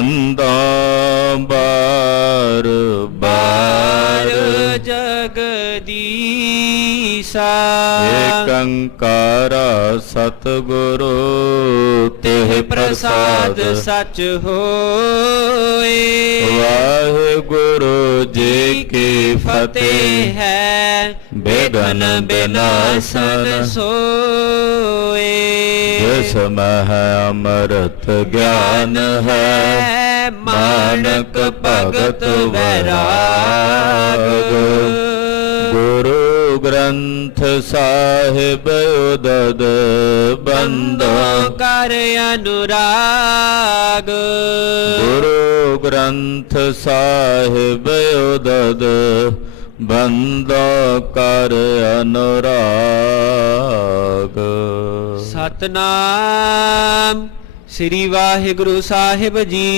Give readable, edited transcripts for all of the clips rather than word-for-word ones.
बंदा बार बार जगदीसा। एक अंकारा सतगुरु तेह प्रसाद सच होए। वाहिगुरु जी की फतेह है बेगन बिनाशन सोए। जिसमें है अमृत ज्ञान है मानक भगत वैराग। गुरु ग्रंथ साहिब उदद बंदों कर अनुराग। गुरु ग्रंथ साहिब उदद बंदों कर अनुराग। सतनाम श्री वाहिगुरु साहिब जी।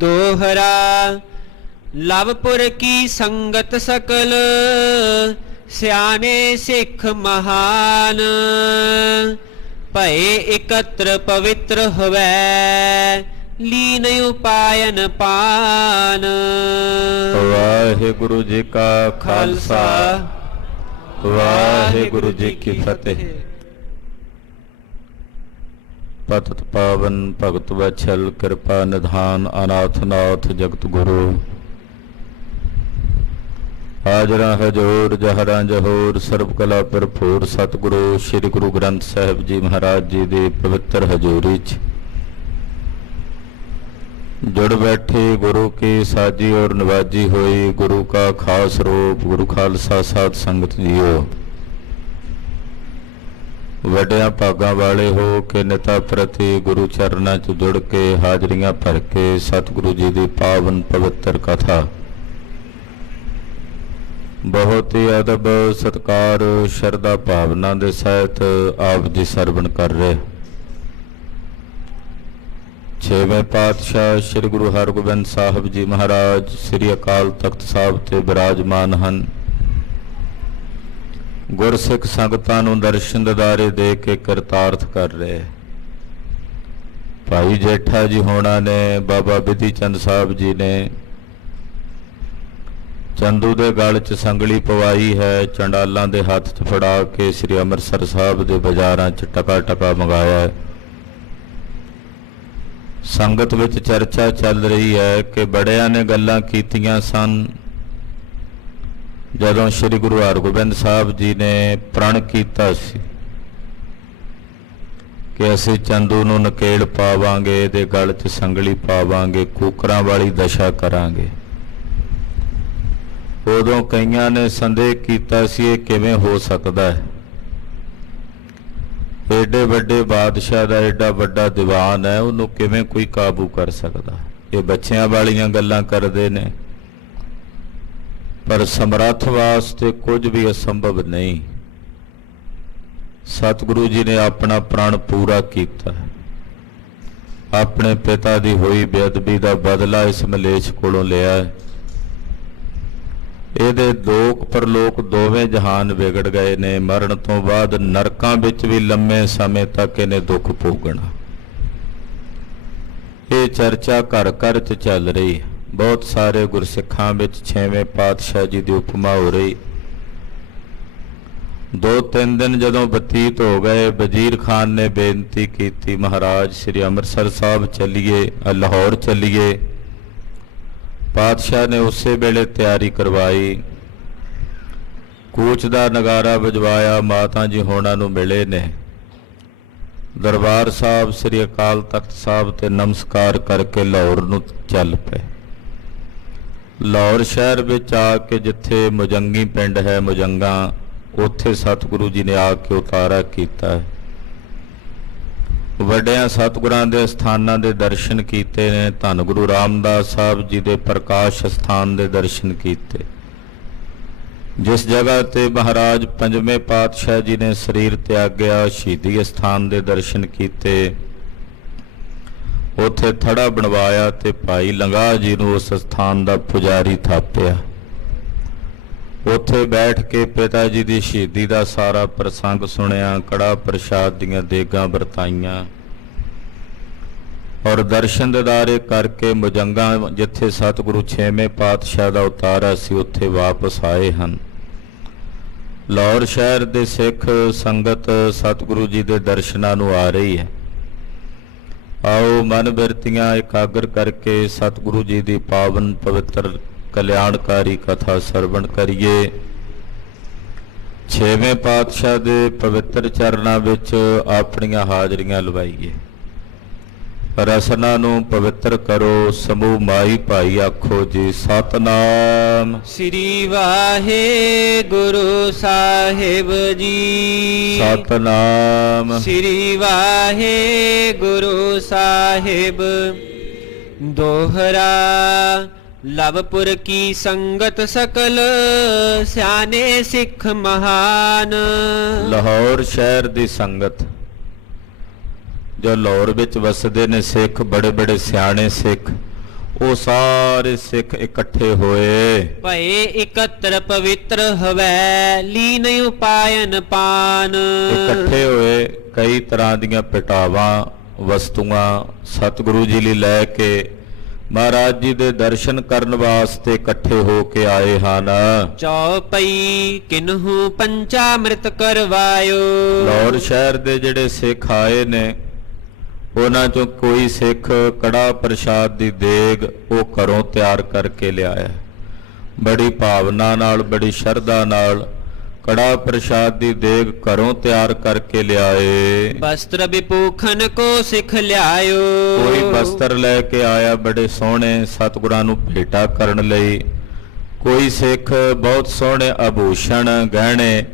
दोहरा लवपुर की संगत सकल स्याने सिख महान। भय एकत्र पवित्र होवै लीन उपायन पान। वाहिगुरु जी का खालसा वाहिगुरु जी की फतेह। पतित पावन भगत वत्सल कृपा निधान अनाथ नाथ जगत गुरु। हाजरा हजूर जहरा जहूर सर्व कला भरपूर सतगुरु श्री गुरु ग्रंथ साहिब जी महाराज जी दे पवित्र हजूरी च जुड़ बैठी गुरु की साजी और नवाजी हुई गुरु का खास रूप गुरु खालसा साध संगत जीओ। वड्डियां भागां वाले हो के निता प्रति गुरु चरनां च जुड़ के हाजरियां भर के सतगुरु जी की पावन पवित्र कथा बहुत ही अदब सत्कार शरदा भावना के सहित आप जी सरवण कर रहे। छेवें पातशाह श्री गुरु हरगोबिंद साहब जी महाराज श्री अकाल तख्त साहब ते विराजमान हैं। गुरसिख संगतां नूं दर्शन दिदारे दे के करतार्थ कर रहे। भाई जेठा जी होना ने बाबा बिधि चंद साहब जी ने चंदू दे गल च संगली पवाई है चंडालां दे हथ च फड़ा के श्री अमृतसर साहब दे बाजारां च टका टका मंगाया है। संगत विच चर्चा चल रही है कि बड़ियां ने गल्लां कीतियां सन जदों श्री गुरु हरगोबिंद साहब जी ने प्रण कीता सी कि असीं चंदू नूं नकेल पावांगे दे गल च संगली पावांगे कुकरां वाली दशा करांगे। उदों कईयां ने संदेह कीता सी ये किवें हो सकदा है। एडे वड्डे बादशाह दा एडा वड्डा दीवान है उन्हों किवें कोई काबू कर सकदा। ये बच्चियां वालियां गल्लां करदे ने पर समर्थ वास्ते कुछ भी असंभव नहीं। सतगुरु जी ने अपना प्राण पूरा किया। अपने पिता की हुई बेअदबी का बदला इस मलेश कोलों लिया। ਇਹਦੇ ਲੋਕ परलोक दोवें जहान विगड़ गए ने। मरण तो बाद नरकां विच भी लंबे समय तक इन्हें दुख भोगना। ये चर्चा घर घर च चल रही है। बहुत सारे गुरसिखां विच छेवें पातशाह जी की उपमा हो रही। 2-3 दिन जदों बतीत हो गए वजीर खान ने बेनती की महाराज श्री अमृतसर साहब चलीए लाहौर चलीए। पातशाह ने उसे वेले तैयारी करवाई। कूच का नगारा वजवाया। माता जी होना नूं मिले ने। दरबार साहब श्री अकाल तख्त साहब ते नमस्कार करके लाहौर नूं चल पे। लाहौर शहर विच आके जिथे मुजंगी पिंड है मुजंगा उत्थे सतगुरु जी ने आके उतारा किया है। वड्डियां सतगुरां दे स्थानां दे दर्शन कीते ने। धन गुरु रामदास साहब जी दे प्रकाश स्थान दे दर्शन कीते। जिस जगह ते महाराज पंजवें पातशाह जी ने शरीर त्यागया शहीदी स्थान दे दर्शन कीते। उत्थे थड़ा बनवाया ते भाई लंगाह जी नूं उस स्थान दा पुजारी थापिया। उत्थे बैठ के पिता जी की शहीदी का सारा प्रसंग सुनिया। कड़ा प्रसाद दीआं देगां वरताईयां। ਔਰ ਦਰਸ਼ਨ ਦਿਦਾਰੇ ਕਰਕੇ ਮੁਜੰਗਾ ਜਿੱਥੇ ਸਤਿਗੁਰੂ ਛੇਵੇਂ ਪਾਤਸ਼ਾਹ ਦਾ ਉਤਾਰਾ ਸੀ ਉੱਥੇ ਵਾਪਸ ਆਏ ਹਨ। ਲਾਹੌਰ ਸ਼ਹਿਰ ਦੇ ਸਿੱਖ ਸੰਗਤ ਸਤਿਗੁਰੂ ਜੀ ਦੇ ਦਰਸ਼ਨਾਂ ਨੂੰ ਆ ਰਹੀ ਹੈ। ਆਓ ਮਨ ਬਿਰਤੀਆਂ ਇਕਾਗਰ ਕਰਕੇ ਸਤਿਗੁਰੂ ਜੀ ਦੀ ਪਾਵਨ ਪਵਿੱਤਰ ਕਲਿਆਣਕਾਰੀ ਕਥਾ ਸਰਵਣ ਕਰੀਏ। ਛੇਵੇਂ ਪਾਤਸ਼ਾਹ ਦੇ ਪਵਿੱਤਰ ਚਰਨਾਂ ਵਿੱਚ ਆਪਣੀਆਂ ਹਾਜ਼ਰੀਆਂ ਲਵਾਈਏ। ਰਸਨਾ ਨੂੰ ਪਵਿੱਤਰ ਕਰੋ। ਸਮੂਹ ਮਾਈ ਭਾਈ ਆਖੋ ਜੀ ਸਤਨਾਮ ਸ੍ਰੀ ਵਾਹਿਗੁਰੂ ਸਾਹਿਬ ਜੀ। ਸਤਨਾਮ ਸ੍ਰੀ ਵਾਹਿਗੁਰੂ ਸਾਹਿਬ। ਦੋਹਰਾ ਲਵਪੁਰ ਕੀ ਸੰਗਤ ਸਕਲ ਸਿਆਣੇ ਸਿੱਖ ਮਹਾਨ। ਲਾਹੌਰ ਸ਼ਹਿਰ ਦੀ ਸੰਗਤ ਜੋ ਲਾਹੌਰ ਵਿੱਚ ਵਸਦੇ ਨੇ ਸਿੱਖ, ਬੜੇ ਬੜੇ ਸਿਆਣੇ ਸਿੱਖ, ਉਹ ਸਾਰੇ ਸਿੱਖ ਇਕੱਠੇ ਹੋਏ। ਭਏ ਇਕੱਤਰ ਪਵਿੱਤਰ ਹਵੈ ਲੀਨ ਉਪਾਇਨ ਪਾਨ। ਇਕੱਠੇ ਹੋਏ ਕਈ ਤਰ੍ਹਾਂ ਦੀਆਂ ਪਿਟਾਵਾਂ ਵਸਤੂਆਂ ਸਤਿਗੁਰੂ ਜੀ ਲਈ ਲੈ ਕੇ ਮਹਾਰਾਜ ਜੀ ਦੇ ਦਰਸ਼ਨ ਕਰਨ ਵਾਸਤੇ ਇਕੱਠੇ ਹੋ ਕੇ ਆਏ ਹਨ। ਚੌਪਈ ਕਿਨਹੂ ਪੰਚਾਮ੍ਰਿਤ ਕਰਵਾਇਓ। ਲਾਹੌਰ ਸ਼ਹਿਰ ਦੇ ਜਿਹੜੇ ਸਿੱਖ ਆਏ ਨੇ ਉਹਨਾਂ ਚੋਂ ਕੋਈ ਸਿੱਖ ਕੜਾ ਪ੍ਰਸ਼ਾਦ ਦੀ ਦੇਗ ਉਹ ਘਰੋਂ ਤਿਆਰ ਕਰਕੇ ਲਿਆਇਆ। ਬੜੀ ਭਾਵਨਾ ਨਾਲ ਬੜੀ ਸ਼ਰਧਾ ਨਾਲ ਕੜਾ ਪ੍ਰਸ਼ਾਦ ਦੀ ਦੇਗ ਘਰੋਂ ਤਿਆਰ ਕਰਕੇ ਲਿਆਏ। ਵਸਤਰ ਵਿਪੂਖਨ ਕੋ ਸਿੱਖ ਲਿਆਇਓ। ਕੋਈ ਵਸਤਰ ਲੈ ਕੇ ਆਇਆ ਬੜੇ ਸੋਹਣੇ ਸਤਿਗੁਰਾਂ ਨੂੰ ਭੇਟਾ ਕਰਨ ਲਈ। ਕੋਈ ਸਿੱਖ ਬਹੁਤ ਸੋਹਣੇ ਆਭੂਸ਼ਣ ਗਹਿਣੇ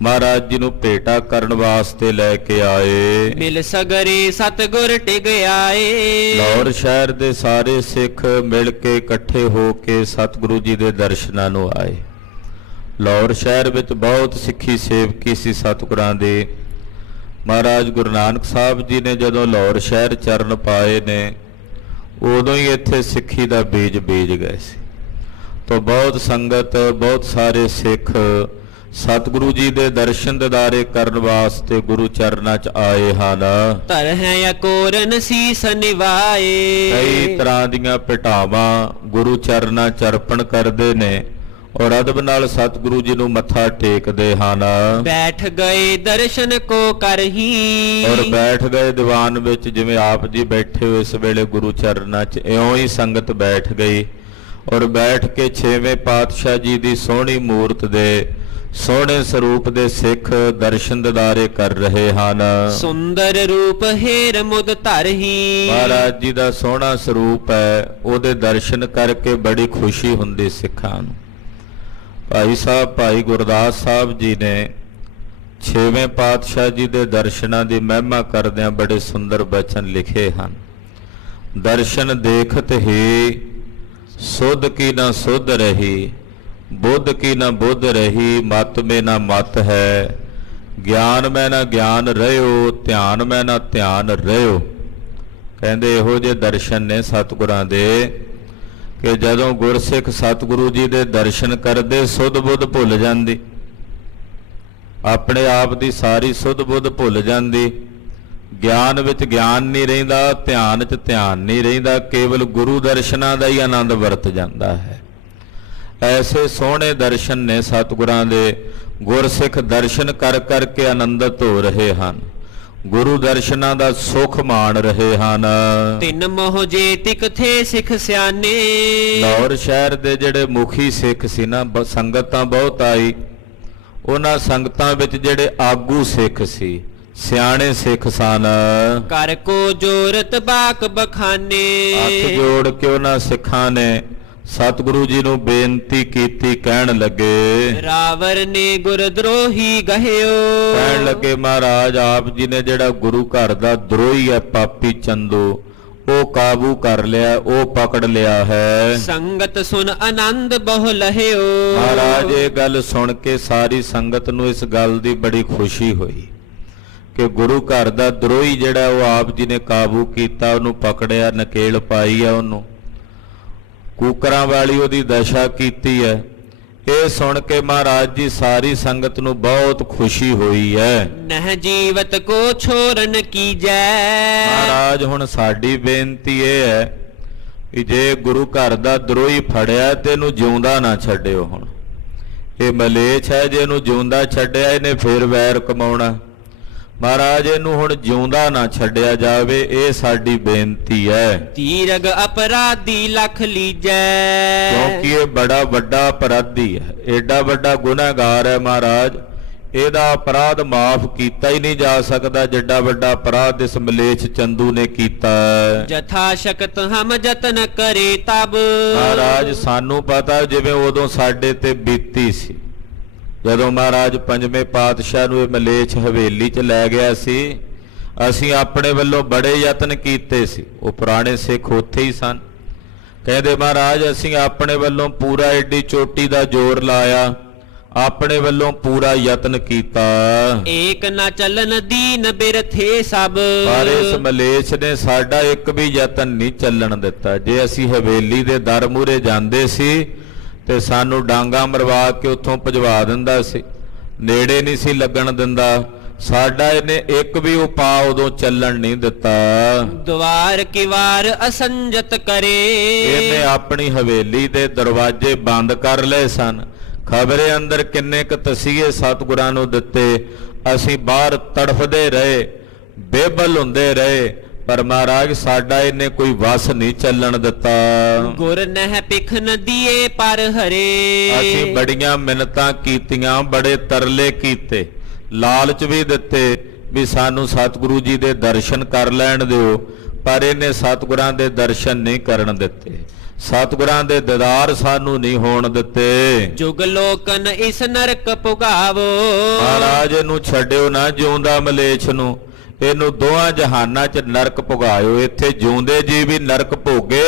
ਮਹਾਰਾਜ ਜੀ ਨੂੰ ਭੇਟਾ ਕਰਨ ਵਾਸਤੇ ਲੈ ਕੇ ਆਏ। ਮਿਲ ਸਗਰੇ ਸਤਿਗੁਰ ਟਿਕ ਆਏ। ਲਾਹੌਰ ਸ਼ਹਿਰ ਦੇ ਸਾਰੇ ਸਿੱਖ ਮਿਲ ਕੇ ਇਕੱਠੇ ਹੋ ਕੇ ਸਤਿਗੁਰੂ ਜੀ ਦੇ ਦਰਸ਼ਨਾਂ ਨੂੰ ਆਏ। ਲਾਹੌਰ ਸ਼ਹਿਰ ਵਿੱਚ ਬਹੁਤ ਸਿੱਖੀ ਸੇਵਕੀ ਸੀ ਸਤਿਗੁਰਾਂ ਦੇ। ਮਹਾਰਾਜ ਗੁਰੂ ਨਾਨਕ ਸਾਹਿਬ ਜੀ ਨੇ ਜਦੋਂ ਲਾਹੌਰ ਸ਼ਹਿਰ ਚਰਨ ਪਾਏ ਨੇ ਉਦੋਂ ਹੀ ਇੱਥੇ ਸਿੱਖੀ ਦਾ ਬੀਜ ਬੀਜ ਗਏ ਸੀ। ਤਾਂ ਬਹੁਤ ਸੰਗਤ ਬਹੁਤ ਸਾਰੇ ਸਿੱਖ ਸਤਿਗੁਰੂ ਜੀ ਦੇ ਦਰਸ਼ਨ ਦਿਦਾਰੇ ਕਰਨ ਵਾਸਤੇ ਗੁਰੂ ਚਰਨਾਂ 'ਚ ਆਏ ਹਨ। ਧਰ ਹੈ ਅਕੋਰਨ ਸੀਸ ਨਿਵਾਏ। ਕਈ ਤਰ੍ਹਾਂ ਦੀਆਂ ਭਟਾਵਾਂ ਗੁਰੂ ਚਰਨਾਂ 'ਚ ਅਰਪਣ ਕਰਦੇ ਨੇ ਔਰ ਅਦਬ ਨਾਲ ਸਤਿਗੁਰੂ ਜੀ ਨੂੰ ਮੱਥਾ ਟੇਕਦੇ ਹਨ। ਬੈਠ ਗਏ ਦਰਸ਼ਨ ਕੋ ਕਰਹੀ। ਔਰ ਬੈਠ ਗਏ ਦੀਵਾਨ ਵਿੱਚ ਜਿਵੇਂ ਆਪ ਜੀ ਬੈਠੇ ਹੋ ਇਸ ਵੇਲੇ ਗੁਰੂ ਚਰਨਾਂ 'ਚ ਇਉਂ ਹੀ ਸੰਗਤ ਬੈਠ ਗਈ ਔਰ ਬੈਠ ਕੇ ਛੇਵੇਂ ਪਾਤਸ਼ਾਹ ਜੀ ਦੀ ਸੋਹਣੀ ਮੂਰਤ ਦੇ ਸੋਹਣੇ ਸਰੂਪ ਦੇ ਸਿੱਖ ਦਰਸ਼ਨ ਦਿਦਾਰੇ ਕਰ ਰਹੇ ਹਨ। ਸੁੰਦਰ ਰੂਪ ਹੇਰ ਮੁਦ ਧਰਹੀ। ਮਹਾਰਾਜ ਜੀ ਦਾ ਸੋਹਣਾ ਸਰੂਪ ਹੈ, ਉਹਦੇ ਦਰਸ਼ਨ ਕਰਕੇ ਬੜੀ ਖੁਸ਼ੀ ਹੁੰਦੀ ਸਿੱਖਾਂ ਨੂੰ। ਭਾਈ ਸਾਹਿਬ ਭਾਈ ਗੁਰਦਾਸ ਸਾਹਿਬ ਜੀ ਨੇ ਛੇਵੇਂ ਪਾਤਸ਼ਾਹ ਜੀ ਦੇ ਦਰਸ਼ਨਾਂ ਦੀ ਮਹਿਮਾ ਕਰਦਿਆਂ ਬੜੇ ਸੁੰਦਰ ਬਚਨ ਲਿਖੇ ਹਨ। ਦਰਸ਼ਨ ਦੇਖਤ ਹੀ ਸੁਧ ਕੀ ਨਾ ਸੁਧ ਰਹੀ, बुद्ध की न बुद्ध रही, मत में न मत है, ज्ञान में न ज्ञान रहो, ध्यान में न ध्यान रहो। कहते ਇਹੋ ਜਿਹੇ ਦਰਸ਼ਨ ਨੇ ਸਤਿਗੁਰਾਂ ਦੇ ਕਿ ਜਦੋਂ ਗੁਰਸਿੱਖ ਸਤਿਗੁਰੂ ਜੀ ਦੇ ਦਰਸ਼ਨ ਕਰਦੇ ਸੁਧ ਬੁੱਧ ਭੁੱਲ ਜਾਂਦੀ, ਆਪਣੇ ਆਪ ਦੀ ਸਾਰੀ ਸੁਧ ਬੁੱਧ ਭੁੱਲ ਜਾਂਦੀ। ਗਿਆਨ ਵਿੱਚ ਗਿਆਨ ਨਹੀਂ ਰਹਿੰਦਾ, ਧਿਆਨ 'ਚ ਧਿਆਨ ਨਹੀਂ ਰਹਿੰਦਾ, ਕੇਵਲ ਗੁਰੂ ਦਰਸ਼ਨਾਂ ਦਾ ਹੀ ਆਨੰਦ ਵਰਤ ਜਾਂਦਾ ਹੈ। ਐਸੇ ਸੋਹਣੇ ਦਰਸ਼ਨ ਨੇ ਸਤਿਗੁਰਾਂ ਦੇ। ਗੁਰਸਿੱਖ ਦਰਸ਼ਨ ਕਰ ਕਰਕੇ ਆਨੰਦਿਤ ਹੋ ਰਹੇ ਹਨ, ਗੁਰੂ ਦਰਸ਼ਨਾਂ ਦਾ ਸੁਖ ਮਾਣ ਰਹੇ ਹਨ। ਤਿੰਨ ਮੋਹ ਜੇ ਤਿਕਥੇ ਸਿੱਖ ਸਿਆਣੇ। ਲਾਹੌਰ ਸ਼ਹਿਰ ਦੇ ਜਿਹੜੇ ਮੁਖੀ ਸਿੱਖ ਸੀ ਨਾ, ਸੰਗਤਾਂ ਬਹੁਤ ਆਈ। ਉਹਨਾਂ ਸੰਗਤਾਂ ਵਿੱਚ ਜਿਹੜੇ ਆਗੂ ਸਿੱਖ ਸੀ, ਸਿਆਣੇ ਸਿੱਖ ਸਨ। ਕਰ ਕੋ ਜੋਰਤ ਬਾਕ ਬਖਾਨੇ। ਹੱਥ ਜੋੜ ਕੇ ਉਹਨਾਂ ਸਿੱਖਾਂ ਨੇ ਸਤਿਗੁਰੂ ਜੀ ਨੂੰ ਬੇਨਤੀ ਕੀਤੀ। ਕਹਿਣ ਲੱਗੇ ਰਾਵਰ ਨੇ ਗੁਰਦਰੋਹੀ ਗਹਿਓ। ਕਹਿਣ ਲੱਗੇ ਮਹਾਰਾਜ ਆਪ ਜੀ ਨੇ ਜਿਹੜਾ ਗੁਰੂ ਘਰ ਦਾ ਦਰੋਹੀ ਹੈ ਪਾਪੀ ਚੰਦੂ, ਉਹ ਕਾਬੂ ਕਰ ਲਿਆ, ਉਹ ਪਕੜ ਲਿਆ ਹੈ। ਸੰਗਤ ਸੁਨ ਆਨੰਦ ਬਹੁ ਲਹਿਓ। ਮਹਾਰਾਜ ਇਹ ਗੱਲ ਸੁਣ ਕੇ ਸਾਰੀ ਸੰਗਤ ਨੂੰ ਇਸ ਗੱਲ ਦੀ ਬੜੀ ਖੁਸ਼ੀ ਹੋਈ ਕਿ ਗੁਰੂ ਘਰ ਦਾ ਦਰੋਹੀ ਜਿਹੜਾ ਉਹ ਆਪ ਜੀ ਨੇ ਕਾਬੂ ਕੀਤਾ, ਉਹਨੂੰ ਪਕੜਿਆ, ਨਕੇਲ ਪਾਈ ਹੈ, ਉਹਨੂੰ ਕੂਕਰਾਂ ਵਾਲੀ ਉਹਦੀ ਦਸ਼ਾ ਕੀਤੀ ਹੈ। ਇਹ ਸੁਣ ਕੇ ਮਹਾਰਾਜ ਜੀ ਸਾਰੀ ਸੰਗਤ ਨੂੰ ਬਹੁਤ ਖੁਸ਼ੀ ਹੋਈ ਹੈ। ਨਹਿ ਜੀਵਤ ਕੋ ਛੋਰਨ ਕੀਜੈ। ਮਹਾਰਾਜ ਹੁਣ ਸਾਡੀ ਬੇਨਤੀ ਇਹ ਹੈ ਕਿ ਜੇ ਗੁਰੂ ਘਰ ਦਾ ਦਰੋਹੀ ਫੜਿਆ ਤੇ ਇਹਨੂੰ ਜਿਉਂਦਾ ਨਾ ਛੱਡਿਓ। ਹੁਣ ਇਹ ਮਲੇਛ ਹੈ, ਜੇ ਇਹਨੂੰ ਜਿਉਂਦਾ ਛੱਡਿਆ ਇਹਨੇ ਫੇਰ ਵੈਰ ਕਮਾਉਣਾ। ਮਹਾਰਾਜ ਇਹਨੂੰ ਹੁਣ ਜਿਉਂਦਾ ਨਾ ਛੱਡਿਆ ਜਾਵੇ, ਇਹ ਸਾਡੀ ਬੇਨਤੀ ਹੈ। ਤੀਰਗ ਅਪਰਾਧੀ ਲਖ ਲੀਜੈ। ਕਿਉਂਕਿ ਇਹ ਬੜਾ ਵੱਡਾ ਅਪਰਾਧੀ ਹੈ, ਏਡਾ ਵੱਡਾ ਗੁਨਾਹਗਾਰ ਹੈ। ਮਹਾਰਾਜ ਇਹਦਾ ਅਪਰਾਧ ਮਾਫ ਕੀਤਾ ਹੀ ਨਹੀਂ ਜਾ ਸਕਦਾ ਜਿੱਡਾ ਵੱਡਾ ਅਪਰਾਧ ਇਸ ਮਲੇਛ ਚੰਦੂ ਨੇ ਕੀਤਾ। ਜਥਾ ਸ਼ਕਤ ਹਮ ਜਤਨ ਕਰੇ ਤਬ। ਮਹਾਰਾਜ ਸਾਨੂੰ ਪਤਾ ਜਿਵੇਂ ਉਦੋਂ ਸਾਡੇ ਤੇ ਬੀਤੀ ਸੀ, ਜਦੋਂ ਮਹਾਰਾਜ ਪੰਜਵੇਂ ਪਾਤਸ਼ਾਹ ਨੂੰ ਇਹ ਮਲੇਛ ਹਵੇਲੀ 'ਚ ਲੈ ਗਿਆ ਸੀ। ਅਸੀਂ ਆਪਣੇ ਵੱਲੋਂ ਬੜੇ ਯਤਨ ਕੀਤੇ ਸੀ, ਉਹ ਪੁਰਾਣੇ ਸਿੱਖ ਉੱਥੇ ਹੀ ਸਨ। ਕਹਿੰਦੇ ਮਹਾਰਾਜ ਅਸੀਂ ਆਪਣੇ ਵੱਲੋਂ ਪੂਰਾ ਏਡੀ ਚੋਟੀ ਦਾ ਜ਼ੋਰ ਲਾਇਆ, ਆਪਣੇ ਵੱਲੋਂ ਪੂਰਾ ਯਤਨ ਕੀਤਾ, ਏਕ ਨਾ ਚੱਲਨ ਦੀਨ ਬਿਰਥੇ ਸਭ। ਪਰ ਇਸ ਮਲੇਛ ਨੇ ਸਾਡਾ ਇੱਕ ਵੀ ਯਤਨ ਨਹੀਂ ਚੱਲਣ ਦਿੱਤਾ। ਜੇ ਅਸੀਂ ਹਵੇਲੀ ਦੇ ਦਰ ਮੂਹਰੇ ਜਾਂਦੇ ਸੀ ਤੇ ਸਾਨੂੰ ਡਾਂਗਾ ਮਰਵਾ ਕੇ ਉੱਥੋਂ ਭਜਵਾ ਦਿੰਦਾ ਸੀ, ਨੇੜੇ ਨਹੀਂ ਸੀ ਲੱਗਣ ਦਿੰਦਾ। ਸਾਡਾ ਇਹਨੇ ਇੱਕ ਵੀ ਉਪਾਅ ਉਦੋਂ ਚੱਲਣ ਨਹੀਂ ਦਿੱਤਾ। ਦੁਆਰ ਕਿਵਾਰ ਅਸੰਜਤ ਕਰੇ। ਇਹਨੇ ਆਪਣੀ ਹਵੇਲੀ ਦੇ ਦਰਵਾਜ਼ੇ ਬੰਦ ਕਰ ਲਏ ਸਨ। ਖਬਰੇ ਅੰਦਰ ਕਿੰਨੇ ਕੁ ਤਸੀਹੇ ਸਤਿਗੁਰਾਂ ਨੂੰ ਦਿੱਤੇ। ਅਸੀਂ ਬਾਹਰ ਤੜਫਦੇ ਰਹੇ, ਬੇਬਲ ਹੁੰਦੇ ਰਹੇ, ਪਰ ਮਹਾਰਾਜ ਸਾਡਾ ਇਹਨੇ ਕੋਈ ਵਸ ਨਹੀਂ ਚੱਲਣ ਦਿੱਤਾ। ਗੁਰ ਨਹਿ ਪਿਖ ਨਦੀਏ ਪਰ ਹਰੇ। ਅਸੀਂ ਬੜੀਆਂ ਮਿੰਨਤਾਂ ਕੀਤੀਆਂ, ਬੜੇ ਤਰਲੇ ਕੀਤੇ, ਲਾਲਚ ਵੀ ਦਿੱਤੇ ਵੀ ਸਾਨੂੰ ਸਤਿਗੁਰੂ ਜੀ ਦੇ ਦਰਸ਼ਨ ਕਰ ਲੈਣ ਦਿਓ, ਪਰ ਇਹਨੇ ਸਤਿਗੁਰਾਂ ਦੇ ਦਰਸ਼ਨ ਨਹੀਂ ਕਰਨ ਦਿੱਤੇ, ਸਤਿਗੁਰਾਂ ਦੇ ਦੀਦਾਰ ਸਾਨੂੰ ਨਹੀਂ ਹੋਣ ਦਿੱਤੇ। ਜੁਗ ਲੋਕਨ ਇਸ ਨਰਕ ਪੁਗਾਵੋ। ਮਹਾਰਾਜ ਇਹਨੂੰ ਛੱਡਿਓ ਨਾ ਜਿਉਂਦਾ ਮਲੇਛ ਨੂੰ, ਇਹਨੂੰ ਦੋਹਾਂ ਜਹਾਨਾਂ 'ਚ ਨਰਕ ਭੁਗਾਇਓ। ਇੱਥੇ ਜਿਉਂਦੇ ਜੀ ਵੀ ਨਰਕ ਭੋਗੇ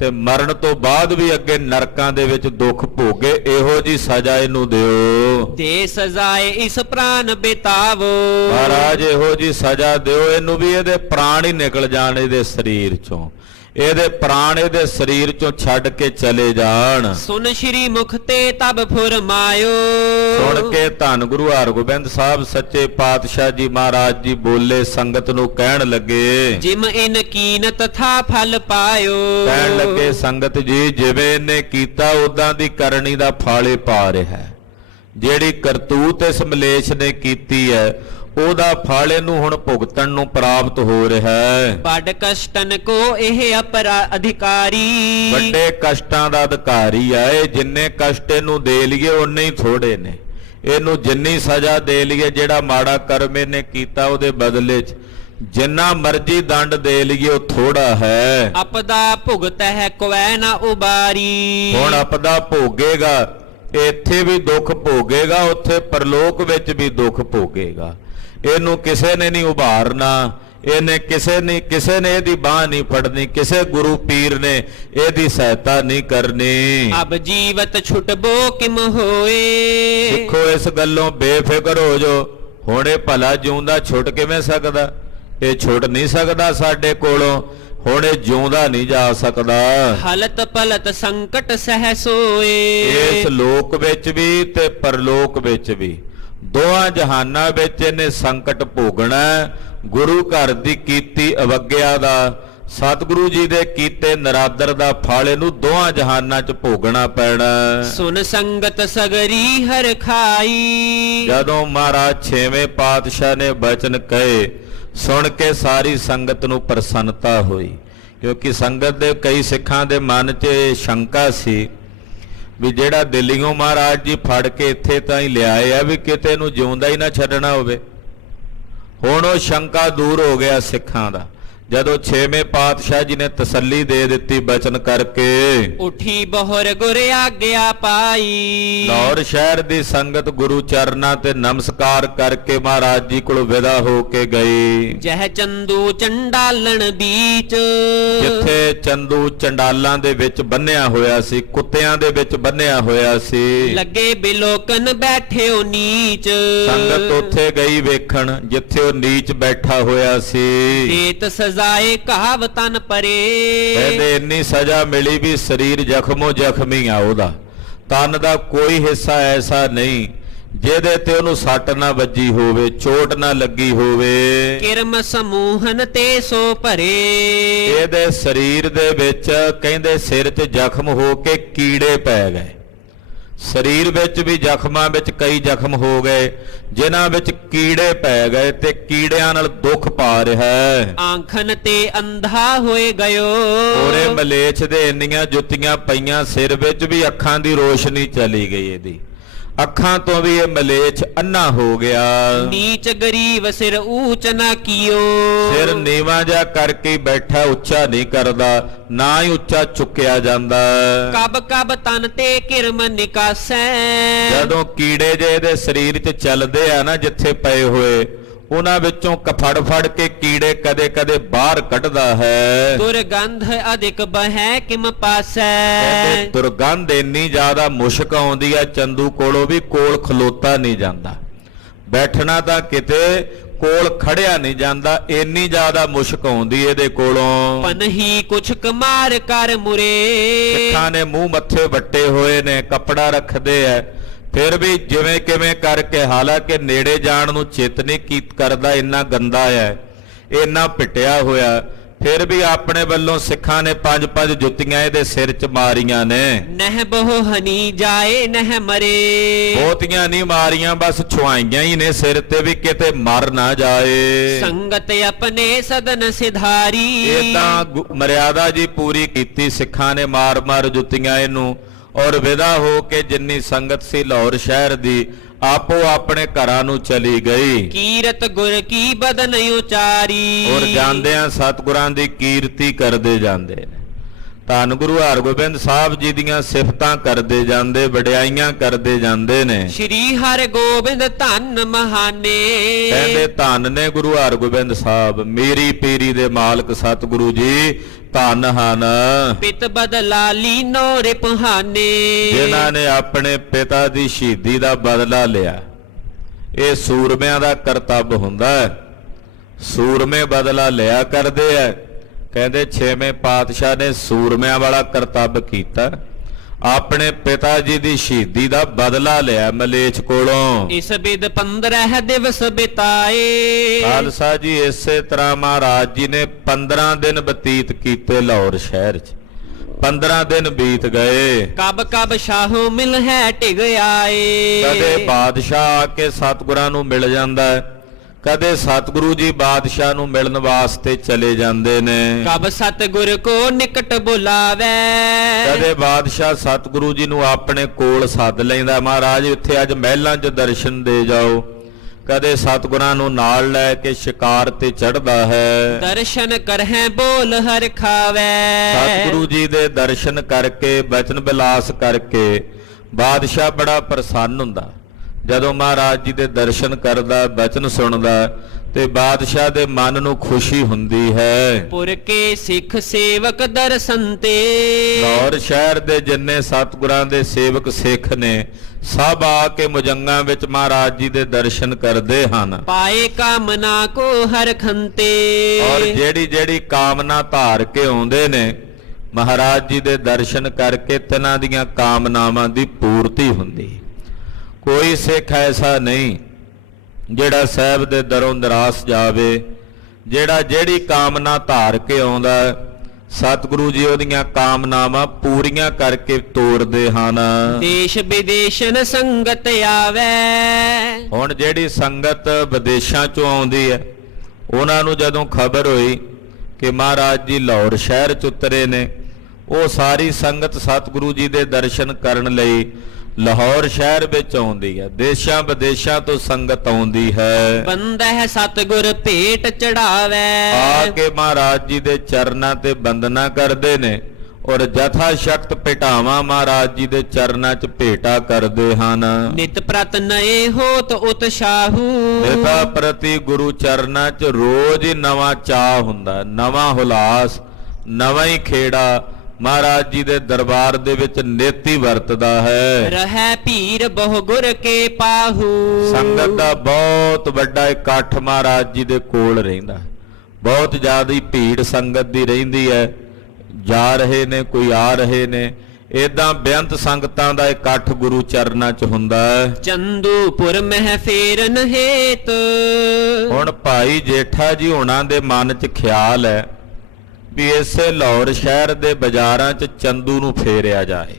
ਤੇ ਮਰਨ ਤੋਂ ਬਾਅਦ ਵੀ ਅੱਗੇ ਨਰਕਾਂ ਦੇ ਵਿੱਚ ਦੁੱਖ ਭੋਗੇ, ਇਹੋ ਜੀ ਸਜ਼ਾ ਇਹਨੂੰ ਦਿਓ। ਦੇ ਸਜ਼ਾਏ ਇਸ ਪ੍ਰਾਨ ਬਿਤਾਵੋ। ਮਹਾਰਾਜ ਇਹੋ ਜੀ ਸਜ਼ਾ ਦਿਓ ਇਹਨੂੰ ਵੀ ਇਹਦੇ ਪ੍ਰਾਣ ਹੀ ਨਿਕਲ ਜਾਣ ਇਹਦੇ ਸਰੀਰ 'ਚੋਂ, ਇਹਦੇ ਪ੍ਰਾਣ ਇਹਦੇ ਸਰੀਰ 'ਚੋਂ ਛੱਡ ਕੇ ਚਲੇ ਜਾਣ। ਸੁਨ ਸ਼੍ਰੀ ਮੁਖ ਤੇ ਤਬ ਫੁਰਮਾਇਓ। ਸੁਣ ਕੇ ਧੰਨ ਗੁਰੂ ਹਰਗੋਬਿੰਦ ਸਾਹਿਬ ਸੱਚੇ ਪਾਤਸ਼ਾਹ ਜੀ ਮਹਾਰਾਜ ਜੀ ਬੋਲੇ, ਸੰਗਤ ਨੂੰ ਕਹਿਣ ਲੱਗੇ, ਜਿਮ ਇਨ ਕੀਨ ਤਥਾ ਫਲ ਪਾਇਓ। ਕਹਿਣ ਲੱਗੇ ਸੰਗਤ ਜੀ ਜਿਵੇਂ ਇਹਨੇ ਕੀਤਾ ਉਦਾਂ ਦੀ ਕਰਨੀ ਦਾ ਫਾਲੇ ਪਾ ਰਿਹਾ ਹੈ। ਜਿਹੜੀ ਕਰਤੂਤ ਇਸ ਮਲੇਛ ਨੇ ਕੀਤੀ ਹੈ ਉਹਦਾ ਫਲ ਇਹਨੂੰ ਹੁਣ ਭੁਗਤਣ ਨੂੰ ਪ੍ਰਾਪਤ ਹੋ ਰਿਹਾ ਹੈ। ਬੜ ਕਸ਼ਟਨ ਕੋ ਇਹ ਅਧਿਕਾਰੀ। ਵੱਡੇ ਕਸ਼ਟਾਂ ਦਾ ਅਧਿਕਾਰੀ ਹੈ ਇਹ। ਜਿੰਨੇ ਕਸ਼ਟ ਇਹਨੂੰ ਦੇ ਲਈਏ ਉਨੇ ਹੀ ਥੋੜੇ ਨੇ। ਇਹਨੂੰ ਜਿੰਨੀ ਸਜ਼ਾ ਦੇ ਲਈਏ, ਜਿਹੜਾ ਮਾੜਾ ਕਰਮ ਇਹਨੇ ਕੀਤਾ ਉਹਦੇ ਬਦਲੇ 'ਚ ਜਿੰਨਾ ਮਰਜ਼ੀ ਦੰਡ ਦੇ ਲਈਏ ਉਹ ਥੋੜਾ ਹੈ। ਅਪਦਾ ਭੁਗਤ ਹੈ ਕੋਇ ਨਾ ਉਬਾਰੀ। ਹੁਣ ਆਪਦਾ ਭੋਗੇਗਾ, ਇੱਥੇ ਵੀ ਦੁੱਖ ਭੋਗੇਗਾ, ਉੱਥੇ ਪਰਲੋਕ ਵਿੱਚ ਵੀ ਦੁੱਖ ਭੋਗੇਗਾ। ਇਹਨੂੰ ਕਿਸੇ ਨੇ ਨਹੀਂ ਉਭਾਰਨਾ, ਇਹਨੇ ਕਿਸੇ ਨੇ ਇਹਦੀ ਬਾਹ ਨਹੀਂ ਫੜਨੀ, ਕਿਸੇ ਗੁਰੂ ਪੀਰ ਨੇ ਇਹਦੀ ਸਹਾਇਤਾ ਨਹੀਂ ਕਰਨੀ। ਅਬ ਜੀਵਤ ਛੁਟਬੋ ਕਿਮ ਹੋਏ। ਸਿੱਖੋ ਇਸ ਗੱਲੋਂ ਬੇਫਿਕਰ ਹੋ ਜੋ, ਹੁਣ ਇਹ ਭਲਾ ਜਿਉਂਦਾ ਛੁੱਟ ਕਿਵੇਂ ਸਕਦਾ? ਇਹ ਛੁੱਟ ਨਹੀਂ ਸਕਦਾ ਸਾਡੇ ਕੋਲੋਂ, ਹੁਣ ਇਹ ਜਿਉਂਦਾ ਨਹੀਂ ਜਾ ਸਕਦਾ। ਹਲਤ ਪਲਤ ਸੰਕਟ ਸਹਿ ਸੋਏ। ਇਸ ਲੋਕ ਵਿੱਚ ਵੀ ਤੇ ਪਰਲੋਕ ਵਿੱਚ ਵੀ, ਦੋਹਾਂ ਜਹਾਨਾਂ ਵਿੱਚ ਇਹਨੇ ਸੰਕਟ ਭੋਗਣਾ। ਗੁਰੂ ਘਰ ਦੀ ਕੀਤੀ ਅਵੱਗਿਆ ਦਾ, ਸਤਿਗੁਰੂ ਜੀ ਦੇ ਕੀਤੇ ਨਰਾਦਰ ਦਾ ਫਲ ਇਹਨੂੰ ਦੋਹਾਂ ਜਹਾਨਾਂ 'ਚ ਭੋਗਣਾ ਪੈਣਾ। ਸੁਨ ਸੰਗਤ ਸਗਰੀ ਹਰ ਖਾਈ। ਜਦੋਂ ਮਹਾਰਾਜ ਛੇਵੇਂ ਪਾਤਸ਼ਾਹ ਨੇ ਬਚਨ ਕਹੇ, ਸੁਣ ਕੇ ਸਾਰੀ ਸੰਗਤ ਨੂੰ ਪ੍ਰਸੰਨਤਾ ਹੋਈ, ਕਿਉਂਕਿ ਸੰਗਤ ਦੇ ਕਈ ਸਿੱਖਾਂ ਦੇ ਮਨ 'ਚ ਸ਼ੰਕਾ ਸੀ ਵੀ ਜਿਹੜਾ ਦਿੱਲੀੋਂ ਮਹਾਰਾਜ ਜੀ ਫੜ ਕੇ ਇੱਥੇ ਤਾਂ ਹੀ ਲਿਆਏ ਆ ਵੀ ਕਿਤੇ ਇਹਨੂੰ ਜਿਉਂਦਾ ਹੀ ਨਾ ਛੱਡਣਾ ਹੋਵੇ। ਹੁਣ ਉਹ ਸ਼ੰਕਾ ਦੂਰ ਹੋ ਗਿਆ ਸਿੱਖਾਂ ਦਾ, ਜਦੋਂ ਛੇਵੇਂ ਪਾਤਸ਼ਾਹ ਜੀ ਨੇ ਤਸੱਲੀ ਦੇ ਦਿੱਤੀ ਬਚਨ ਕਰਕੇ। ਉਠੀ ਬਹੁਰ ਗੁਰ ਆਗਿਆ ਪਾਈ। ਲਾਹੌਰ ਸ਼ਹਿਰ ਦੀ ਸੰਗਤ ਗੁਰੂ ਚਰਨਾਂ ਤੇ ਨਮਸਕਾਰ ਕਰਕੇ ਮਹਾਰਾਜ ਜੀ ਕੋਲ ਵਿਦਾ ਹੋ ਕੇ ਗਈ। ਜਹ ਚੰਦੂ ਚੰਡਾਲਣ ਬੀਚ। ਜਿੱਥੇ ਚੰਦੂ ਚੰਡਾਲਾਂ ਦੇ ਵਿੱਚ ਬੰਨਿਆ ਹੋਇਆ ਸੀ, ਕੁੱਤਿਆਂ ਦੇ ਵਿੱਚ ਬੰਨਿਆ ਹੋਇਆ ਸੀ, ਲੱਗੇ ਬਿਲੋਕਨ ਬੈਠਿਓ ਨੀਚ। ਸੰਗਤ ਉੱਥੇ ਗਈ ਵੇਖਣ ਜਿੱਥੇ ਉਹ ਨੀਚ ਬੈਠਾ ਹੋਇਆ ਸੀ। ਏਤ ਸਜ਼ਾਏ ਕਹਾਵ ਤਨ ਪਰੇ। ਕਹਿੰਦੇ ਇੰਨੀ ਸਜ਼ਾ ਮਿਲੀ ਵੀ ਸਰੀਰ ਜ਼ਖਮੋ ਜ਼ਖਮੀ ਆ ਉਹਦਾ, ਤਨ ਦਾ ਕੋਈ ਹਿੱਸਾ ਐਸਾ ਨਹੀਂ ਜਿਹਦੇ ਤੇ ਉਹਨੂੰ ਸੱਟ ਨਾ ਵੱਜੀ ਹੋਵੇ, ਚੋਟ ਨਾ ਲੱਗੀ ਹੋਵੇ। ਕਿਰਮ ਸਮੂਹਨ ਤੇ ਸੋ ਭਰੇ। ਇਹਦੇ ਸਰੀਰ ਦੇ ਵਿੱਚ ਕਹਿੰਦੇ ਸਿਰ 'ਚ ਜ਼ਖਮ ਹੋ ਕੇ ਕੀੜੇ ਪੈ ਗਏ। ਸਰੀਰ ਵਿੱਚ ਵੀ ਜ਼ਖਮਾਂ ਵਿੱਚ ਕਈ ਜ਼ਖਮ ਹੋ ਗਏ ਜਿਨ੍ਹਾਂ ਵਿੱਚ ਕੀੜੇ ਪੈ ਗਏ ਤੇ ਕੀੜਿਆਂ ਨਾਲ ਦੁੱਖ ਪਾ ਰਿਹਾ ਹੈ। ਆਂਖਨ ਤੇ ਅੰਧਾ ਹੋਏ ਗਇਓ। ਉਹਰੇ ਮਲੇਛ ਦੇ ਇੰਨੀਆਂ ਜੁੱਤੀਆਂ ਪਈਆਂ, ਸਿਰ ਵਿੱਚ ਵੀ ਅੱਖਾਂ ਦੀ ਰੋਸ਼ਨੀ ਚਲੀ ਗਈ ਇਹਦੀ, ਅੱਖਾਂ ਤੋਂ ਵੀ ਇਹ ਮਲੇਛ ਅੰਨਾ ਹੋ ਗਿਆ। ਨੀਚ ਗਰੀਬ ਸਿਰ ਊਚ ਨਾ ਕੀਓ। ਸਿਰ ਨੀਵਾਂ ਜਿਹਾ ਕਰਕੇ ਹੀ ਬੈਠਾ, ਉੱਚਾ ਨਹੀਂ ਕਰਦਾ, ਨਾ ਹੀ ਉੱਚਾ ਚੁੱਕਿਆ ਜਾਂਦਾ। ਕਬ ਕਬ ਤਨ ਤੇ ਕਿਰਮ ਨਿਕਾਸੈ। ਜਦੋਂ ਕੀੜੇ ਜੇ ਇਹਦੇ ਸਰੀਰ 'ਚ ਚੱਲਦੇ ਆ ਨਾ ਜਿੱਥੇ ਪਏ ਹੋਏ, ਉਹਨਾਂ ਵਿੱਚੋਂ ਫੜ ਫੜ ਕੇ ਕੀੜੇ ਕਦੇ ਕਦੇ ਬਾਹਰ ਕੱਢਦਾ ਹੈ। ਦੁਰਗੰਧ ਅਧਿਕ ਬਹਿ ਕਿਮ ਪਾਸੈ। ਕਹਿੰਦੇ ਦੁਰਗੰਧ ਇੰਨੀ ਜ਼ਿਆਦਾ ਮੁਸ਼ਕ ਆਉਂਦੀ ਆ, ਚੰਦੂ ਕੋਲੋਂ ਵੀ ਕੋਲ ਖਲੋਤਾ ਨਹੀਂ ਜਾਂਦਾ, ਬੈਠਣਾ ਤਾਂ ਕਿਤੇ ਕੋਲ ਖੜਿਆ ਨਹੀਂ ਜਾਂਦਾ, ਇੰਨੀ ਜ਼ਿਆਦਾ ਮੁਸ਼ਕ ਆਉਂਦੀ ਇਹਦੇ ਕੋਲੋਂ। ਪਨਹੀ ਕੁਛ ਕਮਾਰ ਕਰ ਮੁਰੇ। ਸਿੱਖਾਂ ਨੇ ਮੂੰਹ ਮੱਥੇ ਵੱਟੇ ਹੋਏ ਨੇ, ਕੱਪੜਾ ਰੱਖਦੇ ਐ, ਫਿਰ ਵੀ ਜਿਵੇਂ ਕਿਵੇਂ ਕਰਕੇ, ਹਾਲਾਂਕਿ ਨੇੜੇ ਜਾਣ ਨੂੰ ਚਿੱਤ ਨਹੀਂ ਕਰਦਾ, ਇੰਨਾ ਗੰਦਾ ਹੈ, ਇੰਨਾ ਪਿੱਟਿਆ ਹੋਇਆ, ਫਿਰ ਵੀ ਆਪਣੇ ਵੱਲੋਂ ਸਿੱਖਾਂ ਨੇ 5-5 ਜੁੱਤੀਆਂ ਇਹਦੇ ਸਿਰ 'ਚ ਮਾਰੀਆਂ ਨੇ। ਨਹਿ ਬਹੁ ਹਨੀ ਜਾਏ ਨਹਿ ਮਰੇ। ਬਹੁਤੀਆਂ ਨਹੀਂ ਮਾਰੀਆਂ, ਬਸ ਛੁਆਈਆਂ ਹੀ ਨੇ ਸਿਰ ਤੇ ਵੀ ਕਿਤੇ ਮਰ ਨਾ ਜਾਏ। ਸੰਗਤ ਆਪਣੇ ਸਦਨ ਸਿਧਾਰੀ। ਇਹ ਤਾਂ ਮਰਿਆਦਾ ਜੀ ਪੂਰੀ ਕੀਤੀ ਸਿੱਖਾਂ ਨੇ, ਮਾਰ ਮਾਰ ਜੁੱਤੀਆਂ ਇਹਨੂੰ, ਔਰ ਵਿਦਾ ਹੋ ਕੇ ਜਿੰਨੀ ਸੰਗਤ ਸੀ ਲਾਹੌਰ ਸ਼ਹਿਰ ਦੀ ਆਪੋ ਆਪਣੇ ਘਰਾਂ ਨੂੰ ਚਲੀ ਗਈ। ਕੀਰਤ ਗੁਰ ਕੀ ਬਦਨ ਉਚਾਰੀ। ਔਰ ਜਾਂਦਿਆਂ ਸਤਿਗੁਰਾਂ ਦੀ ਕੀਰਤੀ ਕਰਦੇ ਜਾਂਦੇ ਨੇ, ਧੰਨ ਗੁਰੂ ਹਰਗੋਬਿੰਦ ਸਾਹਿਬ ਜੀ ਦੀਆਂ ਸਿਫਤਾਂ ਕਰਦੇ ਜਾਂਦੇ, ਵਡਿਆਈਆਂ ਕਰਦੇ ਜਾਂਦੇ ਨੇ। ਸ਼੍ਰੀ ਹਰਗੋਬਿੰਦ ਧੰਨ ਮਹਾਨੇ। ਕਹਿੰਦੇ ਧੰਨ ਨੇ ਗੁਰੂ ਹਰਗੋਬਿੰਦ ਸਾਹਿਬ, ਮੇਰੀ ਪੀਰੀ ਦੇ ਮਾਲਕ ਸਤਿਗੁਰੂ ਜੀ ਧੰਨ ਹਨ। ਪਿਤ ਬਦਲਾ ਲੀਨੋ ਰਿਪਹਾਨੇ। ਜਿਨ੍ਹਾਂ ਨੇ ਆਪਣੇ ਪਿਤਾ ਦੀ ਸ਼ਹੀਦੀ ਦਾ ਬਦਲਾ ਲਿਆ। ਇਹ ਸੂਰਮਿਆਂ ਦਾ ਕਰਤੱਵ ਹੁੰਦਾ ਹੈ, ਸੂਰਮੇ ਬਦਲਾ ਲਿਆ ਕਰਦੇ ਐ। ਕਹਿੰਦੇ 6ਵੇਂ ਪਾਤਸ਼ਾਹ ਨੇ ਸੂਰਮਿਆਂ ਵਾਲਾ ਕਰਤੱਵ ਕੀਤਾ, ਆਪਣੇ ਪਿਤਾ ਜੀ ਦੀ ਸ਼ਹੀਦੀ ਦਾ ਬਦਲਾ ਲਿਆ ਮਲੇਛ ਕੋਲੋਂ। ਇਸ ਬਿਦ 15 ਦਿਵਸ ਬਿਤਾਏ। ਖਾਲਸਾ ਜੀ ਇਸੇ ਤਰ੍ਹਾਂ ਮਹਾਰਾਜ ਜੀ ਨੇ 15 ਦਿਨ ਬਤੀਤ ਕੀਤੇ ਲਾਹੌਰ ਸ਼ਹਿਰ 'ਚ। 15 ਦਿਨ ਬੀਤ ਗਏ। ਕਬ ਕਬ ਸ਼ਾਹੋ ਮਿਲ ਹੈ ਟਿਗ ਆਏ। ਕਦੇ ਬਾਦਸ਼ਾਹ ਆ ਕੇ ਸਤਿਗੁਰਾਂ ਨੂੰ ਮਿਲ ਜਾਂਦਾ ਹੈ, ਕਦੇ ਸਤਿਗੁਰੂ ਜੀ ਬਾਦਸ਼ਾਹ ਨੂੰ ਮਿਲਣ ਵਾਸਤੇ ਚਲੇ ਜਾਂਦੇ ਨੇ। ਕਬ ਸਤਿਗੁਰ ਕੋ ਨਿਕਟ ਬੁਲਾਵੇ। ਕਦੇ ਬਾਦਸ਼ਾਹ ਸਤਿਗੁਰੂ ਜੀ ਨੂੰ ਆਪਣੇ ਕੋਲ ਸੱਦ ਲੈਂਦਾ, ਮਹਾਰਾਜ ਇੱਥੇ ਅੱਜ ਮਹਿਲਾਂ 'ਚ ਦਰਸ਼ਨ ਦੇ ਜਾਓ। ਕਦੇ ਸਤਿਗੁਰਾਂ ਨੂੰ ਨਾਲ ਲੈ ਕੇ ਸ਼ਿਕਾਰ ਤੇ ਚੜ੍ਹਦਾ ਹੈ। ਦਰਸ਼ਨ ਕਰਹਿ ਬੋਲ ਹਰ ਖਾਵੇ। ਸਤਿਗੁਰੂ ਜੀ ਦੇ ਦਰਸ਼ਨ ਕਰਕੇ, ਬਚਨ ਬਿਲਾਸ ਕਰਕੇ ਬਾਦਸ਼ਾਹ ਬੜਾ ਪ੍ਰਸੰਨ ਹੁੰਦਾ। ਜਦੋਂ ਮਹਾਰਾਜ ਜੀ ਦੇ ਦਰਸ਼ਨ ਕਰਦਾ, ਬਚਨ ਸੁਣਦਾ ਤੇ ਬਾਦਸ਼ਾਹ ਦੇ ਮਨ ਨੂੰ ਖੁਸ਼ੀ ਹੁੰਦੀ ਹੈ। ਪੁਰ ਕੇ ਸਿੱਖ ਸੇਵਕ ਦਰਸ਼ਨ ਤੇ। ਲਾਹੌਰ ਸ਼ਹਿਰ ਦੇ ਜਿੰਨੇ ਸਤਿਗੁਰਾਂ ਦੇ ਸੇਵਕ ਸਿੱਖ ਨੇ, ਸਭ ਆ ਕੇ ਮੁਜੰਗਾਂ ਵਿੱਚ ਮਹਾਰਾਜ ਜੀ ਦੇ ਦਰਸ਼ਨ ਕਰਦੇ ਹਨ। ਪਾਏ ਕਾਮਨਾ ਕੋ ਹਰ ਖੰਤੇ। ਔਰ ਜਿਹੜੀ ਜਿਹੜੀ ਕਾਮਨਾ ਧਾਰ ਕੇ ਆਉਂਦੇ ਨੇ, ਮਹਾਰਾਜ ਜੀ ਦੇ ਦਰਸ਼ਨ ਕਰਕੇ ਤਿਨਾਂ ਦੀਆਂ ਕਾਮਨਾਵਾਂ ਦੀ ਪੂਰਤੀ ਹੁੰਦੀ। ਕੋਈ ਸਿੱਖ ਐਸਾ ਨਹੀਂ ਜਿਹੜਾ ਸਾਹਿਬ ਦੇ ਦਰੋਂ ਨਿਰਾਸ਼ ਜਾਵੇ। ਜਿਹੜਾ ਜਿਹੜੀ ਕਾਮਨਾ ਧਾਰ ਕੇ ਆਉਂਦਾ, ਸਤਿਗੁਰੂ ਜੀ ਉਹਦੀਆਂ ਕਾਮਨਾਵਾਂ ਪੂਰੀਆਂ ਕਰਕੇ ਤੋਰਦੇ ਹਨ। ਦੇਸ਼ ਵਿਦੇਸ਼ਨ ਸੰਗਤ ਆਵੇ। ਹੁਣ ਜਿਹੜੀ ਸੰਗਤ ਵਿਦੇਸ਼ਾਂ ਚੋਂ ਆਉਂਦੀ ਹੈ, ਉਹਨਾਂ ਨੂੰ ਜਦੋਂ ਖਬਰ ਹੋਈ ਕਿ ਮਹਾਰਾਜ ਜੀ ਲਾਹੌਰ ਸ਼ਹਿਰ 'ਚ ਉਤਰੇ ਨੇ, ਉਹ ਸਾਰੀ ਸੰਗਤ ਸਤਿਗੁਰੂ ਜੀ ਦੇ ਦਰਸ਼ਨ ਕਰਨ ਲਈ ਲਾਹੌਰ ਸ਼ਹਿਰ ਵਿੱਚ ਆਉਂਦੀ ਹੈ। ਦੇਸ਼ਾਂ ਵਿਦੇਸ਼ਾਂ ਤੋਂ ਸੰਗਤ ਆਉਂਦੀ ਹੈ। ਬੰਦਾ ਹੈ ਸਤਿਗੁਰ ਭੇਟ ਚੜਾਵੇ। ਆ ਕੇ ਮਹਾਰਾਜ ਜੀ ਦੇ ਚਰਨਾਂ ਤੇ ਬੰਦਨਾ ਕਰਦੇ ਨੇ, ਔਰ ਜਥਾ ਸ਼ਕਤ ਭੇਟਾਵਾਂ ਮਹਾਰਾਜ ਜੀ ਦੇ ਚਰਨਾਂ 'ਚ ਭੇਟਾ ਕਰਦੇ ਹਨ। ਨਿਤ ਪ੍ਰਤ ਨਏ ਹੋਤ ਉਤਸ਼ਾਹੂ। ਨਿਤਾ ਪ੍ਰਤੀ ਗੁਰੂ ਚਰਨਾਂ 'ਚ ਰੋਜ਼ ਹੀ ਨਵਾਂ ਚਾਅ ਹੁੰਦਾ, ਨਵਾਂ ਹੁਲਾਸ, ਨਵਾਂ ਹੀ ਖੇੜਾ ਮਹਾਰਾਜ ਜੀ ਦੇ ਦਰਬਾਰ ਦੇ ਵਿੱਚ ਨਿਤ ਹੀ ਵਰਤਦਾ ਹੈ। ਰਹਿ ਭੀਰ ਬਹੁ ਗੁਰ ਕੇ ਪਾਹੂ। ਸੰਗਤ ਦਾ ਬਹੁਤ ਵੱਡਾ ਇਕੱਠ ਮਹਾਰਾਜ ਜੀ ਦੇ ਕੋਲ ਰਹਿੰਦਾ, ਬਹੁਤ ਜ਼ਿਆਦਾ ਭੀੜ ਸੰਗਤ ਦੀ ਰਹਿੰਦੀ ਹੈ। ਜਾ ਰਹੇ ਨੇ, ਕੋਈ ਆ ਰਹੇ ਨੇ, ਏਦਾਂ ਬੇਅੰਤ ਸੰਗਤਾਂ ਦਾ ਇਕੱਠ ਗੁਰੂ ਚਰਨਾਂ 'ਚ ਹੁੰਦਾ ਹੈ। ਚੰਦੂਪੁਰ ਮਹਿ ਫੇਰਨ ਹੇਤ ਹੁਣ ਭਾਈ ਜੇਠਾ ਜੀ ਹੋਣਾ ਦੇ ਮਨ 'ਚ ਖਿਆਲ ਹੈ ਵੀ ਇਸੇ ਲਾਹੌਰ ਸ਼ਹਿਰ ਦੇ ਬਾਜ਼ਾਰਾਂ 'ਚ ਚੰਦੂ ਨੂੰ ਫੇਰਿਆ ਜਾਏ।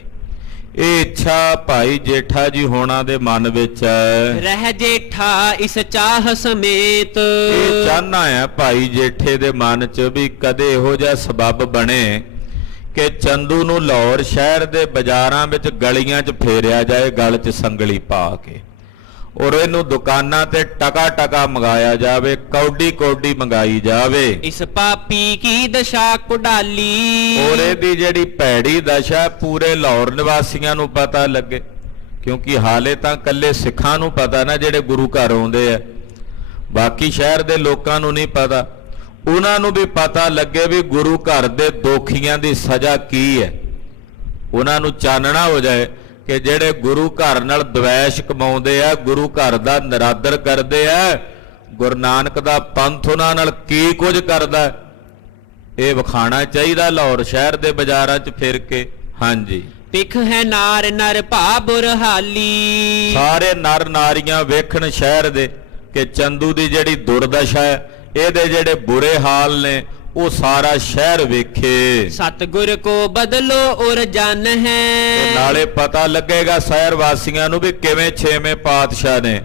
ਇਹ ਇੱਛਾ ਭਾਈ ਜੇਠਾ ਜੀ ਹੋਣਾ ਦੇ ਮਨ ਵਿੱਚ ਹੈ। ਰਹਿ ਜੇਠਾ ਇਸ ਚਾਹ ਸਮੇਤ ਇਹ ਚਾਹਨਾ ਹੈ ਭਾਈ ਜੇਠੇ ਦੇ ਮਨ 'ਚ ਵੀ ਕਦੇ ਇਹੋ ਜਿਹਾ ਸਬੱਬ ਬਣੇ ਕਿ ਚੰਦੂ ਨੂੰ ਲਾਹੌਰ ਸ਼ਹਿਰ ਦੇ ਬਾਜ਼ਾਰਾਂ ਵਿੱਚ ਗਲੀਆਂ 'ਚ ਫੇਰਿਆ ਜਾਏ, ਗਲ 'ਚ ਸੰਗਲੀ ਪਾ ਕੇ, ਔਰ ਇਹਨੂੰ ਦੁਕਾਨਾਂ ਤੇ ਟਕਾ ਟਕਾ ਮੰਗਾਇਆ ਜਾਵੇ, ਕੌਡੀ ਕੌਡੀ ਮੰਗਾਈ ਜਾਵੇ। ਇਸ ਪਾਪੀ ਕੀ ਦਸ਼ਾ ਕੁਡਾਲੀ ਔਰ ਇਹਦੀ ਜਿਹੜੀ ਭੈੜੀ ਦਸ਼ਾ ਪੂਰੇ ਲਾਹੌਰ ਨਿਵਾਸੀਆਂ ਨੂੰ ਪਤਾ ਲੱਗੇ, ਕਿਉਂਕਿ ਹਾਲੇ ਤਾਂ ਕੱਲੇ ਸਿੱਖਾਂ ਨੂੰ ਪਤਾ ਨਾ ਜਿਹੜੇ ਗੁਰੂ ਘਰ ਆਉਂਦੇ ਆ, ਬਾਕੀ ਸ਼ਹਿਰ ਦੇ ਲੋਕਾਂ ਨੂੰ ਨਹੀਂ ਪਤਾ। ਉਹਨਾਂ ਨੂੰ ਵੀ ਪਤਾ ਲੱਗੇ ਵੀ ਗੁਰੂ ਘਰ ਦੇ ਦੋਖੀਆਂ ਦੀ ਸਜ਼ਾ ਕੀ ਹੈ, ਉਹਨਾਂ ਨੂੰ ਚਾਨਣਾ ਹੋ ਜਾਏ ਕਿ ਜਿਹੜੇ ਗੁਰੂ ਘਰ ਨਾਲ ਦਵੈਸ਼ ਕਮਾਉਂਦੇ ਆ, ਗੁਰੂ ਘਰ ਦਾ ਨਿਰਾਦਰ ਕਰਦੇ ਆ, ਗੁਰੂ ਨਾਨਕ ਦਾ ਪੰਥ ਉਹਨਾਂ ਨਾਲ ਕੀ ਕੁਝ ਕਰਦਾ, ਇਹ ਵਿਖਾਣਾ ਚਾਹੀਦਾ ਲਾਹੌਰ ਸ਼ਹਿਰ ਦੇ ਬਾਜ਼ਾਰਾਂ 'ਚ ਫਿਰ ਕੇ। ਹਾਂਜੀ, ਪਿਖ ਹੈ ਨਾਰ ਨਰ ਭਾ ਬੁਰਹਾਲੀ ਸਾਰੇ ਨਰ ਨਾਰੀਆਂ ਵੇਖਣ ਸ਼ਹਿਰ ਦੇ ਕਿ ਚੰਦੂ ਦੀ ਜਿਹੜੀ ਦੁਰਦਸ਼ਾ ਹੈ, ਇਹਦੇ ਜਿਹੜੇ ਬੁਰੇ ਹਾਲ ਨੇ, ਉਹ ਸਾਰਾ ਸ਼ਹਿਰ ਵੇਖੇ। ਸਤਿਗੁਰ ਕੋ ਬਦਲੋ ਔਰ ਜਨ ਤੇ ਹੈ ਨਾਲੇ ਪਤਾ ਲੱਗੇਗਾ ਸ਼ਹਿਰ ਵਾਸੀਆਂ ਨੂੰ ਵੀ ਕਿਵੇਂ ਛੇਵੇਂ ਪਾਤਸ਼ਾਹ ਨੇ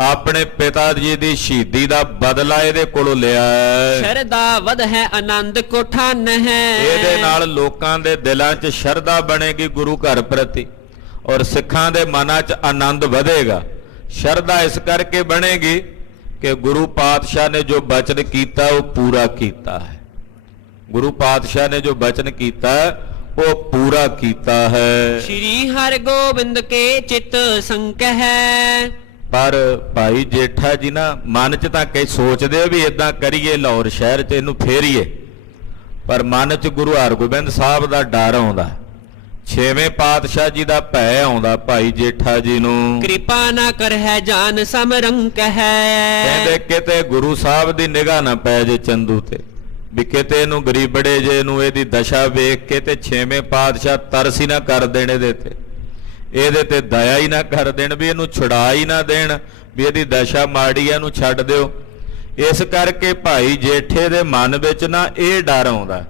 ਆਪਣੇ ਪਿਤਾ ਜੀ ਦੀ ਸ਼ਹੀਦੀ ਦਾ ਬਦਲਾ ਇਹਦੇ ਕੋਲੋਂ ਲਿਆ ਹੈ। ਸ਼ਰਦਾ ਵਧ ਹੈ ਆਨੰਦ ਕੋ ਠਨ ਹੈ ਇਹਦੇ ਨਾਲ ਲੋਕਾਂ ਦੇ ਦਿਲਾਂ 'ਚ ਸ਼ਰਧਾ ਬਣੇਗੀ ਗੁਰੂ ਘਰ ਪ੍ਰਤੀ, ਔਰ ਸਿੱਖਾਂ ਦੇ ਮਨਾਂ 'ਚ ਆਨੰਦ ਵਧੇਗਾ। ਸ਼ਰਧਾ ਇਸ ਕਰਕੇ ਬਣੇਗੀ ਕਿ ਗੁਰੂ ਪਾਤਸ਼ਾਹ ਨੇ ਜੋ ਬਚਨ ਕੀਤਾ ਉਹ ਪੂਰਾ ਕੀਤਾ ਹੈ। ਗੁਰੂ ਪਾਤਸ਼ਾਹ ਨੇ ਜੋ ਬਚਨ ਕੀਤਾ ਉਹ ਪੂਰਾ ਕੀਤਾ ਹੈ। ਸ਼੍ਰੀ ਹਰਿਗੋਬਿੰਦ ਕੇ ਚਿਤ ਸੰਕਹਿ ਪਰ ਭਾਈ ਜੇਠਾ ਜੀ ਨਾ ਮਨ 'ਚ ਤਾਂ ਕਈ ਸੋਚਦੇ ਵੀ ਇਦਾਂ ਕਰੀਏ, ਲਾਹੌਰ ਸ਼ਹਿਰ 'ਚ ਇਹਨੂੰ ਫੇਰੀਏ, ਪਰ ਮਨ 'ਚ ਗੁਰੂ ਹਰਗੋਬਿੰਦ ਸਾਹਿਬ ਦਾ ਡਰ ਆਉਂਦਾ, ਛੇਵੇਂ ਪਾਤਸ਼ਾਹ ਜੀ ਦਾ ਭੈ ਆਉਂਦਾ ਭਾਈ ਜੇਠਾ ਜੀ ਨੂੰ। ਕਿਰਪਾ ਨਾ ਕਰਹਿ ਜਾਨ ਸਮਰੰਕ ਹੈ ਕਹਿੰਦੇ ਕਿਤੇ ਗੁਰੂ ਸਾਹਿਬ ਦੀ ਨਿਗਾਹ ਨਾ ਪੈ ਜੇ ਚੰਦੂ ਤੇ, ਵੀ ਕਿਤੇ ਇਹਨੂੰ ਗਰੀਬੜੇ ਜੇ ਨੂੰ ਇਹਦੀ ਦਸ਼ਾ ਵੇਖ ਕੇ ਤੇ ਛੇਵੇਂ ਪਾਤਸ਼ਾਹ ਤਰਸ ਹੀ ਨਾ ਕਰ ਦੇਣ ਇਹਦੇ ਤੇ, ਇਹਦੇ ਤੇ ਦਇਆ ਹੀ ਨਾ ਕਰ ਦੇਣ, ਵੀ ਇਹਨੂੰ ਛੁਡਾ ਹੀ ਨਾ ਦੇਣ, ਵੀ ਇਹਦੀ ਦਸ਼ਾ ਮਾੜੀ ਆ, ਇਹਨੂੰ ਛੱਡ ਦਿਓ। ਇਸ ਕਰਕੇ ਭਾਈ ਜੇਠੇ ਦੇ ਮਨ ਵਿੱਚ ਨਾ ਇਹ ਡਰ ਆਉਂਦਾ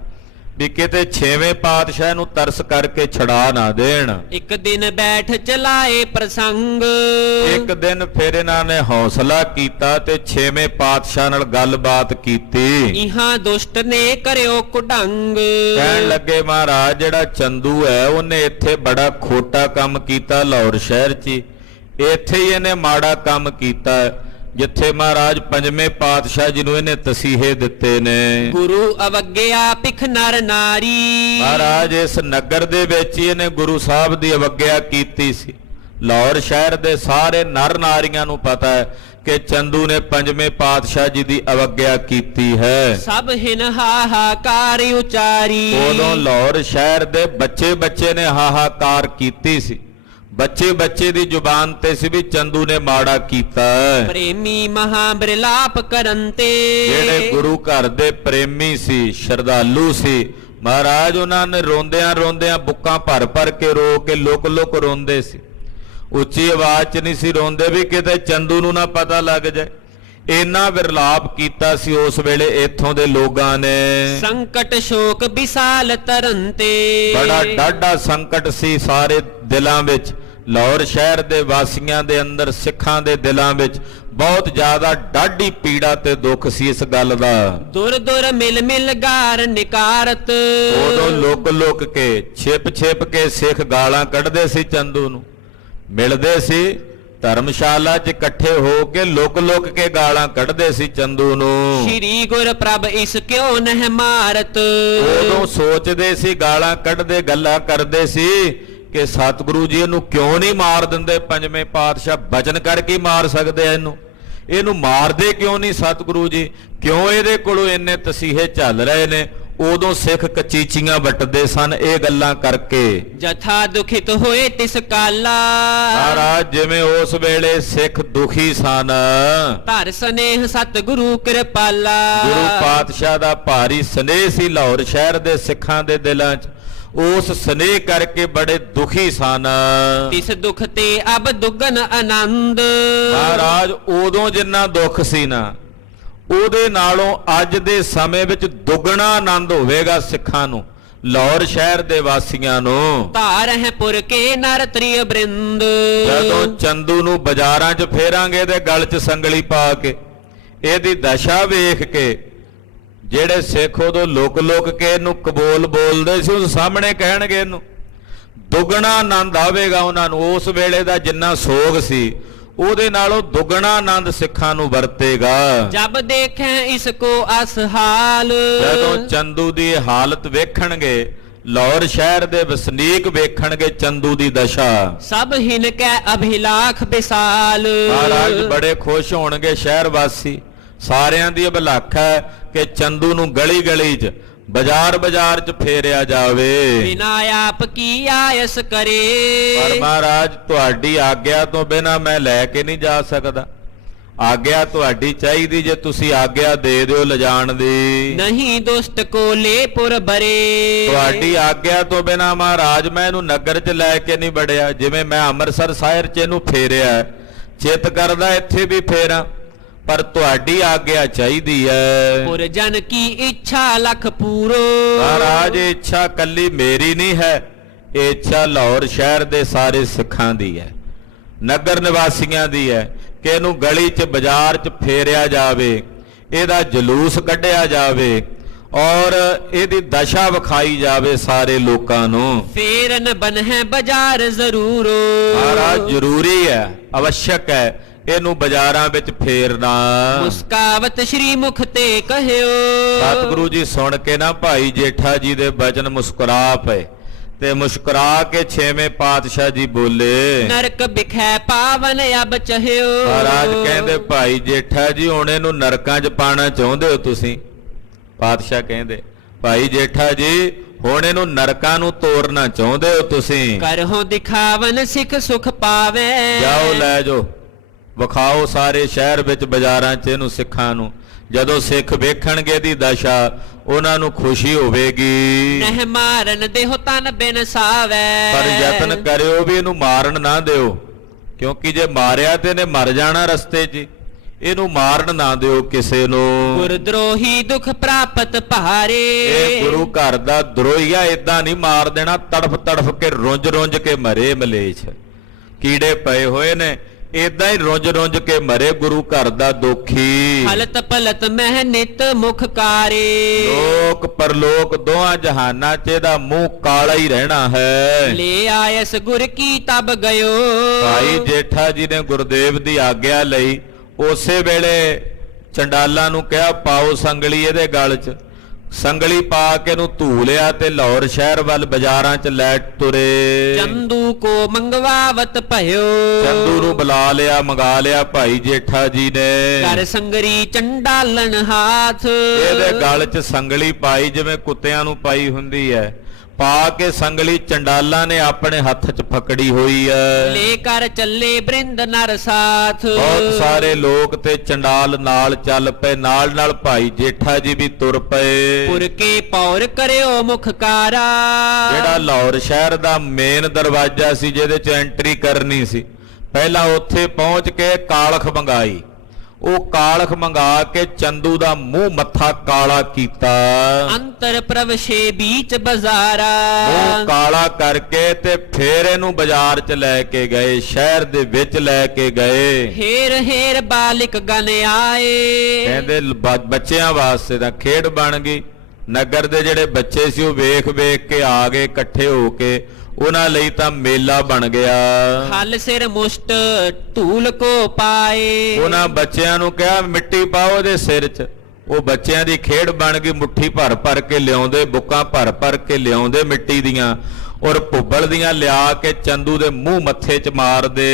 ਵੀ ਕਿਤੇ ਛੇਵੇਂ ਪਾਤਸ਼ਾਹ ਨੂੰ ਤਰਸ ਕਰਕੇ ਛੁਡਾ ਨਾ ਦੇਣ। ਇੱਕ ਦਿਨ ਬੈਠ ਚਲਾਏ ਪ੍ਰਸੰਗ ਇੱਕ ਦਿਨ ਫਿਰ ਇਹਨਾਂ ਨੇ ਹੌਸਲਾ ਕੀਤਾ ਤੇ ਛੇਵੇਂ ਪਾਤਸ਼ਾਹ ਨਾਲ ਗੱਲਬਾਤ ਕੀਤੀ। ਇਹਾਂ ਦੁਸ਼ਟ ਨੇ ਕਰਿਓ ਕੁਢੰਗ ਕਹਿਣ ਲੱਗੇ ਮਹਾਰਾਜ ਜਿਹੜਾ ਚੰਦੂ ਹੈ ਉਹਨੇ ਇੱਥੇ ਬੜਾ ਖੋਟਾ ਕੰਮ ਕੀਤਾ, ਲਾਹੌਰ ਸ਼ਹਿਰ 'ਚ ਇੱਥੇ ਹੀ ਇਹਨੇ ਮਾੜਾ ਕੰਮ ਕੀਤਾ ਜਿੱਥੇ ਮਹਾਰਾਜ ਪੰਜਵੇਂ ਪਾਤਸ਼ਾਹ ਜੀ ਨੂੰ ਇਹਨੇ ਤਸੀਹੇ ਦਿੱਤੇ ਨੇ। ਗੁਰੂ ਅਵਗਿਆ ਪਿਖ ਨਰ ਨਾਰੀ ਮਹਾਰਾਜ ਇਸ ਨਗਰ ਦੇ ਵਿੱਚ ਹੀ ਇਹਨੇ ਗੁਰੂ ਸਾਹਿਬ ਦੀ ਅਵਗਿਆ ਕੀਤੀ ਸੀ। ਲਾਹੌਰ ਸ਼ਹਿਰ ਦੇ ਸਾਰੇ ਨਰ ਨਾਰੀਆਂ ਨੂੰ ਪਤਾ ਹੈ ਕਿ ਚੰਦੂ ਨੇ ਪੰਜਵੇਂ ਪਾਤਸ਼ਾਹ ਜੀ ਦੀ ਅਵਗਿਆ ਕੀਤੀ ਹੈ। ਸਭ ਹਿਨ ਹਾਹਾਕਾਰ ਉਚਾਰੀ ਉਦੋਂ ਲਾਹੌਰ ਸ਼ਹਿਰ ਦੇ ਬੱਚੇ ਨੇ ਹਾਹਾਕਾਰ ਕੀਤੀ ਸੀ, ਬੱਚੇ ਦੀ ਜ਼ੁਬਾਨ ਤੇ ਸੀ ਵੀ ਚੰਦੂ ਨੇ ਮਾੜਾ ਕੀਤਾ। ਪ੍ਰੇਮੀ ਮਹਾ ਬਿਰਲਾਪ ਕਰਨ ਤੇ ਜਿਹੜੇ ਗੁਰੂ ਘਰ ਦੇ ਪ੍ਰੇਮੀ ਸੀ, ਸ਼ਰਧਾਲੂ ਸੀ, ਮਹਾਰਾਜ ਉਹਨਾਂ ਨੇ ਰੋਂਦਿਆਂ ਬੁੱਕਾਂ ਭਰ ਕੇ ਰੋ ਕੇ ਲੁਕ ਰੋਂਦੇ ਸੀ, ਉੱਚੀ ਆਵਾਜ਼ 'ਚ ਨਹੀਂ ਸੀ ਰੋਂਦੇ ਵੀ ਕਿਤੇ ਚੰਦੂ ਨੂੰ ਨਾ ਪਤਾ ਲੱਗ ਜਾਏ। ਇੰਨਾ ਵਿਰਲਾਪ ਕੀਤਾ ਸੀ ਉਸ ਵੇਲੇ ਇੱਥੋਂ ਦੇ ਲੋਕਾਂ ਨੇ। ਸੰਕਟ ਸ਼ੋਕ ਵਿਸਾਲ ਤਰਨ ਤੇ ਬੜਾ ਡਾਢਾ ਸੰਕਟ ਸੀ ਸਾਰੇ ਦਿਲਾਂ ਵਿੱਚ, ਲਾਹੌਰ ਸ਼ਹਿਰ ਦੇ ਵਾਸੀਆਂ ਦੇ ਅੰਦਰ, ਸਿੱਖਾਂ ਦੇ ਦਿਲਾਂ ਵਿੱਚ ਬਹੁਤ ਜ਼ਿਆਦਾ ਡਾਢੀ ਪੀੜਾ ਤੇ ਦੁੱਖ ਸੀ ਇਸ ਗੱਲ ਦਾ। ਦੁਰ ਮਿਲ ਗਾਰ ਨਿਕਾਰਤ ਉਦੋਂ ਲੁਕ ਕੇ ਛਿਪ ਕੇ ਸਿੱਖ ਗਾਲਾਂ ਕੱਢਦੇ ਸੀ ਚੰਦੂ ਨੂੰ, ਮਿਲਦੇ ਸੀ ਧਰਮਸ਼ਾਲਾ 'ਚ ਇਕੱਠੇ ਹੋ ਕੇ ਲੁਕ ਕੇ ਗਾਲਾਂ ਕੱਢਦੇ ਸੀ ਚੰਦੂ ਨੂੰ। ਸ਼੍ਰੀ ਗੁਰ ਪ੍ਰਭ ਇਸ ਕਿਉਂ ਨਹਿ ਮਾਰਤ ਉਦੋਂ ਸੋਚਦੇ ਸੀ, ਗਾਲਾਂ ਕੱਢਦੇ ਗੱਲਾਂ ਕਰਦੇ ਸੀ ਕਿ ਸਤਿਗੁਰੂ ਜੀ ਇਹਨੂੰ ਕਿਉਂ ਨਹੀਂ ਮਾਰ ਦਿੰਦੇ, ਪੰਜਵੇਂ ਪਾਤਸ਼ਾਹ ਬਚਨ ਕਰਕੇ ਮਾਰ ਸਕਦੇ ਆ ਇਹਨੂੰ ਮਾਰਦੇ ਕਿਉਂ ਨਹੀਂ ਸਤਿਗੁਰੂ ਜੀ, ਕਿਉਂ ਇਹਦੇ ਕੋਲੋਂ ਇੰਨੇ ਤਸੀਹੇ ਚੱਲ ਰਹੇ ਨੇ। ਉਦੋਂ ਸਿੱਖ ਕਚੀਚੀਆਂ ਵੱਟਦੇ ਸਨ ਇਹ ਗੱਲਾਂ ਕਰਕੇ। ਜਥਾ ਦੁਖਿਤ ਹੋਏ ਤਿਸ ਕਾਲਾ ਮਹਾਰਾਜ ਜਿਵੇਂ ਉਸ ਵੇਲੇ ਸਿੱਖ ਦੁਖੀ ਸਨ, ਧਰ ਸਨੇਹ ਸਤਿਗੁਰੂ ਕਿਰਪਾਲਾ ਗੁਰੂ ਪਾਤਸ਼ਾਹ ਦਾ ਭਾਰੀ ਸਨੇਹ ਸੀ ਲਾਹੌਰ ਸ਼ਹਿਰ ਦੇ ਸਿੱਖਾਂ ਦੇ ਦਿਲਾਂ 'ਚ। ਉਸ ਸਨੇਹ ਕਰਕੇ ਬੜੇ ਦੁਖੀ ਸਨ। ਤਿਸ ਦੁਖ ਤੇ ਅਬ ਦੁਗਨ ਆਨੰਦ। ਮਹਾਰਾਜ ਉਦੋਂ ਜਿੰਨਾ ਦੁੱਖ ਸੀ ਨਾ, ਉਹਦੇ ਨਾਲੋਂ ਅੱਜ ਦੇ ਸਮੇਂ ਵਿੱਚ ਦੁੱਗਣਾ ਆਨੰਦ ਹੋਵੇਗਾ ਸਿੱਖਾਂ ਨੂੰ, ਲਾਹੌਰ ਸ਼ਹਿਰ ਦੇ ਵਾਸੀਆਂ ਨੂੰ। ਧਾਰ ਹੈ ਪੁਰ ਕੇ ਨਰ ਤ੍ਰਿਯ ਬ੍ਰਿੰਦ। ਜਦੋਂ ਚੰਦੂ ਨੂੰ ਬਾਜ਼ਾਰਾਂ 'ਚ ਫੇਰਾਂਗੇ ਤੇ ਗਲ 'ਚ ਸੰਗਲੀ ਪਾ ਕੇ, ਇਹਦੀ ਦਸ਼ਾ ਵੇਖ ਕੇ ਜਿਹੜੇ ਸਿੱਖ ਉਦੋਂ ਲੁਕ ਕੇ ਇਹਨੂੰ ਕਬੂਲ ਬੋਲਦੇ ਸੀ, ਉਸ ਸਾਹਮਣੇ ਕਹਿਣਗੇ ਇਹਨੂੰ ਦੁੱਗਣਾ ਆਨੰਦ ਆਵੇਗਾ ਉਹਨਾਂ ਨੂੰ। ਉਸ ਵੇਲੇ ਦਾ ਜਿੰਨਾ ਸੋਗ ਸੀ ਉਹਦੇ ਨਾਲੋਂ ਦੁੱਗਣਾ ਆਨੰਦ ਸਿੱਖਾਂ ਨੂੰ ਵਰਤੇਗਾ। ਜਬ ਦੇਖੈ ਇਸ ਕੋ ਅਸਹਾਲ। ਜਦੋਂ ਚੰਦੂ ਦੀ ਹਾਲਤ ਵੇਖਣਗੇ, ਲਾਹੌਰ ਸ਼ਹਿਰ ਦੇ ਵਸਨੀਕ ਵੇਖਣਗੇ ਚੰਦੂ ਦੀ ਦਸ਼ਾ, ਸਭ ਹਿਨ ਕੈ ਅਭਿਲਾਖ ਵਿਸਾਲ। ਮਹਾਰਾਜ ਬੜੇ ਖੁਸ਼ ਹੋਣਗੇ ਸ਼ਹਿਰ ਵਾਸੀ। ਸਾਰਿਆਂ ਦੀ ਅਭਿਲਾਖਾ ਹੈ ਕਿ ਚੰਦੂ ਨੂੰ ਗਲੀ ਗਲੀ 'ਚ, ਬਾਜ਼ਾਰ 'ਚ ਫੇਰਿਆ ਜਾਵੇ। ਬਿਨਾ ਆਪ ਕੀ ਆਇਸ ਕਰੇ। ਪਰ ਮਹਾਰਾਜ ਤੁਹਾਡੀ ਆਗਿਆ ਤੋਂ ਬਿਨਾਂ ਮੈਂ ਲੈ ਕੇ ਨਹੀਂ ਜਾ ਸਕਦਾ। ਆਗਿਆ ਤੁਹਾਡੀ ਚਾਹੀਦੀ, ਜੇ ਤੁਸੀਂ ਆਗਿਆ ਦੇ ਦਿਓ ਲਿਜਾਣ ਦੀ। ਨਹੀਂ ਦੁਸ਼ਟ ਕੋ ਲੈ ਪੁਰ ਬਰੇ। ਤੁਹਾਡੀ ਆਗਿਆ ਤੋਂ ਬਿਨਾਂ ਮਹਾਰਾਜ ਮੈਂ ਇਹਨੂੰ ਨਗਰ 'ਚ ਲੈ ਕੇ ਨਹੀਂ ਵੜਿਆ। ਜਿਵੇਂ ਮੈਂ ਅੰਮ੍ਰਿਤਸਰ ਸ਼ਹਿਰ 'ਚ ਇਹਨੂੰ ਫੇਰਿਆ, ਚਿੱਤ ਕਰਦਾ ਇੱਥੇ ਵੀ ਫੇਰਾਂ, ਪਰ ਤੁਹਾਡੀ ਆਗਿਆ ਚਾਹੀਦੀ ਹੈ। ਪੁਰ ਜਨ ਕੀ ਇੱਛਾ ਲਖ ਪੂਰੋ। ਮਹਾਰਾਜ ਇਹ ਇੱਛਾ ਕੱਲੀ ਮੇਰੀ ਨਹੀਂ ਹੈ, ਇਹ ਇੱਛਾ ਲਾਹੌਰ ਸ਼ਹਿਰ ਦੇ ਸਾਰੇ ਸਿੱਖਾਂ ਦੀ ਹੈ, ਨਗਰ ਨਿਵਾਸੀਆਂ ਦੀ ਹੈ ਕਿ ਇਹਨੂੰ ਗਲੀ 'ਚ ਬਾਜ਼ਾਰ 'ਚ ਫੇਰਿਆ ਜਾਵੇ, ਇਹਦਾ ਜਲੂਸ ਕੱਢਿਆ ਜਾਵੇ ਔਰ ਇਹਦੀ ਦਸ਼ਾ ਵਿਖਾਈ ਜਾਵੇ ਸਾਰੇ ਲੋਕਾਂ ਨੂੰ। ਫੇਰਨ ਬਨ ਹੈ ਬਾਜ਼ਾਰ ਜ਼ਰੂਰ। ਮਹਾਰਾਜ ਜ਼ਰੂਰੀ ਹੈ, ਅਵਸ਼ਕ ਹੈ ਇਹਨੂੰ ਬਾਜ਼ਾਰਾਂ ਵਿੱਚ ਫੇਰਨਾ। ਮੁਸਕਾਵਤ ਸ਼੍ਰੀ ਮੁਖ ਤੇ ਕਹਿਓ। ਸਤਿਗੁਰੂ ਜੀ ਸੁਣ ਕੇ ਨਾ ਭਾਈ ਜੇਠਾ ਜੀ ਦੇ ਬਚਨ ਮੁਸਕਰਾ ਪਏ ਤੇ ਮੁਸਕਰਾ ਕੇ ਛੇਵੇਂ ਪਾਤਸ਼ਾਹ ਜੀ ਬੋਲੇ, ਨਰਕ ਬਿਖੈ ਪਾਵਨ ਅਬ ਚਹਿਓ। ਮਹਾਰਾਜ ਕਹਿੰਦੇ ਭਾਈ ਜੇਠਾ ਜੀ ਹੁਣ ਇਹਨੂੰ ਨਰਕਾਂ 'ਚ ਪਾਣਾ ਚਾਹੁੰਦੇ ਹੋ ਤੁਸੀਂ? ਪਾਤਸ਼ਾਹ ਕਹਿੰਦੇ ਭਾਈ ਜੇਠਾ ਜੀ ਹੁਣ ਇਹਨੂੰ ਨਰਕਾਂ ਨੂੰ ਤੋਰਨਾ ਚਾਹੁੰਦੇ ਹੋ ਤੁਸੀਂ? ਕਰਹੁ ਦਿਖਾਵਨ ਸਿੱਖ ਸੁਖ ਪਾਵੇ। ਜਾਓ ਲੈ ਜਾਓ, ਵਿਖਾਓ ਸਾਰੇ ਸ਼ਹਿਰ ਵਿੱਚ ਬਾਜ਼ਾਰਾਂ 'ਚ ਇਹਨੂੰ ਸਿੱਖਾਂ ਨੂੰ। ਜਦੋਂ ਸਿੱਖ ਵੇਖਣਗੇ ਇਹਦੀ ਦਸ਼ਾ, ਉਹਨਾਂ ਨੂੰ ਖੁਸ਼ੀ ਹੋਵੇਗੀ। ਨਹਿ ਮਾਰਨ ਦੇਹੁ ਤਨ ਬਿਨ ਸਾਵੈ। ਪਰ ਯਤਨ ਕਰਿਓ ਵੀ ਇਹਨੂੰ ਮਾਰਨ ਨਾ ਦਿਓ, ਕਿਉਂਕਿ ਜੇ ਮਾਰਿਆ ਤੇ ਇਹਨੇ ਮਰ ਜਾਣਾ ਰਸਤੇ 'ਚ। ਇਹਨੂੰ ਮਾਰਨ ਨਾ ਦਿਓ ਕਿਸੇ ਨੂੰ। ਗੁਰ ਦਰੋਹੀ ਦੁਖ ਪ੍ਰਾਪਤ ਭਾਰੇ। ਇਹ ਗੁਰੂ ਘਰ ਦਾ ਦਰੋਹੀ ਆ, ਏਦਾਂ ਨਹੀਂ ਮਾਰ ਦੇਣਾ, ਤੜਫ ਕੇ ਰੁੰਝ ਕੇ ਮਰੇ ਮਲੇਛ। ਕੀੜੇ ਪਏ ਹੋਏ ਨੇ, ਏਦਾਂ ਹੀ ਰੁੰਝ ਕੇ ਮਰੇ ਗੁਰੂ ਘਰ ਦਾ ਦੋਖੀ। ਹਲਤ ਪਲਤ ਮਹਿ ਨਿਤ ਮੁਖ ਕਾਰੇ। ਲੋਕ ਪਰਲੋਕ ਦੋਹਾਂ ਜਹਾਨਾਂ 'ਚ ਇਹਦਾ ਮੂੰਹ ਕਾਲਾ ਹੀ ਰਹਿਣਾ ਹੈ। ਲੈ ਆਇਸ ਗੁਰ ਕੀ ਤਬ ਗਇਓ। ਭਾਈ ਜੇਠਾ ਜੀ ਨੇ ਗੁਰਦੇਵ ਦੀ ਆਗਿਆ ਲਈ, ਉਸੇ ਵੇਲੇ ਚੰਡਾਲਾਂ ਨੂੰ ਕਿਹਾ ਪਾਓ ਸੰਗਲੀ ਇਹਦੇ ਗਲ 'ਚ। ਸੰਗਲੀ ਪਾ ਕੇ ਨੂੰ ਧੂ ਲਿਆ ਤੇ ਲਾਹੌਰ ਸ਼ਹਿਰ ਵੱਲ ਬਾਜ਼ਾਰਾਂ 'ਚ ਲੈ ਤੁਰੇ। ਚੰਦੂ ਕੋ ਮੰਗਵਾਵਤ ਭਇਓ। ਚੰਦੂ ਨੂੰ ਬੁਲਾ ਲਿਆ, ਮੰਗਾ ਲਿਆ ਭਾਈ ਜੇਠਾ ਜੀ ਨੇ। ਕਰ ਸੰਗਰੀ ਚੰਡਾਲਨ ਹਾਥ। ਇਹਦੇ ਗਲ 'ਚ ਸੰਗਲੀ ਪਾਈ ਜਿਵੇਂ ਕੁੱਤਿਆਂ ਨੂੰ ਪਾਈ ਹੁੰਦੀ ਹੈ, ਪਾ ਕੇ ਸੰਗਲੀ ਚੰਡਾਲਾਂ ਨੇ ਆਪਣੇ ਹੱਥ 'ਚ ਫਕੜੀ ਹੋਈ ਹੈ। ਲੈ ਕਰ ਚੱਲੇ ਬ੍ਰਿੰਦ ਨਰ ਸਾਥ। ਬਹੁਤ ਸਾਰੇ ਲੋਕ ਤੇ ਚੰਡਾਲ ਨਾਲ ਚੱਲ ਪਏ, ਨਾਲ ਭਾਈ ਜੇਠਾ ਜੀ ਵੀ ਤੁਰ ਪਏ। ਪੁਰ ਕੇ ਪੌਰ ਕਰਿਓ ਮੁਖਕਾਰਾ। ਜਿਹੜਾ ਲਾਹੌਰ ਸ਼ਹਿਰ ਦਾ ਮੇਨ ਦਰਵਾਜ਼ਾ ਸੀ ਜਿਹਦੇ 'ਚ ਐਂਟਰੀ ਕਰਨੀ ਸੀ, ਪਹਿਲਾਂ ਉੱਥੇ ਪਹੁੰਚ ਕੇ ਕਾਲਖ ਮੰਗਾਈ। ਉਹ ਕਾਲਖ ਮੰਗਾ ਕੇ ਚੰਦੂ ਦਾ ਮੂੰਹ ਮੱਥਾ ਕਾਲਾ ਕੀਤਾ। ਅੰਤਰ ਪ੍ਰਵਸ਼ੇ ਬੀਚ ਬਾਜ਼ਾਰਾ। ਉਹ ਕਾਲਾ ਕਰਕੇ ਤੇ ਫੇਰ ਇਹਨੂੰ ਬਾਜ਼ਾਰ 'ਚ ਲੈ ਕੇ ਗਏ, ਸ਼ਹਿਰ ਦੇ ਵਿੱਚ ਲੈ ਕੇ ਗਏ। ਹੇਰ ਬਾਲਿਕ ਗਨ ਆਏ। ਕਹਿੰਦੇ ਬੱਚਿਆਂ ਵਾਸਤੇ ਤਾਂ ਖੇਡ ਬਣ ਗਈ। ਨਗਰ ਦੇ ਜਿਹੜੇ ਬੱਚੇ ਸੀ ਉਹ ਵੇਖ ਕੇ ਆ ਗਏ ਇਕੱਠੇ ਹੋ ਕੇ, ਉਹਨਾਂ ਲਈ ਤਾਂ ਮੇਲਾ ਬਣ ਗਿਆ। ਹਲ ਸਿਰ ਮੁਸ਼ਟ ਧੂਲ ਕੋ ਪਾਏ। ਉਹਨਾਂ ਬੱਚਿਆਂ ਨੂੰ ਕਿਹਾ ਮਿੱਟੀ ਪਾਓ ਇਹਦੇ ਸਿਰ 'ਚ। ਉਹ ਬੱਚਿਆਂ ਦੀ ਖੇਡ ਬਣ ਗਈ, ਮੁੱਠੀ ਭਰ ਕੇ ਲਿਆਉਂਦੇ, ਬੁੱਕਾਂ ਭਰ ਕੇ ਲਿਆਉਂਦੇ ਮਿੱਟੀ ਦੀਆਂ ਔਰ ਭੁੱਬਲ ਦੀਆਂ ਲਿਆ ਕੇ ਚੰਦੂ ਦੇ ਮੂੰਹ ਮੱਥੇ 'ਚ ਮਾਰਦੇ।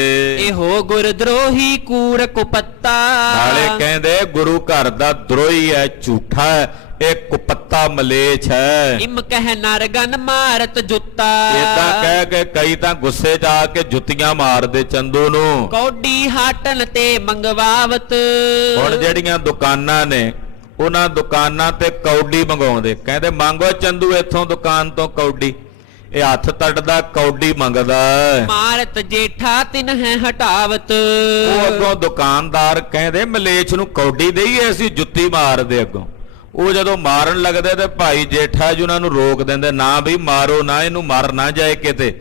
ਇਹੋ ਗੁਰਦਰੋਹੀ ਕੂੜ ਕੁਪੱਤਾ। ਨਾਲੇ ਕਹਿੰਦੇ ਗੁਰੂ ਘਰ ਦਾ ਦਰੋਹੀ ਹੈ, ਝੂਠਾ ਹੈ, ਇਹ ਕੁਪੱਤਾ ਮਲੇਛ ਹੈ। ਇਮ ਕਹਿ ਨਰਗਨ ਮਾਰਤ ਜੁੱਤਾ। ਏਦਾਂ ਕਹਿ ਕੇ ਕਈ ਤਾਂ ਗੁੱਸੇ 'ਚ ਆ ਕੇ ਜੁੱਤੀਆਂ ਮਾਰਦੇ ਚੰਦੂ ਨੂੰ। ਕੌਡੀ ਹਾਟਨ ਤੇ ਮੰਗਵਾਵਤ। ਹੁਣ ਜਿਹੜੀਆਂ ਦੁਕਾਨਾਂ ਨੇ, ਉਹਨਾਂ ਦੁਕਾਨਾਂ ਤੇ ਕੌਡੀ ਮੰਗਾਉਂਦੇ, ਕਹਿੰਦੇ ਮੰਗੋ ਚੰਦੂ ਇੱਥੋਂ ਦੁਕਾਨ ਤੋਂ ਕੌਡੀ। ਇਹ ਹੱਥ ਤੜਦਾ ਕੌਡੀ ਮੰਗਦਾ। ਮਾਰਤ ਜੇਠਾ ਤਿਨ ਹੈ ਹਟਾਵਤ। ਉਹ ਅੱਗੋਂ ਦੁਕਾਨਦਾਰ ਕਹਿੰਦੇ ਮਲੇਛ ਨੂੰ ਕੌਡੀ ਦੇਈਏ ਅਸੀਂ ਜੁੱਤੀ ਮਾਰਦੇ ਅੱਗੋਂ। ਉਹ ਜਦੋਂ ਮਾਰਨ ਲੱਗਦੇ ਤੇ ਭਾਈ ਜੇਠਾ ਜੀ ਉਹਨਾਂ ਨੂੰ ਰੋਕ ਦਿੰਦੇ, ਨਾ ਵੀ ਮਾਰੋ, ਨਾ ਇਹਨੂੰ ਮਰ ਨਾ ਜਾਏ ਕਿਤੇ,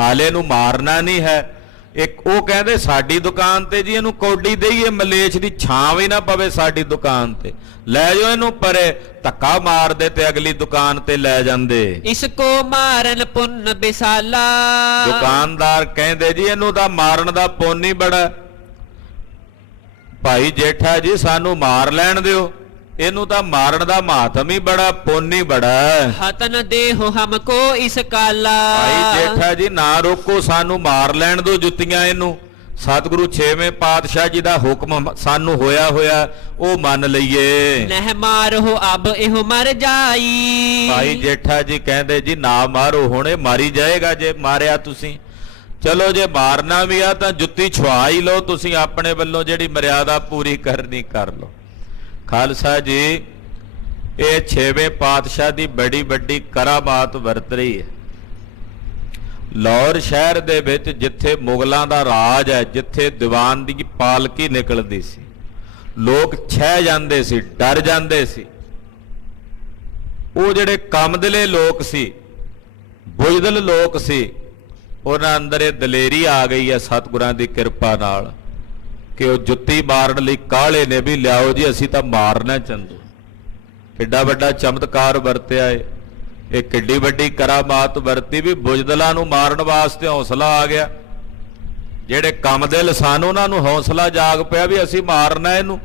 ਆਲੇ ਨੂੰ ਮਾਰਨਾ ਨਹੀਂ ਹੈ। ਇੱਕ ਉਹ ਕਹਿੰਦੇ ਸਾਡੀ ਦੁਕਾਨ ਤੇ ਜੀ ਇਹਨੂੰ ਕੌਡੀ ਦੇਈਏ, ਮਲੇਛ ਦੀ ਛਾਂ ਵੀ ਨਾ ਪਵੇ ਸਾਡੀ ਦੁਕਾਨ ਤੇ, ਲੈ ਜਾਓ ਇਹਨੂੰ ਪਰੇ। ਧੱਕਾ ਮਾਰਦੇ ਤੇ ਅਗਲੀ ਦੁਕਾਨ ਤੇ ਲੈ ਜਾਂਦੇ। ਇਸ ਕੋ ਮਾਰਨ ਪੁੰਨ ਬਿਸਾਲਾ। ਦੁਕਾਨਦਾਰ ਕਹਿੰਦੇ ਜੀ ਇਹਨੂੰ ਤਾਂ ਮਾਰਨ ਦਾ ਪੁੰਨ ਹੀ ਬੜਾ। ਭਾਈ ਜੇਠਾ ਜੀ ਸਾਨੂੰ ਮਾਰ ਲੈਣ ਦਿਓ, ਇਹਨੂੰ ਤਾਂ ਮਾਰਨ ਦਾ ਮਾਤਮ ਹੀ ਬੜਾ, ਪੁੰਨ ਹੀ ਬੜਾ। ਹਤਨ ਦੇਹੁ ਹਮਕੋ ਇਸ ਕਾਲਾ। ਭਾਈ ਜੇਠਾ ਜੀ ਨਾ ਰੋਕੋ, ਸਾਨੂੰ ਮਾਰ ਲੈਣ ਦਿਓ ਜੁੱਤੀਆਂ ਇਹਨੂੰ। ਸਤਿਗੁਰੂ 6ਵੇਂ ਪਾਤਸ਼ਾਹ ਜੀ ਦਾ ਹੁਕਮ ਸਾਨੂੰ ਹੋਇਆ ਉਹ ਮੰਨ ਲਈਏ। ਨਹਿ ਮਾਰੋ ਅਬ ਇਹੋ ਮਰ ਜਾਈ। ਭਾਈ ਜੇਠਾ ਜੀ ਕਹਿੰਦੇ ਜੀ ਨਾ ਮਾਰੋ, ਹੁਣ ਇਹ ਮਾਰੀ ਜਾਏਗਾ ਜੇ ਮਾਰਿਆ ਤੁਸੀਂ। ਚਲੋ ਜੇ ਮਾਰਨਾ ਵੀ ਆ ਤਾਂ ਜੁੱਤੀ ਛੁਆ ਹੀ ਲਓ ਤੁਸੀਂ, ਆਪਣੇ ਵੱਲੋਂ ਜਿਹੜੀ ਮਰਿਆਦਾ ਪੂਰੀ ਕਰਨੀ ਕਰ ਲਓ। ਖਾਲਸਾ ਜੀ ਇਹ 6ਵੇਂ ਪਾਤਸ਼ਾਹ ਦੀ ਬੜੀ ਵੱਡੀ ਕਰਾਮਾਤ ਵਰਤ ਰਹੀ ਹੈ। ਲਾਹੌਰ ਸ਼ਹਿਰ ਦੇ ਵਿੱਚ ਜਿੱਥੇ ਮੁਗਲਾਂ ਦਾ ਰਾਜ ਹੈ, ਜਿੱਥੇ ਦੀਵਾਨ ਦੀ ਪਾਲਕੀ ਨਿਕਲਦੀ ਸੀ, ਲੋਕ ਛਹਿ ਜਾਂਦੇ ਸੀ, ਡਰ ਜਾਂਦੇ ਸੀ। ਉਹ ਜਿਹੜੇ ਕਮਦਲੇ ਲੋਕ ਸੀ, ਬੁਜ਼ਦਲ ਲੋਕ ਸੀ, ਉਹਨਾਂ ਅੰਦਰ ਇਹ ਦਲੇਰੀ ਆ ਗਈ ਹੈ ਸਤਿਗੁਰਾਂ ਦੀ ਕਿਰਪਾ ਨਾਲ ਕਿ ਉਹ ਜੁੱਤੀ ਮਾਰਨ ਲਈ ਕਾਹਲੇ ਨੇ ਵੀ ਲਿਆਓ ਜੀ ਅਸੀਂ ਤਾਂ ਮਾਰਨਾ ਚੰਦੂ। ਕਿੱਡਾ ਵੱਡਾ ਚਮਤਕਾਰ ਵਰਤਿਆ ਏ, ਇਹ ਕਿੱਡੀ ਵੱਡੀ ਕਰਾਮਾਤ ਵਰਤੀ ਵੀ ਬੁਜ਼ਦਲਾਂ ਨੂੰ ਮਾਰਨ ਵਾਸਤੇ ਹੌਸਲਾ ਆ ਗਿਆ। ਜਿਹੜੇ ਕਮਦਿਲ ਸਨ ਉਹਨਾਂ ਨੂੰ ਹੌਸਲਾ ਜਾਗ ਪਿਆ ਵੀ ਅਸੀਂ ਮਾਰਨਾ ਇਹਨੂੰ।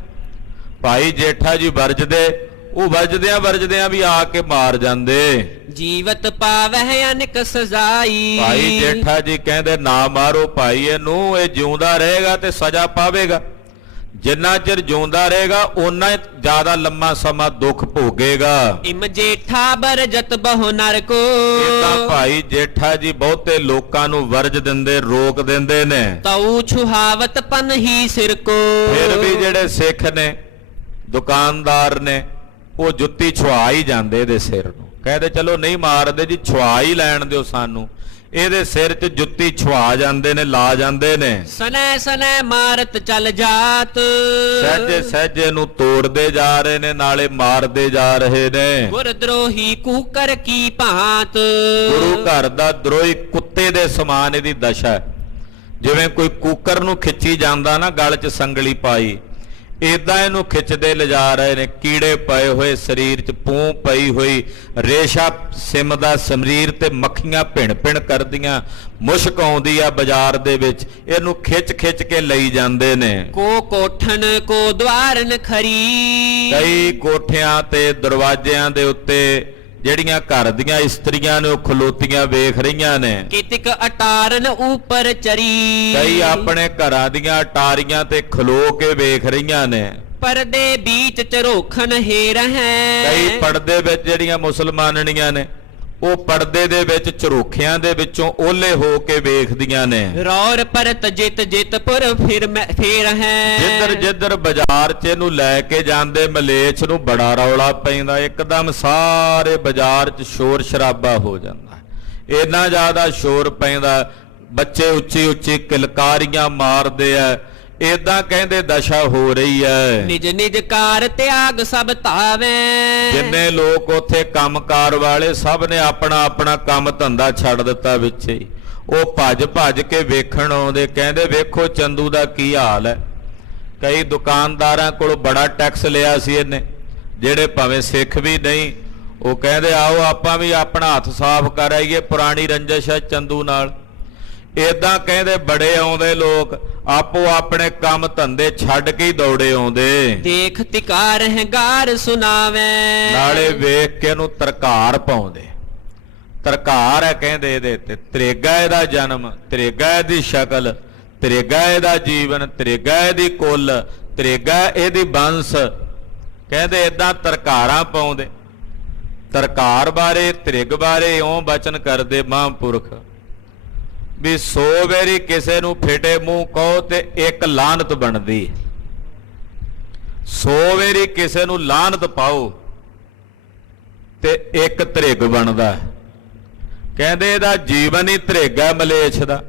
ਭਾਈ ਜੇਠਾ ਜੀ ਵਰਜਦੇ, ਉਹ ਵਰਜਦਿਆਂ ਵੀ ਆ ਕੇ ਮਾਰ ਜਾਂਦੇ। ਜੀਵਤ ਪਾਵਹਿ ਅਨਿਕ ਸਜ਼ਾਈ। ਭਾਈ ਜੇਠਾ ਜੀ ਕਹਿੰਦੇ ਨਾ ਮਾਰੋ ਭਾਈ ਇਹਨੂੰ, ਇਹ ਜਿਉਂਦਾ ਰਹੇਗਾ ਤੇ ਸਜ਼ਾ ਪਾਵੇਗਾ। ਜਿੰਨਾ ਚਿਰ ਜਿਉਂਦਾ ਰਹੇਗਾ ਓਨਾ ਜ਼ਿਆਦਾ ਲੰਮਾ ਸਮਾਂ ਦੁੱਖ ਭੋਗੇਗਾ। ਇਮ ਜੇਠਾ ਬਰਜਤ ਬਹੁ ਨਰ ਕੋ। ਇਹ ਤਾਂ ਭਾਈ ਜੇਠਾ ਜੀ ਬਹੁਤੇ ਲੋਕਾਂ ਨੂੰ ਵਰਜ ਦਿੰਦੇ, ਰੋਕ ਦਿੰਦੇ ਨੇ। ਤਉ ਛੁਹਾਵਤ ਪਨ ਹੀ ਸਿਰ ਕੋ। ਫਿਰ ਵੀ ਜਿਹੜੇ ਸਿੱਖ ਨੇ, ਦੁਕਾਨਦਾਰ ਨੇ, ਉਹ ਜੁੱਤੀ ਛੁਆ ਹੀ ਜਾਂਦੇ ਇਹਦੇ ਸਿਰ ਨੂੰ। ਕਹਿੰਦੇ ਚਲੋ ਨਹੀਂ ਮਾਰਦੇ ਜੀ, ਛੁਆ ਹੀ ਲੈਣ ਦਿਓ ਸਾਨੂੰ। ਇਹਦੇ ਸਿਰ 'ਚ ਜੁੱਤੀ ਛੁਆ ਜਾਂਦੇ ਨੇ, ਲਾ ਜਾਂਦੇ ਨੇ। ਸਨੈ ਸਨੈ ਮਾਰਤ ਚੱਲ ਜਾਤ। ਸਹਿਜੇ ਸਹਿਜੇ ਨੂੰ ਤੋੜਦੇ ਜਾ ਰਹੇ ਨੇ, ਨਾਲੇ ਮਾਰਦੇ ਜਾ ਰਹੇ ਨੇ। ਗੁਰ ਦਰੋਹੀ ਕੂਕਰ ਕੀ ਭਾਂਤ। ਗੁਰੂ ਘਰ ਦਾ ਦਰੋਹੀ ਕੁੱਤੇ ਦੇ ਸਮਾਨ ਇਹਦੀ ਦਸ਼ਾ ਹੈ। ਜਿਵੇਂ ਕੋਈ ਕੂਕਰ ਨੂੰ ਖਿੱਚੀ ਜਾਂਦਾ ਨਾ ਗਲ 'ਚ ਸੰਗਲੀ ਪਾਈ, ਏਦਾਂ ਇਹਨੂੰ ਖਿੱਚਦੇ ਲਿਜਾ ਰਹੇ ਨੇ। ਕੀੜੇ ਪਏ ਹੋਏ ਸਰੀਰ 'ਚ, ਪੂੰ ਪਈ ਹੋਈ, ਰੇਸ਼ਾ ਸਿਮਦਾ ਸਰੀਰ ਤੇ ਮੱਖੀਆਂ ਭਿਣ ਭਿਣ ਕਰਦੀਆਂ, ਮੁਸ਼ਕ ਆਉਂਦੀ ਆ ਬਾਜ਼ਾਰ ਦੇ ਵਿੱਚ, ਇਹਨੂੰ ਖਿੱਚ ਖਿੱਚ ਕੇ ਲਈ ਜਾਂਦੇ ਨੇ। ਕੋ ਕੋਠਨ ਕੋ ਦਵਾਰਨ ਖਰੀ। ਕਈ ਕੋਠਿਆਂ ਤੇ ਦਰਵਾਜ਼ਿਆਂ ਦੇ ਉੱਤੇ ਜਿਹੜੀਆਂ ਘਰ ਦੀਆਂ ਇਸਤਰੀਆਂ ਨੇ ਉਹ ਖਲੋਤੀਆਂ ਵੇਖ ਰਹੀਆਂ ਨੇ। ਕਿਤਕ ਅਟਾਰਨ ਉਪਰ ਚਰੀ। ਕਈ ਆਪਣੇ ਘਰਾਂ ਦੀਆਂ ਅਟਾਰੀਆਂ ਤੇ ਖਲੋ ਕੇ ਵੇਖ ਰਹੀਆਂ ਨੇ। ਪਰਦੇ ਬੀਚ ਝਰੋਖਨ ਹੇਰ ਹੈ। ਕਈ ਪਰਦੇ ਵਿੱਚ ਜਿਹੜੀਆਂ ਮੁਸਲਮਾਨਣੀਆਂ ਨੇ ਉਹ ਪਰਦੇ ਦੇ ਵਿੱਚ ਝਰੋਖਿਆਂ ਦੇ ਵਿੱਚੋਂ ਓਲੇ ਹੋ ਕੇ ਵੇਖਦੀਆਂ ਨੇ। ਰੌਰ ਪਰਤ ਜਿਤ ਪੁਰ ਫੇਰ ਹੈ। ਜਿੱਧਰ ਜਿੱਧਰ ਬਾਜ਼ਾਰ 'ਚ ਇਹਨੂੰ ਲੈ ਕੇ ਜਾਂਦੇ ਮਲੇਛ ਨੂੰ ਬੜਾ ਰੌਲਾ ਪੈਂਦਾ, ਇੱਕਦਮ ਸਾਰੇ ਬਾਜ਼ਾਰ 'ਚ ਸ਼ੋਰ ਸ਼ਰਾਬਾ ਹੋ ਜਾਂਦਾ। ਇੰਨਾ ਜ਼ਿਆਦਾ ਸ਼ੋਰ ਪੈਂਦਾ, ਬੱਚੇ ਉੱਚੀ ਉੱਚੀ ਕਿਲਕਾਰੀਆਂ ਮਾਰਦੇ ਆ। ਏਦਾਂ ਕਹਿੰਦੇ ਦਸ਼ਾ ਹੋ ਰਹੀ ਹੈ। ਨਿਜ ਨਿਜ ਕਾਰ ਤਿਆਗ ਸਭ ਧਾਵੇ। ਜਿੰਨੇ ਲੋਕ ਉੱਥੇ ਕੰਮਕਾਰ ਵਾਲੇ ਸਭ ਨੇ ਆਪਣਾ ਆਪਣਾ ਕੰਮ ਧੰਦਾ ਛੱਡ ਦਿੱਤਾ ਵਿੱਚ ਹੀ। ਉਹ ਭੱਜ ਭੱਜ ਕੇ ਵੇਖਣ ਆਉਂਦੇ, ਕਹਿੰਦੇ ਵੇਖੋ ਚੰਦੂ ਦਾ ਕੀ ਹਾਲ ਹੈ। ਕਈ ਦੁਕਾਨਦਾਰਾਂ ਕੋਲ ਬੜਾ ਟੈਕਸ ਲਿਆ ਸੀ ਇਹਨੇ, ਜਿਹੜੇ ਭਾਵੇਂ ਸਿੱਖ ਵੀ ਨਹੀਂ। ਉਹ ਕਹਿੰਦੇ ਆਓ ਆਪਾਂ ਵੀ ਆਪਣਾ ਹੱਥ ਸਾਫ਼ ਕਰ ਆਈਏ, ਪੁਰਾਣੀ ਰੰਜਿਸ਼ ਹੈ ਚੰਦੂ ਨਾਲ। ਏਦਾਂ ਕਹਿੰਦੇ ਬੜੇ ਆਉਂਦੇ ਲੋਕ, ਆਪੋ ਆਪਣੇ ਕੰਮ ਧੰਦੇ ਛੱਡ ਕੇ ਹੀ ਦੌੜੇ ਆਉਂਦੇ। ਦੇਖ ਤਿਕਾਰ ਹੈ ਗਾਰ ਸੁਣਾਵੇ। ਨਾਲੇ ਵੇਖ ਕੇ ਇਹਨੂੰ ਤਰਕਾਰ ਪਾਉਂਦੇ। ਤਰਕਾਰ ਹੈ ਕਹਿੰਦੇ ਇਹਦੇ ਤੇ। ਤ੍ਰੇਗਾ ਇਹਦਾ ਜਨਮ, ਤ੍ਰੇਗਾ ਇਹਦੀ ਸ਼ਕਲ, ਤ੍ਰੇਗਾ ਇਹਦਾ ਜੀਵਨ, ਤ੍ਰੇਗਾ ਇਹਦੀ ਕੁੱਲ, ਤ੍ਰੇਗਾ ਇਹਦੀ ਬੰਸ। ਕਹਿੰਦੇ ਏਦਾਂ ਤਰਕਾਰਾਂ ਪਾਉਂਦੇ। ਤਰਕਾਰ ਬਾਰੇ, ਤ੍ਰਿਗ ਬਾਰੇ ਇਉਂ ਬਚਨ ਕਰਦੇ ਮਹਾਂਪੁਰਖ ਵੀ 100 ਵਾਰੀ ਕਿਸੇ ਨੂੰ ਫਿਟੇ ਮੂੰਹ ਕਹੋ ਤੇ ਇੱਕ ਲਾਹਨਤ ਬਣਦੀ। 100 ਵਾਰੀ ਕਿਸੇ ਨੂੰ ਲਾਹਨਤ ਪਾਓ ਤੇ ਇੱਕ ਤ੍ਰਿਗ ਬਣਦਾ। ਕਹਿੰਦੇ ਇਹਦਾ ਜੀਵਨ ਹੀ ਧਰੇਗਾ ਮਲੇਛ ਦਾ।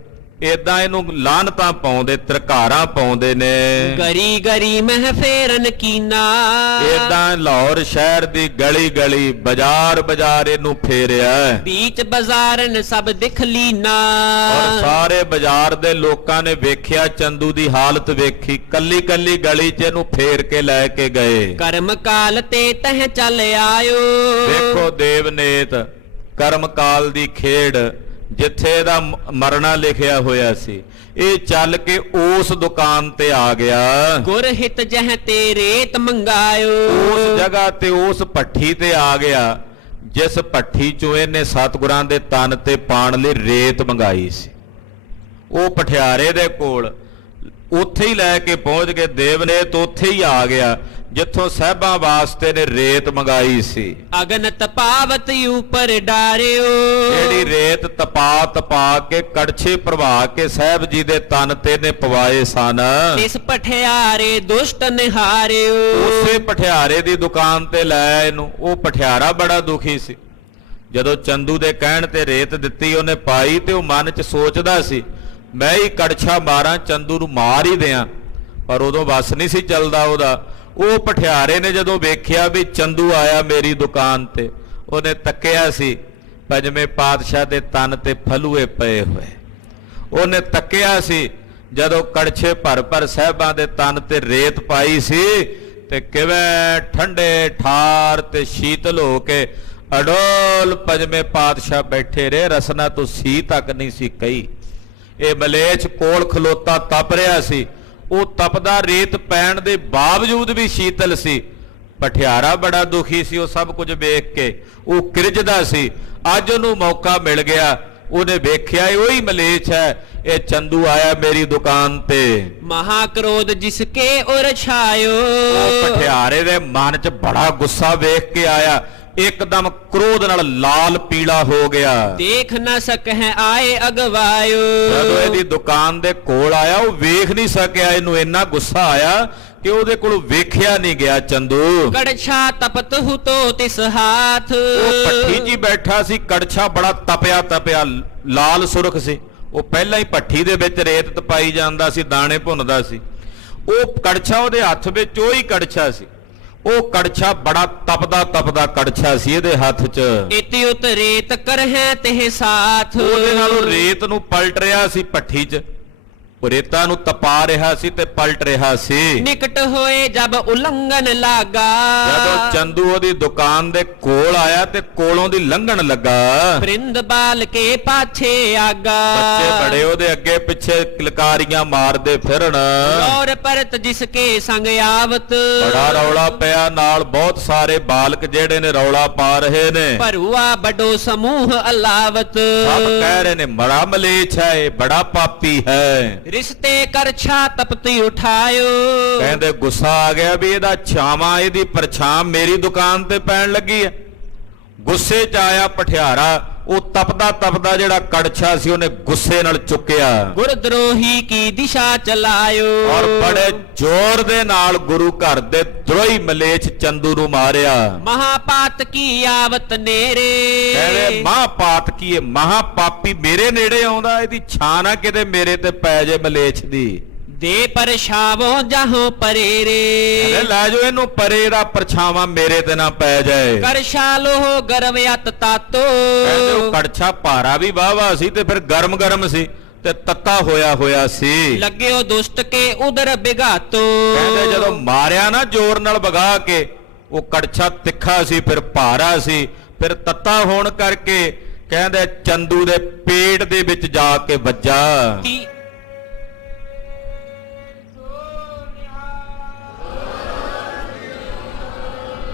ਏਦਾਂ ਇਹਨੂੰ ਲਾਹਨਤਾਂ ਪਾਉਂਦੇ, ਤਰਕਾਰਾਂ ਪਾਉਂਦੇ ਨੇ। ਗਰੀ ਗਰੀ ਮਹਿ ਫੇਰਨ ਕੀਨਾ, ਏਦਾਂ ਲਾਹੌਰ ਸ਼ਹਿਰ ਦੀ ਗਲੀ ਗਲੀ, ਬਾਜ਼ਾਰ ਬਾਜ਼ਾਰ ਇਹਨੂੰ ਫੇਰਿਆ। ਬੀਚ ਬਾਜ਼ਾਰਨ ਸਭ ਦਿਖ ਲੀਨਾ, ਔਰ ਸਾਰੇ ਬਾਜ਼ਾਰ ਦੇ ਲੋਕਾਂ ਨੇ ਵੇਖਿਆ, ਚੰਦੂ ਦੀ ਹਾਲਤ ਵੇਖੀ, ਕੱਲੀ ਕੱਲੀ ਗਲੀ 'ਚ ਇਹਨੂੰ ਫੇਰ ਕੇ ਲੈ ਕੇ ਗਏ। ਕਰਮ ਕਾਲ ਤੇ ਤਹ ਚੱਲ ਆਇਓ। ਦੇਖੋ ਦੇਵਨੇਤ, ਕਰਮ ਕਾਲ ਦੀ ਖੇਡ, ਜਿੱਥੇ ਇਹਦਾ ਮਰਨਾ ਲਿਖਿਆ ਹੋਇਆ ਸੀ, ਇਹ ਚੱਲ ਕੇ ਉਸ ਦੁਕਾਨ ਤੇ ਆ ਗਿਆ। ਗੁਰ ਹਿਤ ਜਹ ਤੇ ਰੇਤ ਮੰਗਾਇਓ। ਉਸ ਜਗ੍ਹਾ ਤੇ ਉਸ ਭੱਠੀ ਤੇ ਆ ਗਿਆ, ਜਿਸ ਭੱਠੀ ਚੋਂ ਇਹਨੇ ਸਤਿਗੁਰਾਂ ਦੇ ਤਨ ਤੇ ਪਾਣ ਲਈ ਰੇਤ ਮੰਗਾਈ ਸੀ। ਉਹ ਪਠਿਆਰੇ ਦੇ ਕੋਲ ਉੱਥੇ ਹੀ ਲੈ ਕੇ ਪਹੁੰਚ ਗਏ। ਦੇਵਨੇਤ ਉੱਥੇ ਹੀ ਆ ਗਿਆ ਜਿੱਥੋਂ ਸਾਹਿਬਾਂ ਵਾਸਤੇ ਨੇ ਰੇਤ ਮੰਗਾਈ ਸੀ। ਅਗਨ ਤਪਾਵਤ ਉਪਰ ਡਾਰਿਓ, ਜਿਹੜੀ ਰੇਤ ਤਪਾ ਕੇ ਕੜਛੇ ਭਰਵਾ ਕੇ ਸਾਹਿਬ ਜੀ ਦੇ ਤਨ ਤੇ ਨੇ ਪਵਾਏ ਸਨ। ਇਸ ਪਠਿਆਰੇ ਦੁਸ਼ਟ ਨਿਹਾਰਿਓ। ਉਸੇ ਪਠਿਆਰੇ ਦੀ ਦੁਕਾਨ ਤੇ ਲੈ ਇਹਨੂੰ। ਉਹ ਪਠਿਆਰਾ ਬੜਾ ਦੁਖੀ ਸੀ। ਜਦੋਂ ਚੰਦੂ ਦੇ ਕਹਿਣ ਤੇ ਰੇਤ ਦਿੱਤੀ, ਉਹਨੇ ਪਾਈ ਤੇ ਉਹ ਮਨ 'ਚ ਸੋਚਦਾ ਸੀ, ਮੈਂ ਹੀ ਕੜਛਾ ਮਾਰਾਂ, ਚੰਦੂ ਨੂੰ ਮਾਰ ਹੀ ਦਿਆਂ। ਪਰ ਉਦੋਂ ਵਸ ਨਹੀਂ ਸੀ ਚੱਲਦਾ ਉਹਦਾ। ਉਹ ਪਠਿਆਰੇ ਨੇ ਜਦੋਂ ਵੇਖਿਆ ਵੀ ਚੰਦੂ ਆਇਆ ਮੇਰੀ ਦੁਕਾਨ ਤੇ, ਉਹਨੇ ਤੱਕਿਆ ਸੀ ਪੰਜਵੇਂ ਪਾਤਸ਼ਾਹ ਦੇ ਤਨ ਤੇ ਫਲੂਏ ਪਏ ਹੋਏ। ਉਹਨੇ ਤੱਕਿਆ ਸੀ ਜਦੋਂ ਕੜਛੇ ਭਰ ਭਰ ਸਾਹਿਬਾਂ ਦੇ ਤਨ ਤੇ ਰੇਤ ਪਾਈ ਸੀ, ਤੇ ਕਿਵੇਂ ਠੰਡੇ ਠਾਰ ਤੇ ਸ਼ੀਤਲ ਹੋ ਕੇ ਅਡੋਲ ਪੰਜਵੇਂ ਪਾਤਸ਼ਾਹ ਬੈਠੇ ਰਹੇ। ਰਸਨਾ ਤੋਂ ਸੀ ਤੱਕ ਨਹੀਂ ਸੀ ਕਹੀ। ਇਹ ਮਲੇਛ ਕੋਲ ਖਲੋਤਾ ਤਪ ਰਿਹਾ ਸੀ। ਉਹ ਤਪਦਾ ਰੇਤ ਪੈਣ ਦੇ ਬਾਵਜੂਦ ਵੀ ਸ਼ੀਤਲ ਸੀ। ਪਠਿਆਰਾ ਬੜਾ ਦੁਖੀ ਸੀ। ਉਹ ਸਭ ਕੁਝ ਵੇਖ ਕੇ ਉਹ ਕਿਰਜਦਾ ਸੀ। ਅੱਜ ਉਹਨੂੰ ਮੌਕਾ ਮਿਲ ਗਿਆ। ਉਹਨੇ ਵੇਖਿਆ ਇਹ ਉਹੀ ਮਲੇਛ ਹੈ, ਇਹ ਚੰਦੂ ਆਇਆ ਮੇਰੀ ਦੁਕਾਨ ਤੇ। ਮਹਾ ਕ੍ਰੋਧ ਜਿਸਕੇ ਉਰ ਛਾਇਓ। ਉਹ ਪਠਿਆਰੇ ਦੇ ਮਨ 'ਚ ਬੜਾ ਗੁੱਸਾ ਵੇਖ ਕੇ ਆਇਆ। ਇੱਕਦਮ ਕ੍ਰੋਧ ਨਾਲ ਲਾਲ ਪੀਲਾ ਹੋ ਗਿਆ। ਦੇਖ ਨਾ ਸਕਹਿ ਆਏ ਅਗਵਾਇਓ। ਜਦੋਂ ਇਹਦੀ ਦੁਕਾਨ ਦੇ ਕੋਲ ਆਇਆ, ਉਹ ਵੇਖ ਨਹੀਂ ਸਕਿਆ। ਇਹਨੂੰ ਇੰਨਾ ਗੁੱਸਾ ਆਇਆ ਕਿ ਉਹਦੇ ਕੋਲ ਵੇਖਿਆ ਨਹੀਂ ਗਿਆ ਚੰਦੂ। ਕੜਛਾ ਤਪਤ ਹੂ ਤੋ ਤਿਸ ਹਾਥ। ਉਹ ਭੱਠੀ 'ਚ ਹੀ ਬੈਠਾ ਸੀ। ਕੜਛਾ ਬੜਾ ਤਪਿਆ ਤਪਿਆ ਲਾਲ ਸੁਰਖ ਸੀ। ਉਹ ਪਹਿਲਾਂ ਹੀ ਭੱਠੀ ਦੇ ਵਿੱਚ ਰੇਤ ਤਪਾਈ ਜਾਂਦਾ ਸੀ, ਦਾਣੇ ਭੁੰਨਦਾ ਸੀ। ਉਹ ਕੜਛਾ ਉਹਦੇ ਹੱਥ ਵਿੱਚ ਉਹੀ ਕੜਛਾ ਸੀ। ਉਹ ਕੜਛਾ ਬੜਾ ਤਪਦਾ ਕੜਛਾ ਸੀ ਇਹਦੇ ਹੱਥ 'ਚ। ਇਤਿ ਉਤ ਰੇਤ ਕਰਹਿ ਤਿਹ ਸਾਥ। ਉਹਦੇ ਨਾਲ ਉਹ ਰੇਤ ਨੂੰ ਪਲਟ ਰਿਹਾ ਸੀ ਭੱਠੀ 'ਚ। ਉਹ ਰੇਤਾਂ ਨੂੰ ਤਪਾ ਰਿਹਾ ਸੀ ਤੇ ਪਲਟ ਰਿਹਾ ਸੀ। ਨਿਕਟ ਹੋਏ ਜਬ ਉਲੰਘਨ ਲਾਗਾ। ਜਦੋਂ ਚੰਦੂ ਉਹਦੀ ਦੁਕਾਨ ਦੇ ਕੋਲ ਆਇਆ ਤੇ ਕੋਲੋਂ ਦੀ ਲੰਘਣ ਲੱਗਾ। ਬ੍ਰਿੰਦ ਬਾਲ ਕੇ ਪਾਛੇ ਆਗਾ। ਬੱਚੇ ਬੜੇ ਉਹਦੇ ਅੱਗੇ ਪਿੱਛੇ ਕਿਲਕਾਰੀਆਂ ਮਾਰਦੇ ਫਿਰਨ। ਔਰ ਪਰਤ ਜਿਸਕੇ ਸੰਗ ਆਵਤ। ਬੜਾ ਰੌਲਾ ਪਿਆ। ਨਾਲ ਬਹੁਤ ਸਾਰੇ ਬਾਲਕ ਜਿਹੜੇ ਨੇ ਰੌਲਾ ਪਾ ਰਹੇ ਨੇ। ਭਰੂਆ ਬਡੋ ਸਮੂਹ ਅਲਾਵਤ। ਸਭ ਕਹਿ ਰਹੇ ਨੇ ਬੜਾ ਮਲੇਛ ਹੈ, ਇਹ ਬੜਾ ਪਾਪੀ ਹੈ। ਰਿਸ਼ਤੇ ਕਰਛਾ ਤਪਤੀ ਉਠਾਇਓ। ਕਹਿੰਦੇ ਗੁੱਸਾ ਆ ਗਿਆ ਵੀ ਇਹਦਾ ਛਾਵਾਂ, ਇਹਦੀ ਪਰਛਾਮ ਮੇਰੀ ਦੁਕਾਨ ਤੇ ਪੈਣ ਲੱਗੀ ਹੈ। ਗੁੱਸੇ 'ਚ ਆਇਆ ਪਠਿਆਰਾ। ਉਹ ਤਪਦਾ ਜਿਹੜਾ ਕੜਛਾ ਸੀ ਉਹਨੇ ਗੁੱਸੇ ਨਾਲ ਚੁੱਕਿਆ। ਗੁਰਦਰੋਹੀ ਕੀ ਦਿਸ਼ਾ ਚਲਾਇਓ। ਔਰ ਬੜੇ ਜ਼ੋਰ ਦੇ ਨਾਲ ਗੁਰੂ ਘਰ ਦੇ ਦਰੋਹੀ ਮਲੇਛ ਚੰਦੂ ਨੂੰ ਮਾਰਿਆ। ਮਹਾਪਾਤ ਕੀ ਆਵਤ ਨੇਰੇ। ਕਹਿੰਦੇ ਮਹਾਪਾਤ ਕੀ ਹੈ, ਮਹਾਪਾਪੀ ਮੇਰੇ ਨੇੜੇ ਆਉਂਦਾ। ਇਹਦੀ ਛਾਂ ਨਾ ਕਿਤੇ ਮੇਰੇ ਤੇ ਪੈ ਜੇ ਮਲੇਛ ਦੀ। ਦੇ ਪਰਛਾਵੋ ਜਾਹੋਂ ਪਰੇਰੇ। ਲੈ ਜੋ ਇਹਨੂੰ ਪਰੇ ਦਾ ਪਰਛਾਵਾਂ ਮੇਰੇ ਤੇ ਨਾ ਪੈ ਜਾਏ। ਕਰਸ਼ਾ ਲੋਹ ਗਰਮ ਅਤ ਤਾਤੋ। ਕਹਿੰਦੇ ਉਹ ਕੜਛਾ ਭਾਰਾ ਵੀ ਵਾਹਵਾ ਸੀ ਤੇ ਫਿਰ ਗਰਮ ਸੀ ਤੇ ਤੱਤਾ ਹੋਇਆ ਸੀ। ਲੱਗਿਓ ਦੁਸ਼ਟ ਕੇ ਉਦਰ ਬਿਗਾਤੋ। ਕਹਿੰਦੇ ਜਦੋਂ ਮਾਰਿਆ ਨਾ ਜ਼ੋਰ ਨਾਲ ਵਗਾ ਕੇ, ਉਹ ਕੜਛਾ ਤਿੱਖਾ ਸੀ, ਫਿਰ ਭਾਰਾ ਸੀ, ਫਿਰ ਤੱਤਾ ਹੋਣ ਕਰਕੇ ਕਹਿੰਦੇ ਚੰਦੂ ਦੇ ਪੇਟ ਦੇ ਵਿੱਚ ਜਾ ਕੇ ਵੱਜਾ।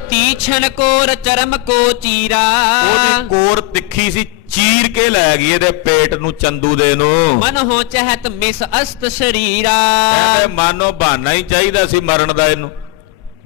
ਤੀਛਣ ਕੋਰ ਚਰਮ ਕੋ ਚੀਰਾ। ਉਹਦੀ ਕੋਰ ਤਿੱਖੀ ਸੀ, ਚੀਰ ਕੇ ਲੈ ਗਈ ਇਹਦੇ ਪੇਟ ਨੂੰ, ਚੰਦੂ ਦੇ ਨੂੰ। ਮਨ ਹੋ ਚਹਿਤ ਮਿਸ ਅਸਤ ਸ਼ਰੀਰਾ। ਕਹਿੰਦੇ ਮਾਨੋ ਬਹਾਨਾ ਹੀ ਚਾਹੀਦਾ ਸੀ ਮਰਨ ਦਾ। ਇਹਨੂੰ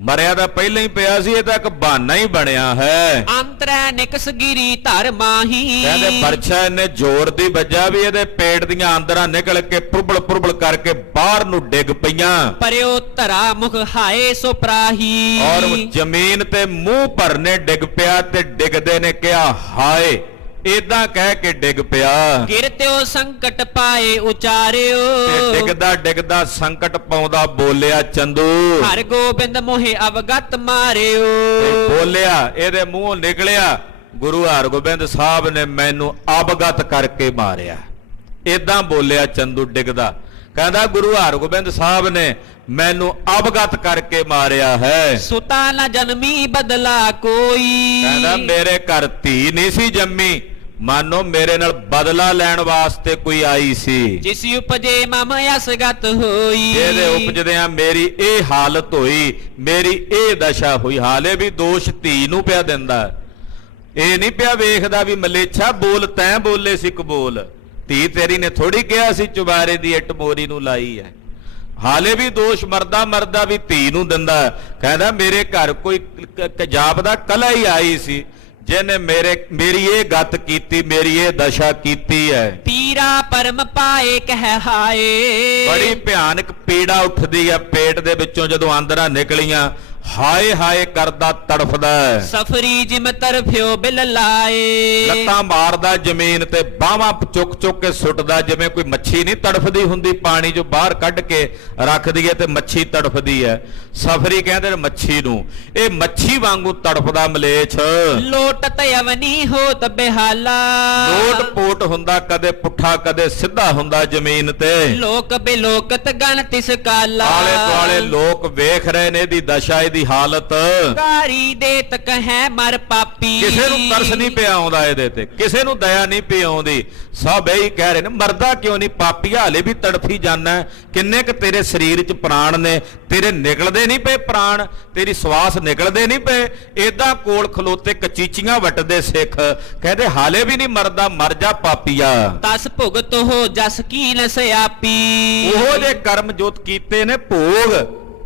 ਮਰਿਆ ਤਾਂ ਪਹਿਲਾਂ ਹੀ ਪਿਆ ਸੀ, ਇਹ ਤਾਂ ਇੱਕ ਬਹਾਨਾ ਹੀ ਬਣਿਆ ਹੈ। ਅੰਤਰੈ ਨਿਕਸ ਗਿਰੀ ਧਰ ਮਾਹੀ। ਕਹਿੰਦੇ ਪਰਛਾ ਇਹਨੇ ਜ਼ੋਰ ਦੀ ਵੱਜਾ ਵੀ ਇਹਦੇ ਪੇਟ ਦੀਆਂ ਅੰਦਰਾਂ ਨਿਕਲ ਕੇ ਪੁਰਬਲ ਕਰਕੇ ਬਾਹਰ ਨੂੰ ਡਿੱਗ ਪਈਆਂ। ਪਰਿਓ ਧਰਾ ਮੁਖ ਹਾਏ ਸੋ ਪ੍ਰਾਹੀ। ਔਰ ਜ਼ਮੀਨ ਤੇ ਮੂੰਹ ਭਰਨੇ ਡਿੱਗ ਪਿਆ ਤੇ ਡਿੱਗਦੇ ਨੇ ਕਿਹਾ ਹਾਏ। ਏਦਾਂ ਕਹਿ ਕੇ ਡਿੱਗ ਪਿਆ ਕਿਰਤਿਓ ਸੰਕਟ ਪਾਏ ਉਚਾਰਿਓ ਤੇ ਡਿੱਗਦਾ ਡਿੱਗਦਾ ਸੰਕਟ ਪਾਉਂਦਾ ਬੋਲਿਆ ਚੰਦੂ ਹਰ ਗੋਬਿੰਦ ਮੋਹਿ ਅਵਗਤ ਮਾਰਿਓ ਤੇ ਬੋਲਿਆ ਇਹਦੇ ਮੂੰਹੋਂ ਨਿਕਲਿਆ ਗੁਰੂ ਹਰਗੋਬਿੰਦ ਸਾਹਿਬ ਨੇ ਮੈਨੂੰ ਅਵਗਤ ਕਰਕੇ ਮਾਰਿਆ। ਏਦਾਂ ਬੋਲਿਆ ਚੰਦੂ ਡਿੱਗਦਾ, ਕਹਿੰਦਾ ਗੁਰੂ ਹਰਗੋਬਿੰਦ ਸਾਹਿਬ ਨੇ ਮੈਨੂੰ ਅਵਗਤ ਕਰਕੇ ਮਾਰਿਆ ਹੈ। ਸੁਤਾ ਨਾ ਜਨਮੀ ਬਦਲਾ ਕੋਈ ਕਹਿੰਦਾ ਮੇਰੇ ਘਰ ਧੀ ਨਹੀਂ ਸੀ ਜੰਮੀ, ਮਾਨੋ ਮੇਰੇ ਨਾਲ ਬਦਲਾ ਲੈਣ ਵਾਸਤੇ ਕੋਈ ਆਈ ਸੀ। ਜਿਸ ਉਪਜੇ ਮਮ ਅਸਗਤ ਹੋਈ ਜਿਹਦੇ ਉਪਜਦਿਆਂ ਮੇਰੀ ਇਹ ਹਾਲਤ ਹੋਈ, ਮੇਰੀ ਇਹ ਦਸ਼ਾ ਹੋਈ। ਹਾਲੇ ਵੀ ਦੋਸ਼ ਧੀ ਨੂੰ ਪਿਆ ਦਿੰਦਾ, ਇਹ ਨਹੀਂ ਪਿਆ ਵੇਖਦਾ ਵੀ ਮਲੇਛਾ ਬੋਲ ਤੈਂ ਬੋਲੇ ਸੀ ਕਬੂਲ, ਧੀ ਤੇਰੀ ਨੇ ਥੋੜੀ ਕਿਹਾ ਸੀ ਚੁਬਾਰੇ ਦੀ ਇੱਟ ਮੋਰੀ ਨੂੰ ਲਾਈ ਹੈ। ਹਾਲੇ ਵੀ ਦੋਸ਼ ਮਰਦਾ ਮਰਦਾ ਵੀ ਧੀ ਨੂੰ ਦਿੰਦਾ। ਕਹਿੰਦਾ ਮੇਰੇ ਘਰ ਕੋਈ ਕਜਾਬ ਦਾ ਕਲਾ ਹੀ ਆਈ ਸੀ ਜਿਹਨੇ ਮੇਰੀ ਇਹ ਗੱਤ ਕੀਤੀ, ਮੇਰੀ ਇਹ ਦਸ਼ਾ ਕੀਤੀ ਹੈ। ਪੀਰਾ ਪਰਮ ਪਾਏ ਕਹਿ ਹਾਏ ਬੜੀ ਭਿਆਨਕ ਪੀੜਾ ਉੱਠਦੀ ਹੈ ਪੇਟ ਦੇ ਵਿੱਚੋਂ ਜਦੋਂ ਆਂਦਰਾਂ ਨਿਕਲੀਆਂ, ਹਾਏ ਹਾਏ ਕਰਦਾ ਤੜਫਦਾ। ਸਫਰੀ ਜਿਮ ਤਰਫਿਓ ਬਿਲ ਲਾਏ ਲੱਤਾਂ ਮਾਰਦਾ ਜ਼ਮੀਨ ਤੇ, ਬਾਹਾਂ ਚੁੱਕ ਚੁੱਕ ਕੇ ਸੁੱਟਦਾ, ਜਿਵੇਂ ਕੋਈ ਮੱਛੀ ਨਹੀਂ ਤੜਫਦੀ ਹੁੰਦੀ ਪਾਣੀ ਚੋਂ ਬਾਹਰ ਕੱਢ ਕੇ ਰੱਖਦੀ ਹੈ ਤੇ ਮੱਛੀ ਤੜਫਦੀ ਹੈ। ਸਫਰੀ ਕਹਿੰਦੇ ਨੇ ਮੱਛੀ ਨੂੰ, ਇਹ ਮੱਛੀ ਵਾਂਗੂ ਤੜਫਦਾ ਮਲੇਛ। ਲੋਟਤ ਅਵਨੀ ਹੋਤ ਬਿਹਾਲਾ ਲੋਟ ਪੋਟ ਹੁੰਦਾ, ਕਦੇ ਪੁੱਠਾ ਕਦੇ ਸਿੱਧਾ ਹੁੰਦਾ ਜ਼ਮੀਨ ਤੇ। ਲੋਕ ਬਿਲੋਕਤ ਗਣ ਤਿਸ ਕਾਲਾ ਆਲੇ ਦੁਆਲੇ ਲੋਕ ਵੇਖ ਰਹੇ ਨੇ ਇਹਦੀ ਦਸ਼ਾ, ਇਹਦੀ ਹਾਲਤ। ਕਾਰੀ ਦੇ ਤਕ ਹੈ ਮਰ ਪਾਪੀ ਕਿਸੇ ਨੂੰ ਤਰਸ ਨਹੀਂ ਪਿਆ ਆਉਂਦਾ ਇਹਦੇ ਤੇ, ਕਿਸੇ ਨੂੰ ਦਇਆ ਨਹੀਂ ਪਈ ਆਉਂਦੀ। ਸਭ ਇਹੀ ਕਹਿ ਰਹੇ ਨੇ ਮਰਦਾ ਕਿਉਂ ਨਹੀਂ ਪਾਪੀਆ, ਹਾਲੇ ਵੀ ਤੜਫੀ ਜਾਣਾ। ਕਿੰਨੇ ਕ ਤੇਰੇ ਸਰੀਰ 'ਚ ਪ੍ਰਾਣ ਨੇ, ਤੇਰੇ ਨਿਕਲਦੇ ਨਹੀਂ ਪਏ ਪ੍ਰਾਣ, ਤੇਰੀ ਸਵਾਸ ਨਿਕਲਦੇ ਨਹੀਂ ਪਏ। ਏਦਾਂ ਕੋਲ ਖਲੋਤੇ ਕਚੀਚੀਆਂ ਵੱਟਦੇ ਸਿੱਖ ਕਹਿੰਦੇ ਹਾਲੇ ਵੀ ਨਹੀਂ ਮਰਦਾ, ਮਰ ਜਾ ਪਾਪੀਆ। ਤਸ ਭੁਗਤ ਹੋ ਜਸ ਕੀ ਨ ਸਿਆਪੀ ਉਹ ਜੇ ਕਰਮ ਜੋਤ ਕੀਤੇ ਨੇ ਭੋਗ,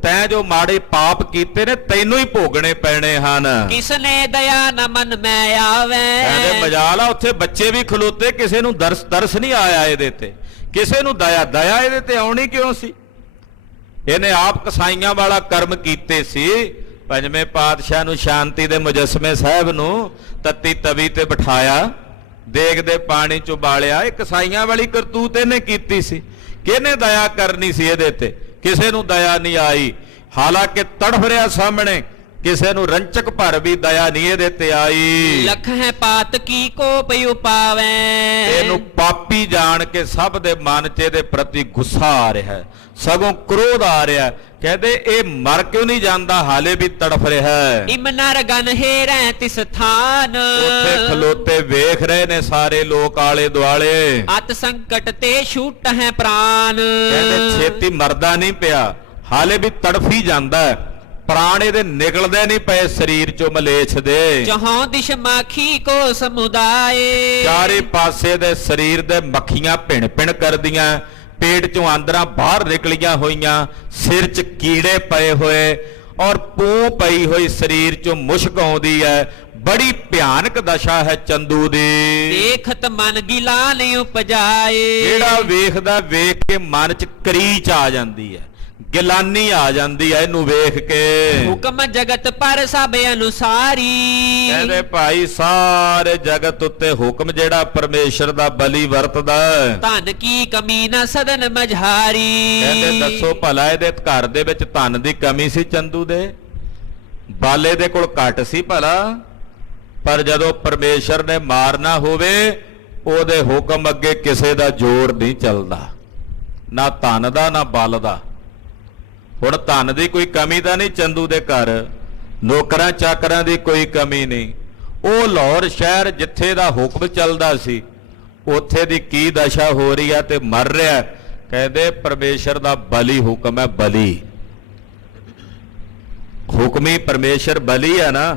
ਤੈਂ ਜੋ ਮਾੜੇ ਪਾਪ ਕੀਤੇ ਨੇ ਤੈਨੂੰ ਹੀ ਭੋਗਣੇ ਪੈਣੇ ਹਨ। ਕਿਸਨੇ ਦਇਆ ਨ ਮਨ ਮੈਂ ਆਵੇ ਕਹਿੰਦੇ ਮਜਾਲ ਆ ਉੱਥੇ ਬੱਚੇ ਵੀ ਖਲੋਤੇ, ਕਿਸੇ ਨੂੰ ਤਰਸ ਨਹੀਂ ਆਇਆ ਇਹਦੇ ਤੇ, ਕਿਸੇ ਨੂੰ ਦਇਆ ਇਹਦੇ ਤੇ ਆਉਣੀ ਕਿਉਂ ਸੀ? ਇਹਨੇ ਆਪ ਕਸਾਈਆਂ ਵਾਲਾ ਕਰਮ ਕੀਤੇ ਸੀ। ਪੰਜਵੇਂ ਪਾਤਸ਼ਾਹ ਨੂੰ ਸ਼ਾਂਤੀ ਦੇ ਮੁਜੱਸਮੇ ਸਾਹਿਬ ਨੂੰ ਤੱਤੀ ਤਵੀ ਤੇ ਬਿਠਾਇਆ, ਦੇਗ ਦੇ ਪਾਣੀ ਚ ਉਬਾਲਿਆ। ਇਹ ਕਸਾਈਆਂ ਵਾਲੀ ਕਰਤੂਤ ਇਹਨੇ ਕੀਤੀ ਸੀ। ਕਿਹਨੇ ਦਇਆ ਕਰਨੀ ਸੀ ਇਹਦੇ ਤੇ? ਕਿਸੇ ਨੂੰ ਦਇਆ ਨਹੀਂ ਆਈ। ਹਾਲਾਂਕਿ ਤੜਫ ਰਿਹਾ ਸਾਹਮਣੇ, ਕਿਸੇ ਨੂੰ ਰੰਚਕ ਭਰ ਵੀ ਦਇਆ ਨਹੀਂ ਇਹਦੇ ਤੇ ਆਈ। ਲਖ ਹੈ ਪਾਤ ਕੀ ਕੋ ਪਇਉ ਪਾਵੈ ਇਹਨੂੰ ਪਾਪੀ ਜਾਣ ਕੇ ਸਭ ਦੇ ਮਨ 'ਚ ਇਹਦੇ ਪ੍ਰਤੀ ਗੁੱਸਾ ਆ ਰਿਹਾ ਹੈ, ਸਗੋਂ ਕ੍ਰੋਧ ਆ ਰਿਹਾ। ਕਹਿੰਦੇ ਇਹ ਮਰ ਕਿਉਂ ਨਹੀਂ ਜਾਂਦਾ, ਹਾਲੇ ਵੀ ਤੜਫ ਰਿਹਾ ਹੈ। ਇਮ ਨਰ ਗਨ ਹੇਰੈ ਤਿਸ ਥਾਨ ਉੱਥੇ ਖਲੋਤੇ ਵੇਖ ਰਹੇ ਨੇ ਸਾਰੇ ਲੋਕ ਆਲੇ ਦੁਆਲੇ। ਅਤ ਸੰਕਟ ਤੇ ਛੂਟ ਹੈ ਪ੍ਰਾਨ ਕਹਿੰਦੇ ਛੇਤੀ ਮਰਦਾ ਨਹੀਂ ਪਿਆ, ਹਾਲੇ ਵੀ ਤੜਫੀ ਜਾਂਦਾ ਹੈ। ਪ੍ਰਾਣ ਇਹਦੇ ਨਿਕਲਦੇ ਨਹੀਂ ਪਏ ਸਰੀਰ ਚੋਂ ਮਲੇਛ ਦੇ। ਜਹਾਂ ਦਿਸ਼ ਮਾਖੀ ਕੋ ਸਮੁਦਾਏ ਚਾਰੇ ਪਾਸੇ ਦੇ ਸਰੀਰ ਦੇ ਮੱਖੀਆਂ ਭਿਣ ਭਿਣ ਕਰਦੀਆਂ, ਪੇਟ ਚੋਂ ਆਂਦਰਾਂ ਬਾਹਰ ਨਿਕਲੀਆਂ ਹੋਈਆਂ, ਸਿਰ 'ਚ ਕੀੜੇ ਪਏ ਹੋਏ ਔਰ ਪੂੰ ਪਈ ਹੋਈ, ਸਰੀਰ 'ਚੋਂ ਮੁਸ਼ਕ ਆਉਂਦੀ ਹੈ। ਬੜੀ ਭਿਆਨਕ ਦਸ਼ਾ ਹੈ ਚੰਦੂ ਦੀ। ਦੇਖਤ ਮਨ ਗਿਲਾ ਨਹੀਂ ਉਪਜਾਏ ਜਿਹੜਾ ਵੇਖਦਾ ਵੇਖ ਕੇ ਮਨ 'ਚ ਕਰੀਚ ਆ ਜਾਂਦੀ ਹੈ, ਗਿਲਾਨੀ ਆ ਜਾਂਦੀ ਹੈ ਇਹਨੂੰ ਵੇਖ ਕੇ। ਹੁਕਮ ਜਗਤ ਪਰ ਸਭ ਅਨੁਸਾਰੀ ਕਹਿੰਦੇ ਭਾਈ ਸਾਰੇ ਜਗਤ ਉੱਤੇ ਹੁਕਮ ਜਿਹੜਾ ਪਰਮੇਸ਼ਰ ਦਾ ਬਲੀ ਵਰਤਦਾ, ਧਨ ਕੀ ਕਮੀ ਨਾ ਸਦਨ ਮਝਾਰੀ। ਕਹਿੰਦੇ ਦੱਸੋ ਭਲਾ ਇਹਦੇ ਘਰ ਦੇ ਵਿੱਚ ਧਨ ਦੀ ਕਮੀ ਸੀ ਚੰਦੂ ਦੇ? ਬਾਲੇ ਦੇ ਕੋਲ ਘੱਟ ਸੀ ਭਲਾ? ਪਰ ਜਦੋਂ ਪਰਮੇਸ਼ਰ ਨੇ ਮਾਰਨਾ ਹੋਵੇ ਉਹਦੇ ਹੁਕਮ ਅੱਗੇ ਕਿਸੇ ਦਾ ਜ਼ੋਰ ਨਹੀਂ ਚੱਲਦਾ, ਨਾ ਧਨ ਦਾ ਨਾ ਬਲ ਦਾ। ਹੁਣ ਧਨ ਦੀ ਕੋਈ ਕਮੀ ਤਾਂ ਨਹੀਂ ਚੰਦੂ ਦੇ ਘਰ, ਨੌਕਰਾਂ ਚਾਕਰਾਂ ਦੀ ਕੋਈ ਕਮੀ ਨਹੀਂ। ਉਹ ਲਾਹੌਰ ਸ਼ਹਿਰ ਜਿੱਥੇ ਦਾ ਹੁਕਮ ਚੱਲਦਾ ਸੀ ਉੱਥੇ ਦੀ ਕੀ ਦਸ਼ਾ ਹੋ ਰਹੀ ਹੈ ਤੇ ਮਰ ਰਿਹਾ। ਕਹਿੰਦੇ ਪਰਮੇਸ਼ਰ ਦਾ ਬਲੀ ਹੁਕਮ ਹੈ, ਬਲੀ ਹੁਕਮੀ ਪਰਮੇਸ਼ਰ ਬਲੀ ਹੈ ਨਾ,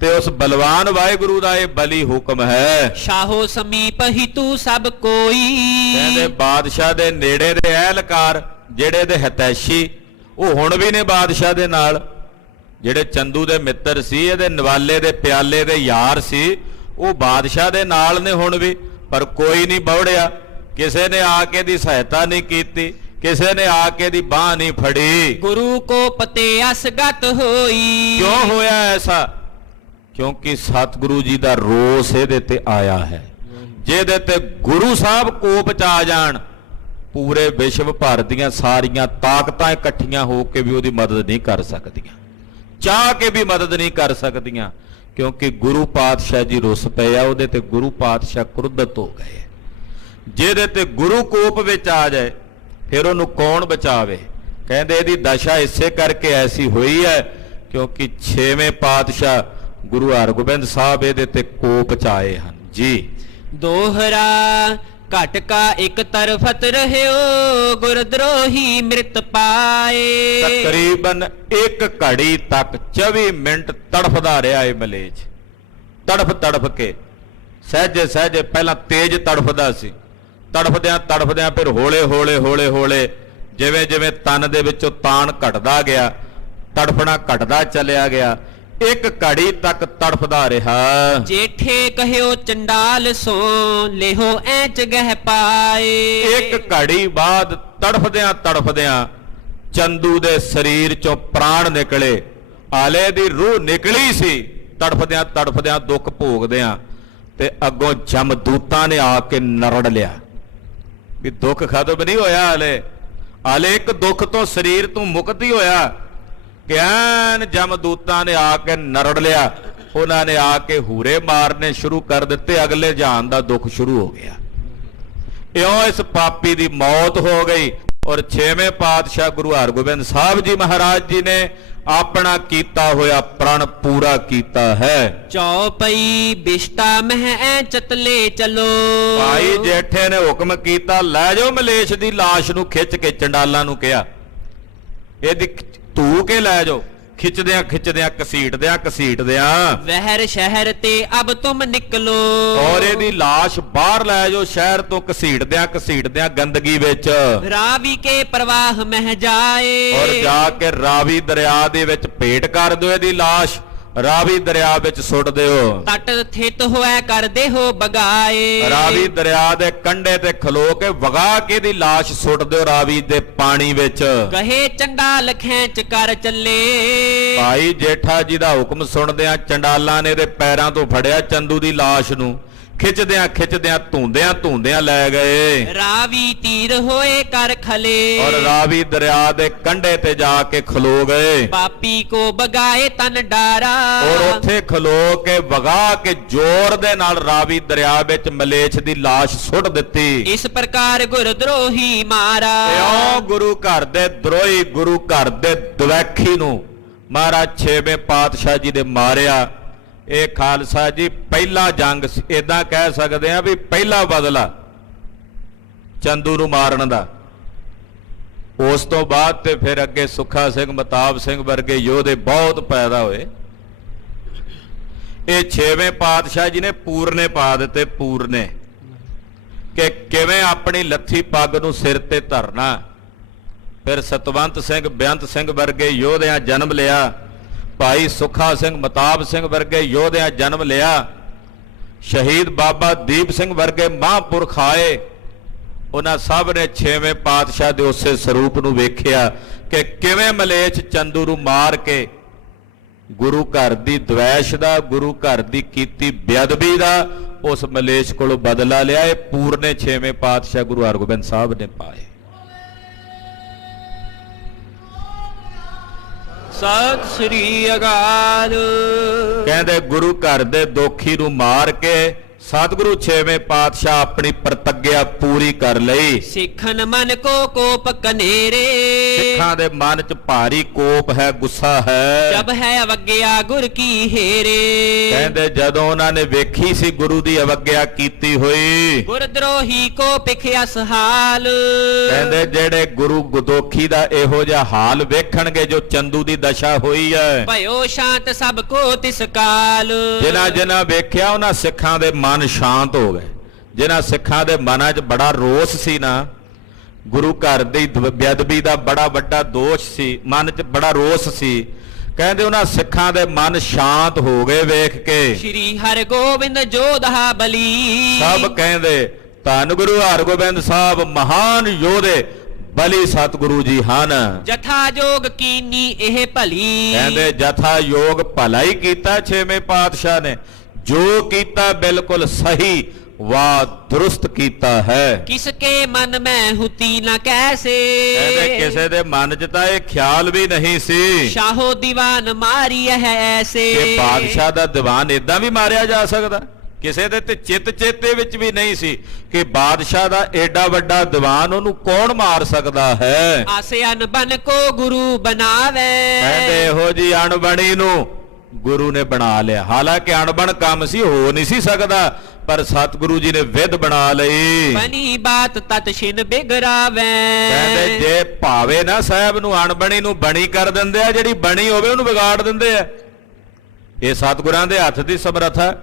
ਤੇ ਉਸ ਬਲਵਾਨ ਵਾਹਿਗੁਰੂ ਦਾ ਇਹ ਬਲੀ ਹੁਕਮ ਹੈ। ਸ਼ਾਹੋ ਸਮੀਪ ਹੀ ਤੂੰ ਸਭ ਕੋਈ ਕਹਿੰਦੇ ਬਾਦਸ਼ਾਹ ਦੇ ਨੇੜੇ ਦੇ ਅਹਿਲਕਾਰ ਜਿਹੜੇ ਦੇ ਹਿਤੈਸ਼ੀ ਉਹ ਹੁਣ ਵੀ ਨੇ ਬਾਦਸ਼ਾਹ ਦੇ ਨਾਲ। ਜਿਹੜੇ ਚੰਦੂ ਦੇ ਮਿੱਤਰ ਸੀ, ਇਹਦੇ ਨਵਾਲੇ ਦੇ ਪਿਆਲੇ ਦੇ ਯਾਰ ਸੀ, ਉਹ ਬਾਦਸ਼ਾਹ ਦੇ ਨਾਲ ਨੇ ਹੁਣ ਵੀ। ਪਰ ਕੋਈ ਨਹੀਂ ਬਵੜਿਆ, ਕਿਸੇ ਨੇ ਆ ਕੇ ਦੀ ਸਹਾਇਤਾ ਨਹੀਂ ਕੀਤੀ, ਕਿਸੇ ਨੇ ਆ ਕੇ ਦੀ ਬਾਹ ਨਹੀਂ ਫੜੀ। ਗੁਰੂ ਕੋ ਪਤੇ ਅਸਗਤ ਹੋਈ। ਕਿਉਂ ਹੋਇਆ ਐਸਾ? ਕਿਉਂਕਿ ਸਤਿਗੁਰੂ ਜੀ ਦਾ ਰੋਸ ਇਹਦੇ ਤੇ ਆਇਆ ਹੈ। ਜਿਹਦੇ ਤੇ ਗੁਰੂ ਸਾਹਿਬ ਕੋਪ ਚ ਆ ਜਾਣ, ਪੂਰੇ ਵਿਸ਼ਵ ਭਰ ਦੀਆਂ ਸਾਰੀਆਂ ਤਾਕਤਾਂ ਇਕੱਠੀਆਂ ਹੋ ਕੇ ਵੀ ਉਹਦੀ ਮਦਦ ਨਹੀਂ ਕਰ ਸਕਦੀਆਂ, ਚਾਹ ਕੇ ਵੀ ਮਦਦ ਨਹੀਂ ਕਰ ਸਕਦੀਆਂ, ਕਿਉਂਕਿ ਗੁਰੂ ਪਾਤਸ਼ਾਹ ਜੀ ਰੁੱਸ ਪਏ ਆ ਉਹਦੇ ਤੇ, ਗੁਰੂ ਪਾਤਸ਼ਾਹ ਕ੍ਰੋਧਿਤ ਹੋ ਗਏ। ਜਿਹਦੇ ਤੇ ਗੁਰੂ ਕੋਪ ਵਿੱਚ ਆ ਜਾਏ ਫਿਰ ਉਹਨੂੰ ਕੌਣ ਬਚਾਵੇ? ਕਹਿੰਦੇ ਇਹਦੀ ਦਸ਼ਾ ਇਸੇ ਕਰਕੇ ਐਸੀ ਹੋਈ ਹੈ ਕਿਉਂਕਿ 6ਵੇਂ ਪਾਤਸ਼ਾਹ ਗੁਰੂ ਹਰਗੋਬਿੰਦ ਸਾਹਿਬ ਇਹਦੇ ਤੇ ਕੋਪ ਚ ਆਏ ਹਨ ਜੀ। ਦੋਹਰਾ ਘਟ ਕਾ ਇੱਕ ਤਰਫਤ ਰਹਿਓ, ਗੁਰਦਰੋਹੀ ਮ੍ਰਿਤ ਪਾਏ। ਤਕਰੀਬਨ 1 ਘੜੀ ਤੱਕ 24 ਮਿੰਟ ਤੜਫਦਾ ਰਿਹਾ ਇਹ ਮਲੇਛ, ਤੜਫ ਕੇ ਸਹਿਜੇ ਸਹਿਜੇ ਪਹਿਲਾਂ ਤੇਜ਼ ਤੜਫਦਾ ਸੀ, ਤੜਫਦਿਆਂ ਫਿਰ ਹੌਲੇ ਜਿਵੇਂ ਜਿਵੇਂ ਤਨ ਦੇ ਵਿੱਚੋਂ ਤਾਣ ਘਟਦਾ ਗਿਆ, ਤੜਫਣਾ ਘਟਦਾ ਚੱਲਿਆ ਗਿਆ, 1 ਘੜੀ ਤੱਕ ਤੜਫਦਾ ਰਿਹਾ। ਜੇਠੇ ਕਹਿਓ ਚੰਡਾਲ ਸੋ ਲਿਹੋ ਐਚ ਗਹਿ ਪਾਏ। 1 ਘੜੀ ਬਾਅਦ ਤੜਫਦਿਆਂ ਚੰਦੂ ਦੇ ਸਰੀਰ ਚੋਂ ਪ੍ਰਾਣ ਨਿਕਲੇ, ਆਲੇ ਦੀ ਰੂਹ ਨਿਕਲੀ ਸੀ, ਤੜਫਦਿਆਂ ਦੁੱਖ ਭੋਗਦਿਆਂ, ਤੇ ਅੱਗੋਂ ਜਮਦੂਤਾਂ ਨੇ ਆ ਕੇ ਨਰੜ ਲਿਆ ਵੀ ਦੁੱਖ ਖਤਮ ਨਹੀਂ ਹੋਇਆ, ਹਾਲੇ ਇੱਕ ਦੁੱਖ ਤੋਂ ਸਰੀਰ ਤੋਂ ਮੁਕਤ ਹੀ ਹੋਇਆ। ਕਿਆਨ ਜਮਦੂਤਾਂ ਨੇ ਆ ਕੇ ਨਰੜ ਲਿਆ, ਉਹਨਾਂ ਨੇ ਆ ਕੇ ਹੂਰੇ ਮਾਰਨੇ ਸ਼ੁਰੂ ਕਰ ਦਿੱਤੇ, ਅਗਲੇ ਜਹਾਨ ਦਾ ਦੁੱਖ ਸ਼ੁਰੂ ਹੋ ਗਿਆ। ਇਉਂ ਇਸ ਪਾਪੀ ਦੀ ਮੌਤ ਹੋ ਗਈ ਔਰ 6ਵੇਂ ਪਾਤਸ਼ਾਹ ਗੁਰੂ ਹਰਗੋਬਿੰਦ ਸਾਹਿਬ ਜੀ ਮਹਾਰਾਜ ਜੀ ਨੇ ਆਪਣਾ ਕੀਤਾ ਹੋਇਆ ਪ੍ਰਣ ਪੂਰਾ ਕੀਤਾ ਹੈ। ਚੌਪਈ ਬਿਸ਼ਟਾ ਮਹਿ ਚਤਲੇ ਚਲੋ। ਭਾਈ ਜੇਠੇ ਨੇ ਹੁਕਮ ਕੀਤਾ, ਲੈ ਜਾਓ ਮਲੇਛ ਦੀ ਲਾਸ਼ ਨੂੰ ਖਿੱਚ ਕੇ, ਚੰਡਾਲਾਂ ਨੂੰ ਕਿਹਾ ਇਹਦੀ ਧੂ ਕੇ ਲੈ ਜਾਓ, ਖਿੱਚਦਿਆਂ ਘਸੀਟਦਿਆਂ ਵਹਿਰ ਸ਼ਹਿਰ ਤੇ ਅਬ ਤੁਮ ਨਿਕਲੋ। ਔਰ ਇਹਦੀ ਲਾਸ਼ ਬਾਹਰ ਲੈ ਜਾਓ ਸ਼ਹਿਰ ਤੋਂ, ਘਸੀਟਦਿਆਂ ਗੰਦਗੀ ਵਿੱਚ, ਰਾਵੀ ਕੇ ਪ੍ਰਵਾਹ ਮਹਿ ਜਾਏ। ਔਰ ਜਾ ਕੇ ਰਾਵੀ ਦਰਿਆ ਦੇ ਵਿੱਚ ਭੇਟ ਕਰ ਦਿਓ ਇਹਦੀ ਲਾਸ਼, ਰਾਵੀ ਦਰਿਆ ਵਿੱਚ ਸੁੱਟ ਦਿਓ। ਤਟ ਥਿਤ ਹੋਇ ਕਰਦੇ ਹੋ ਬਗਾਏ। ਰਾਵੀ ਦਰਿਆ ਦੇ ਕੰਢੇ ਤੇ ਖਲੋ ਕੇ ਵਗਾ ਕੇ ਦੀ ਲਾਸ਼ ਸੁੱਟ ਦਿਓ ਰਾਵੀ ਦੇ ਪਾਣੀ ਵਿੱਚ। ਕਹੇ ਚੰਡਾਲ ਖੈਂਚ ਕਰ ਚੱਲੇ। ਭਾਈ ਜੇਠਾ ਜੀ ਦਾ ਹੁਕਮ ਸੁਣਦਿਆਂ ਚੰਡਾਲਾਂ ਨੇ ਇਹਦੇ ਪੈਰਾਂ ਤੋਂ ਫੜਿਆ ਚੰਦੂ ਦੀ ਲਾਸ਼ ਨੂੰ, ਖਿੱਚਦਿਆਂ ਧੂੰਦਿਆਂ ਲੈ ਗਏ। ਰਾਵੀ ਤੀਰ ਹੋਏ ਕਰ ਖਲੇ। ਔਰ ਰਾਵੀ ਦਰਿਆ ਦੇ ਕੰਢੇ ਤੇ ਜਾ ਕੇ ਖਲੋ ਗਏ। ਪਾਪੀ ਕੋ ਬਗਾਏ ਤਨ ਡਾਰਾ। ਔਰ ਉੱਥੇ ਖਲੋ ਕੇ ਵਗਾ ਕੇ ਜ਼ੋਰ ਦੇ ਨਾਲ ਰਾਵੀ ਦਰਿਆ ਵਿੱਚ ਮਲੇਛ ਦੀ ਲਾਸ਼ ਸੁੱਟ ਦਿੱਤੀ। ਇਸ ਪ੍ਰਕਾਰ ਗੁਰਦਰੋਹੀ ਮਾਰਾ। ਇਉਂ ਗੁਰੂ ਘਰ ਦੇ ਦਰੋਹੀ, ਗੁਰੂ ਘਰ ਦੇ ਦਵੈਖੀ ਨੂੰ ਮਹਾਰਾਜ 6ਵੇਂ ਪਾਤਸ਼ਾਹ ਜੀ ਨੇ ਮਾਰਿਆ। ਇਹ ਖਾਲਸਾ ਜੀ ਪਹਿਲਾ ਜੰਗ, ਇਦਾਂ ਕਹਿ ਸਕਦੇ ਆ ਵੀ ਪਹਿਲਾ ਬਦਲਾ ਚੰਦੂ ਨੂੰ ਮਾਰਨ ਦਾ। ਉਸ ਤੋਂ ਬਾਅਦ ਤੇ ਫਿਰ ਅੱਗੇ ਸੁੱਖਾ ਸਿੰਘ, ਮਤਾਬ ਸਿੰਘ ਵਰਗੇ ਯੋਧੇ ਬਹੁਤ ਪੈਦਾ ਹੋਏ। ਇਹ 6ਵੇਂ ਪਾਤਸ਼ਾਹ ਜੀ ਨੇ ਪੂਰਨੇ ਪਾ ਦਿੱਤੇ, ਪੂਰਨੇ, ਕਿ ਕਿਵੇਂ ਆਪਣੀ ਲੱਥੀ ਪੱਗ ਨੂੰ ਸਿਰ ਤੇ ਧਰਨਾ। ਫਿਰ ਸਤਵੰਤ ਸਿੰਘ, ਬੇਅੰਤ ਸਿੰਘ ਵਰਗੇ ਯੋਧਿਆਂ ਜਨਮ ਲਿਆ। ਭਾਈ ਸੁੱਖਾ ਸਿੰਘ, ਮਤਾਬ ਸਿੰਘ ਵਰਗੇ ਯੋਧਿਆਂ ਜਨਮ ਲਿਆ। ਸ਼ਹੀਦ ਬਾਬਾ ਦੀਪ ਸਿੰਘ ਵਰਗੇ ਮਹਾਂਪੁਰਖ ਆਏ। ਉਹਨਾਂ ਸਭ ਨੇ 6ਵੇਂ ਪਾਤਸ਼ਾਹ ਦੇ ਉਸੇ ਸਰੂਪ ਨੂੰ ਵੇਖਿਆ ਕਿ ਕਿਵੇਂ ਮਲੇਛ ਚੰਦੂ ਨੂੰ ਮਾਰ ਕੇ ਗੁਰੂ ਘਰ ਦੀ ਦਵੈਸ਼ ਦਾ, ਗੁਰੂ ਘਰ ਦੀ ਕੀਤੀ ਬੇਅਦਬੀ ਦਾ ਉਸ ਮਲੇਛ ਕੋਲੋਂ ਬਦਲਾ ਲਿਆ। ਇਹ ਪੂਰਨੇ 6ਵੇਂ ਪਾਤਸ਼ਾਹ ਗੁਰੂ ਹਰਗੋਬਿੰਦ ਸਾਹਿਬ ਨੇ ਪਾਏ। ਸਤਿ ਸ੍ਰੀ ਅਕਾਲ। ਕਹਿੰਦੇ ਗੁਰੂ ਘਰ ਦੇ ਦੋਖੀ ਨੂੰ ਮਾਰ ਕੇ ਸਤਿਗੁਰੂ 6ਵੇਂ ਪਾਤਸ਼ਾਹ ਆਪਣੀ ਪ੍ਰਤੱਗਿਆ ਪੂਰੀ ਕਰ ਲਈ। ਸਿੱਖਨ ਮਨ ਕੋ ਕੋਪ ਕਨੇਰੇ। ਸਿੱਖਾਂ ਦੇ ਮਨ 'ਚ ਭਾਰੀ ਕੋਪ ਹੈ, ਗੁੱਸਾ ਹੈ। ਜਬ ਹੈ ਅਵਗਿਆ ਗੁਰ ਕੀ ਹੇਰੇ। ਕਹਿੰਦੇ ਜਦੋਂ ਉਹਨਾਂ ਨੇ ਵੇਖੀ ਸੀ ਗੁਰੂ ਦੀ ਅਵਗਿਆ ਕੀਤੀ ਹੋਈ, ਗੁਰਦਰੋਹੀ ਕੋ ਪਿਖਿਆ ਸਹਾਲ। ਕਹਿੰਦੇ ਜਿਹੜੇ ਗੁਰੂ ਗੁਦੋਖੀ ਦਾ ਇਹੋ ਜਿਹਾ ਹਾਲ ਵੇਖਣਗੇ ਜੋ ਚੰਦੂ ਦੀ ਦਸ਼ਾ ਹੋਈ ਹੈ, ਭਇਓ ਸ਼ਾਂਤ ਸਭ ਕੋ ਤਿਸ ਕਾਲ। ਜਿਨ੍ਹਾਂ ਵੇਖਿਆ ਉਹਨਾਂ ਸਿੱਖਾਂ ਦੇ ਮਨ ਸ਼ਾਂਤ ਹੋ ਗਏ। ਜਿਨ੍ਹਾਂ ਸਿੱਖਾਂ ਦੇ ਮਨਾਂ 'ਚ ਬੜਾ ਰੋਸ ਸੀ ਨਾ, ਗੁਰੂ ਘਰ ਦੀ ਬੇਅਦਬੀ ਦਾ ਬੜਾ ਵੱਡਾ ਦੋਸ਼ ਸੀ, ਮਨ 'ਚ ਬੜਾ ਰੋਸ ਸੀ, ਕਹਿੰਦੇ ਉਹਨਾਂ ਸਿੱਖਾਂ ਦੇ ਮਨ ਸ਼ਾਂਤ ਹੋ ਗਏ ਵੇਖ ਕੇ। ਸ਼੍ਰੀ ਹਰਗੋਬਿੰਦ ਜੋਧਾ ਬਲੀ। ਸਭ ਕਹਿੰਦੇ ਧੰਨ ਗੁਰੂ ਹਰਗੋਬਿੰਦ ਸਾਹਿਬ ਮਹਾਨ ਯੋਧੇ ਬਲੀ ਸਤਿਗੁਰੂ ਜੀ ਹਨ। ਜਥਾ ਜੋਗ ਕੀਨੀ ਇਹ ਭਲੀ। ਕਹਿੰਦੇ ਜਥਾ ਯੋਗ ਭਲਾ ਹੀ ਕੀਤਾ 6ਵੇਂ ਪਾਤਸ਼ਾਹ ਨੇ, ਜੋ ਕੀਤਾ ਬਿਲਕੁਲ ਸਹੀ ਵਾਹ ਦਰੁਸਤ ਕੀਤਾ ਹੈ। किसके मन में हुती न कैसे, ਕਹਿੰਦੇ ਕਿਸੇ ਦੇ ਮਨ 'ਚ ਤਾਂ ਇਹ ਖਿਆਲ ਵੀ ਨਹੀਂ ਸੀ शाहो दीवान मारी है ऐसे। ਕਿ ਬਾਦਸ਼ਾਹ ਦਾ ਦੀਵਾਨ ਇਦਾਂ ਵੀ ਮਾਰਿਆ ਜਾ ਸਕਦਾ। ਕਿਸੇ ਦੇ ਤੇ ਚਿੱਤ ਚੇਤੇ ਵਿੱਚ ਵੀ ਨਹੀਂ ਸੀ ਕਿ ਬਾਦਸ਼ਾਹ ਦਾ ਏਡਾ ਵੱਡਾ ਦੀਵਾਨ ਉਹਨੂੰ ਕੌਣ ਮਾਰ ਸਕਦਾ ਹੈ। आसे अनबन को गुरु बनावे, ਕਹਿੰਦੇ ਇਹੋ ਜੀ ਅਣਬਣੀ ਨੂੰ ਗੁਰੂ ਨੇ ਬਣਾ ਲਿਆ। ਹਾਲਾਂਕਿ ਅਣਬਣ ਕੰਮ ਸੀ, ਹੋ ਨਹੀਂ ਸੀ ਸਕਦਾ, ਪਰ ਸਤਿਗੁਰੂ ਜੀ ਨੇ ਵਿਧ ਬਣਾ ਲਈ। बनी बात तत छिन बिगड़ावे, ਕਹਿੰਦੇ ਜੇ ਭਾਵੇ ਨਾ ਸਾਹਿਬ ਨੂੰ ਅਣਬਣੀ ਨੂੰ ਬਣੀ ਕਰ ਦਿੰਦੇ ਆ, ਜਿਹੜੀ ਬਣੀ ਹੋਵੇ ਉਹਨੂੰ ਵਿਗਾੜ ਦਿੰਦੇ ਆ। ਇਹ ਸਤਿਗੁਰਾਂ ਦੇ ਹੱਥ ਦੀ ਸਮਰੱਥਾ।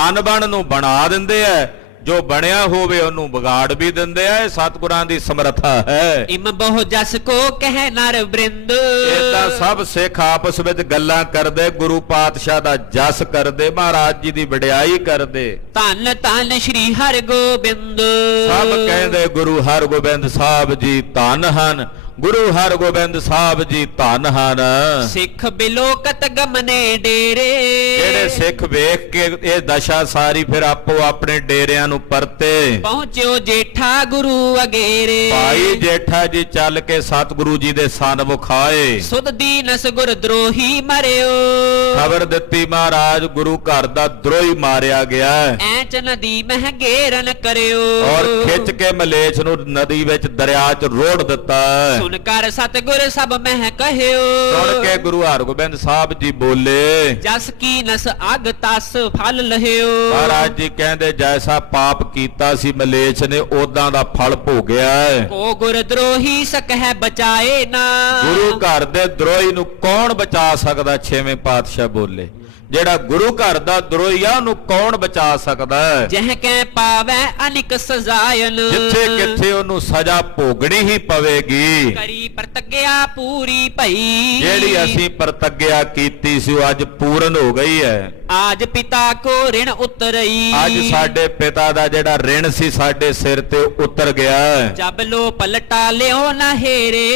ਅਣਬਣ ਨੂੰ ਬਣਾ ਦਿੰਦੇ ਆ, ਜੋ ਬਣਿਆ ਹੋਵੇ ਉਹਨੂੰ ਵਿਗਾੜ ਵੀ ਦਿੰਦੇ ਆ। ਇਹ ਸਤਿਗੁਰਾਂ ਦੀ ਸਮਰੱਥਾ ਹੈ। इम बहु जस को कह नर वृंद, ਇਦਾਂ ਸਭ ਸਿੱਖ ਆਪਸ ਵਿੱਚ ਗੱਲਾਂ ਕਰਦੇ, ਗੁਰੂ ਪਾਤਸ਼ਾਹ ਦਾ ਜਸ ਕਰਦੇ, ਮਹਾਰਾਜ ਜੀ ਦੀ ਵਡਿਆਈ ਕਰਦੇ। ਧੰਨ ਧੰਨ श्री हरगोबिंद, ਸਭ ਕਹਿੰਦੇ ਗੁਰੂ ਹਰਗੋਬਿੰਦ ਸਾਹਿਬ ਜੀ ਧੰਨ ਹਨ, ਗੁਰੂ ਹਰਗੋਬਿੰਦ ਸਾਹਿਬ ਜੀ ਧੰਨ ਹਨ। ਸਿੱਖ ਬਿਲੋਕਤ ਗਮਨੇ ਡੇਰੇ, ਜਿਹੜੇ ਸਿੱਖ ਵੇਖ ਕੇ ਇਹ ਦਸ਼ਾ ਸਾਰੀ ਫਿਰ ਆਪੋ ਆਪਣੇ ਡੇਰਿਆਂ ਨੂੰ ਪਰਤੇ। ਪਹੁੰਚਿਓ ਜੇਠਾ ਗੁਰੂ ਅਗੇਰੇ, ਭਾਈ ਜੇਠਾ ਜੀ ਚੱਲ ਕੇ ਸਤਿਗੁਰੂ ਜੀ ਦੇ ਸਨ ਵਿਖਾਏ। ਸੁਧ ਦੀਨਸ ਗੁਰ ਦਰੋਹੀ ਮਰਿਓ, ਖਬਰ ਦਿੱਤੀ ਮਹਾਰਾਜ ਗੁਰੂ ਘਰ ਦਾ ਦਰੋਹੀ ਮਾਰਿਆ ਗਿਆ ਐਂਚ ਨਦੀ ਮਹਿ ਗੇਰਨ ਕਰਿਓ, ਔਰ ਖਿੱਚ ਕੇ ਮਲੇਛ ਨੂੰ ਨਦੀ ਵਿੱਚ ਦਰਿਆ 'ਚ ਰੋੜ ਦਿੱਤਾ। ਸੁਨ ਕਰ ਸਤਿਗੁਰ ਸਭ ਮਹਿ ਕਹਿਓ, ਸੁਣ ਕੇ ਗੁਰੂ ਹਰਗੋਬਿੰਦ ਸਾਹਿਬ ਜੀ ਬੋਲੇ, ਜਸ ਕੀ ਨਸ ਅਗ ਤਸ ਫਲ ਲਹਿਓ। ਮਹਾਰਾਜ ਜੀ ਕਹਿੰਦੇ ਜੈਸਾ ਪਾਪ ਕੀਤਾ ਸੀ ਮਲੇਛ ਨੇ, ਉਦਾਂ ਦਾ ਫਲ ਭੋਗਿਆ ਹੈ। ਕੋ ਗੁਰ ਦਰੋਹੀ ਸਕਹਿ ਬਚਾਏ ਨਾ, ਗੁਰੂ ਘਰ ਦੇ ਦਰੋਹੀ ਨੂੰ ਕੌਣ ਬਚਾ ਸਕਦਾ? ਛੇਵੇਂ ਪਾਤਸ਼ਾਹ ਬੋਲੇ, ਜਿਹੜਾ ਗੁਰੂ ਘਰ ਦਾ ਦਰੋਹੀ ਆ ਉਹਨੂੰ ਕੌਣ ਬਚਾ ਸਕਦਾ ਹੈ? ਜਹ ਕੈ ਪਾਵੈ ਅਨਿਕ ਸਜ਼ਾਇਨ, ਜਿੱਥੇ ਕਿੱਥੇ ਉਹਨੂੰ ਸਜ਼ਾ ਭੋਗਣੀ ਹੀ ਪਵੇਗੀ। ਕਰੀ ਪ੍ਰਤਿਗਿਆ ਪੂਰੀ ਭਈ, ਜਿਹੜੀ ਅਸੀਂ ਪ੍ਰਤਿਗਿਆ ਕੀਤੀ ਸੀ ਉਹ ਅੱਜ ਪੂਰਨ ਹੋ ਗਈ ਹੈ। ਆਜ ਪਿਤਾ ਕੋ ਰਿਣ ਉਤਰਈ, ਅੱਜ ਸਾਡੇ ਪਿਤਾ ਦਾ ਜਿਹੜਾ ਰਿਣ ਸੀ ਸਾਡੇ ਸਿਰ ਤੇ ਉਤਰ ਗਿਆ ਹੈ। ਜਬ ਲੋ ਪਲਟਾ ਲਿਓ ਨਾ ਹੇਰੇ,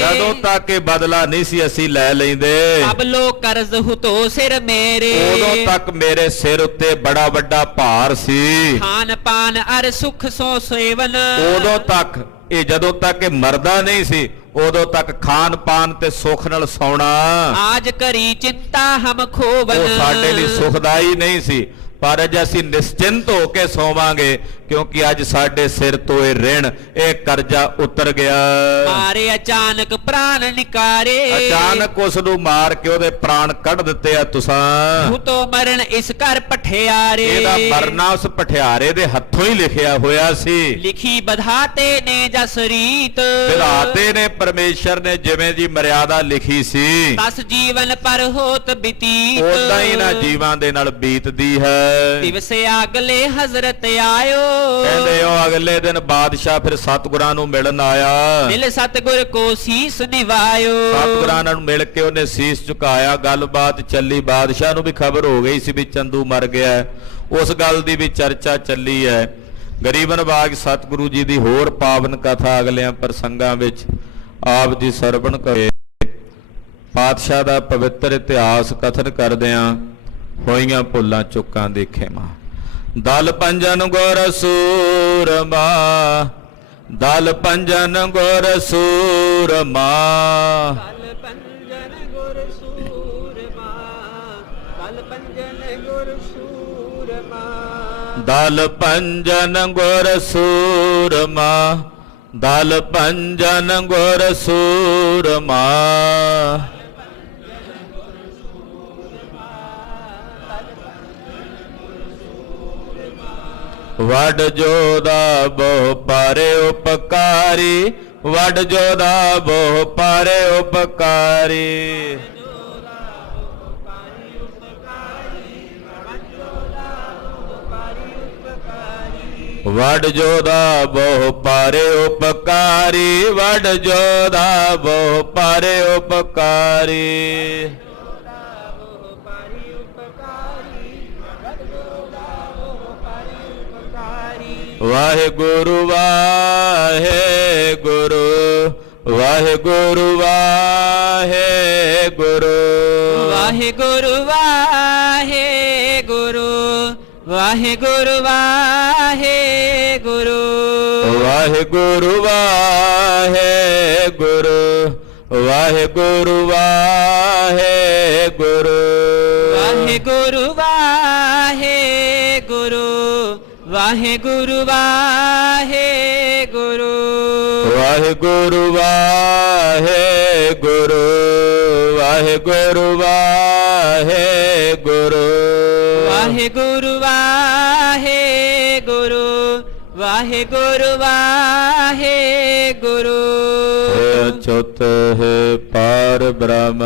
ਜਦੋਂ ਤੱਕ ਇਹ ਬਦਲਾ ਨਹੀਂ ਸੀ ਅਸੀਂ ਲੈ ਲੈਂਦੇ, ਤਬ ਲੋ ਕਰਜ਼ ਹੁਤੋ ਸਿਰ ਮੇਰੇ, ਉਦੋਂ ਤੱਕ ਮੇਰੇ ਸਿਰ ਉੱਤੇ ਬੜਾ ਵੱਡਾ ਭਾਰ ਸੀ। ਖਾਨ ਪਾਨ ਅਰ ਸੁਖ ਸੋ ਸੇਵਨ, ਉਦੋਂ ਤੱਕ ਇਹ ਜਦੋਂ ਤੱਕ ਇਹ ਮਰਦਾ ਨਹੀਂ ਸੀ ਉਦੋਂ ਤੱਕ ਖਾਨ ਪਾਨ ਤੇ ਸੁੱਖ ਨਾਲ ਸੌਣਾ ਆਜ ਕਰੀ ਚਿੰਤਾ ਹਮ ਖੋਵਨ, ਉਹ ਸਾਡੇ ਲਈ ਸੁਖਦਾਈ ਨਹੀਂ ਸੀ। ਪਰ ਅੱਜ ਅਸੀਂ ਨਿਸ਼ਚਿੰਤ ਹੋ ਕੇ ਸੌਵਾਂਗੇ, ਕਿਉਂਕਿ ਅੱਜ ਸਾਡੇ ਸਿਰ ਤੋਂ ਇਹ ਰਿਣ, ਇਹ ਕਰਜ਼ਾ ਉਤਰ ਗਿਆ। ਮਾਰੇ ਅਚਾਨਕ ਪ੍ਰਾਨ ਨਿਕਾਰੇ, ਅਚਾਨਕ ਉਸ ਨੂੰ ਮਾਰ ਕੇ ਉਹਦੇ ਪ੍ਰਾਣ ਕੱਢ ਦਿੱਤੇ ਆ ਤੁਸਾਂ। ਹੁਤੋ ਮਰਨ ਇਸ ਘਰ ਪਠਿਆਰੇ, ਇਹਦਾ ਮਰਨਾ ਉਸ ਪਠਿਆਰੇ ਦੇ ਹੱਥੋਂ ਹੀ ਲਿਖਿਆ ਹੋਇਆ ਸੀ। ਲਿਖੀ ਬਧਾਤੇ ਨੇ ਜਸ ਰੀਤ, ਵਿਧਾਤੇ ਨੇ ਪਰਮੇਸ਼ਰ ਨੇ ਜਿਵੇਂ ਦੀ ਮਰਿਆਦਾ ਲਿਖੀ ਸੀ, ਤਸ ਜੀਵਨ ਪਰ ਹੋਤ ਬਤੀਤ, ਉਦਾਂ ਹੀ ਨਾ ਜੀਵਾਂ ਦੇ ਨਾਲ ਬੀਤਦੀ ਹੈ। ਦਿਵਸੇ ਅਗਲੇ ਹਜ਼ਰਤ ਆਇਓ, ਕਹਿੰਦੇ ਉਹ ਅਗਲੇ ਦਿਨ ਬਾਦਸ਼ਾਹ ਫਿਰ ਸਤਿਗੁਰਾਂ ਨੂੰ ਮਿਲਣ ਆਇਆ। ਮਿਲ ਸਤਿਗੁਰ ਕੋ ਸੀਸ ਨਿਵਾਇਓ, ਸਤਿਗੁਰਾਂ ਨੂੰ ਮਿਲ ਕੇ ਉਹਨੇ ਸੀਸ ਝੁਕਾਇਆ। ਗੱਲਬਾਤ ਚੱਲੀ, ਬਾਦਸ਼ਾਹ ਨੂੰ ਵੀ ਖਬਰ ਹੋ ਗਈ ਸੀ ਵੀ ਚੰਦੂ ਮਰ ਗਿਆ। ਉਸ ਗੱਲ ਦੀ ਵੀ ਚਰਚਾ ਚੱਲੀ ਹੈ। ਗਰੀਬ ਨਵਾਜ ਸਤਿਗੁਰੂ ਜੀ ਦੀ ਹੋਰ ਪਾਵਨ ਕਥਾ ਅਗਲਿਆਂ ਪ੍ਰਸੰਗਾਂ ਵਿੱਚ ਆਪ ਜੀ ਸਰਵਣ ਕਰੇ। ਪਾਤਸ਼ਾਹ ਦਾ ਪਵਿੱਤਰ ਇਤਿਹਾਸ ਕਥਨ ਕਰਦਿਆਂ ਹੋਈਆਂ ਭੁੱਲਾਂ ਚੁੱਕਾਂ ਦੇਖੇ ਮਾਂ। ਦਲ ਪੰਜਨ ਗੁਰ ਸੂਰਮਾ, ਦਲ ਪੰਜਨ ਗੁਰ ਸੂਰਮਾ, ਦਲ ਪੰਜਨ ਗੁਰ ਸੂਰਮਾ, ਦਲ ਪੰਜਨ ਗੁਰ ਸੂਰਮਾ, ਦਲ ਪੰਜਨ ਗੁਰ ਸੂਰਮਾ, ਦਲ ਪੰਜਨ ਗੁਰ ਸੂਰਮਾ। ਵਡ ਜੋਦਾ ਬਹੁ ਪਾਰੇ ਉਪਕਾਰੀ, ਵਡ ਜੋਦਾ ਬਹੁ ਪਾਰੇ ਉਪਕਾਰੀ। ਵਡ ਜੋਦਾ ਬਹੁ ਪਾਰੇ ਉਪਕਾਰੀ, ਵਡ ਜੋਦਾ ਬਹੁ ਪਾਰੇ ਉਪਕਾਰੀ। ਵਾਹਿਗੁਰੂ ਵਾਹਿਗੁਰੂ, ਵਾਹਿਗੁਰੂ ਵਾਹਿਗੁਰੂ, ਵਾਹਿਗੁਰੂ ਵਾਹਿਗੁਰੂ, ਵਾਹਿਗੁਰੂ ਵਾਹਿਗੁਰੂ। ਗੁਰੂ ਵਾਹਿਗੁਰੂ ਵਾਹਿਗੁਰੂ ਵਾਹਿਗੁਰੂ ਵਾਹਿਗੁਰੂ ਵਾਹਿਗੁਰੂ ਵਾਹਿਗੁਰੂ ਵਾਹਿਗੁਰੂ ਵਾਹਿਗੁਰੂ ਵਾਹਿਗੁਰੂ ਵਾਹਿਗੁਰੂ ਵਾਹਿਗੁਰੂ ਵਾਹਿਗੁਰੂ ਵਾਹਿਗੁਰੂ ਵਾਹਿਗੁਰੂ ਵਾਹਿਗੁਰੂ ਵਾਹਿਗੁਰੂ ਅਚੁੱਤ ਹੈ ਪਾਰ ਬ੍ਰਹਮ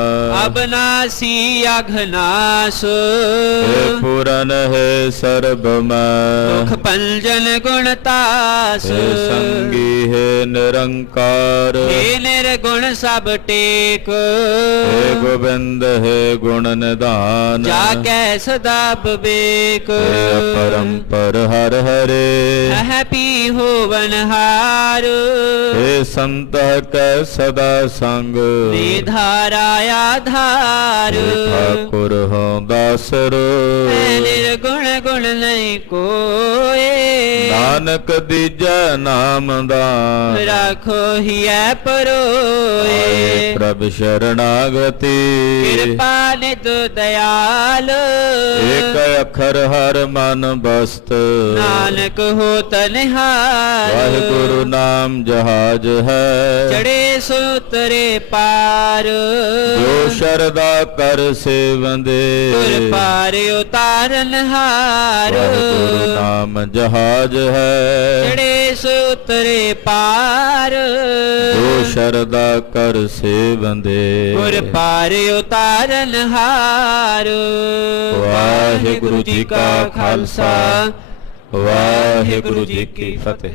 ਅਬਨਾਸੀ ਅਘਨਾਸ ਹੈ ਪੂਰਨ ਹੈ ਸਰਬ ਮੁਖ ਮੈਂ ਪੰਜਨ ਗੁਣਤਾਸ ਹੈ ਸੰਗੀ ਹੈ ਨਿਰੰਕਾਰ ਹੇ ਨਿਰਗੁਣ ਸਭ ਟੇਕ ਹੈ ਗੋਬਿੰਦ ਹੈ ਗੁਣ ਨਿਧਾਨ ਜਾ ਕੈ ਸਦਾ ਵਿਵੇਕ ਹੈ ਅਪਰੰਪਰ ਹਰ ਹਰੇ ਹੈ ਪੀ ਹੋਵਨ ਹਾਰ हे संत कै सदा संग ਵੇ ਧਾਰਾ ਆਧਾਰ हे ठाकुर हो दासरो ਹੈ ਨਿਰਗੁਣ ਗੁਣ ਨਹੀਂ ਕੋਏ नानक दीजै नाम दान ਰਾਖੋ ਹੀਐ आए ਪਰੋਏ प्रभ शरणागति ਕਿਰਪਾ ਨਿਤ ਦਇਆਲ एक अखर हर मन बस्त ਨਾਨਕ ਹੋਤ ਨਿਹਾਲ वाहिगुरु नाम जहाज है ਚੜੇ ਸੋ ਉਤਰੇ ਪਾਰ जो शरदा कर सेवंदे ਗੁਰ ਪਾਰ ਉਤਾਰਨ ਹਾਰ वाहिगुरु नाम जहाज है ਚੜੇ ਸੋ ਉਤਰੇ ਪਾਰ ਜੋ ਸ਼ਰਦਾ ਕਰ ਸੇਵੰਦੇ ਗੁਰ ਪਾਰ ਉਤਾਰਨ ਹਾਰ ਵਾਹਿਗੁਰੂ ਜੀ ਕਾ ਖਾਲਸਾ ਵਾਹਿਗੁਰੂ ਜੀ ਕੀ ਫਤਿਹ।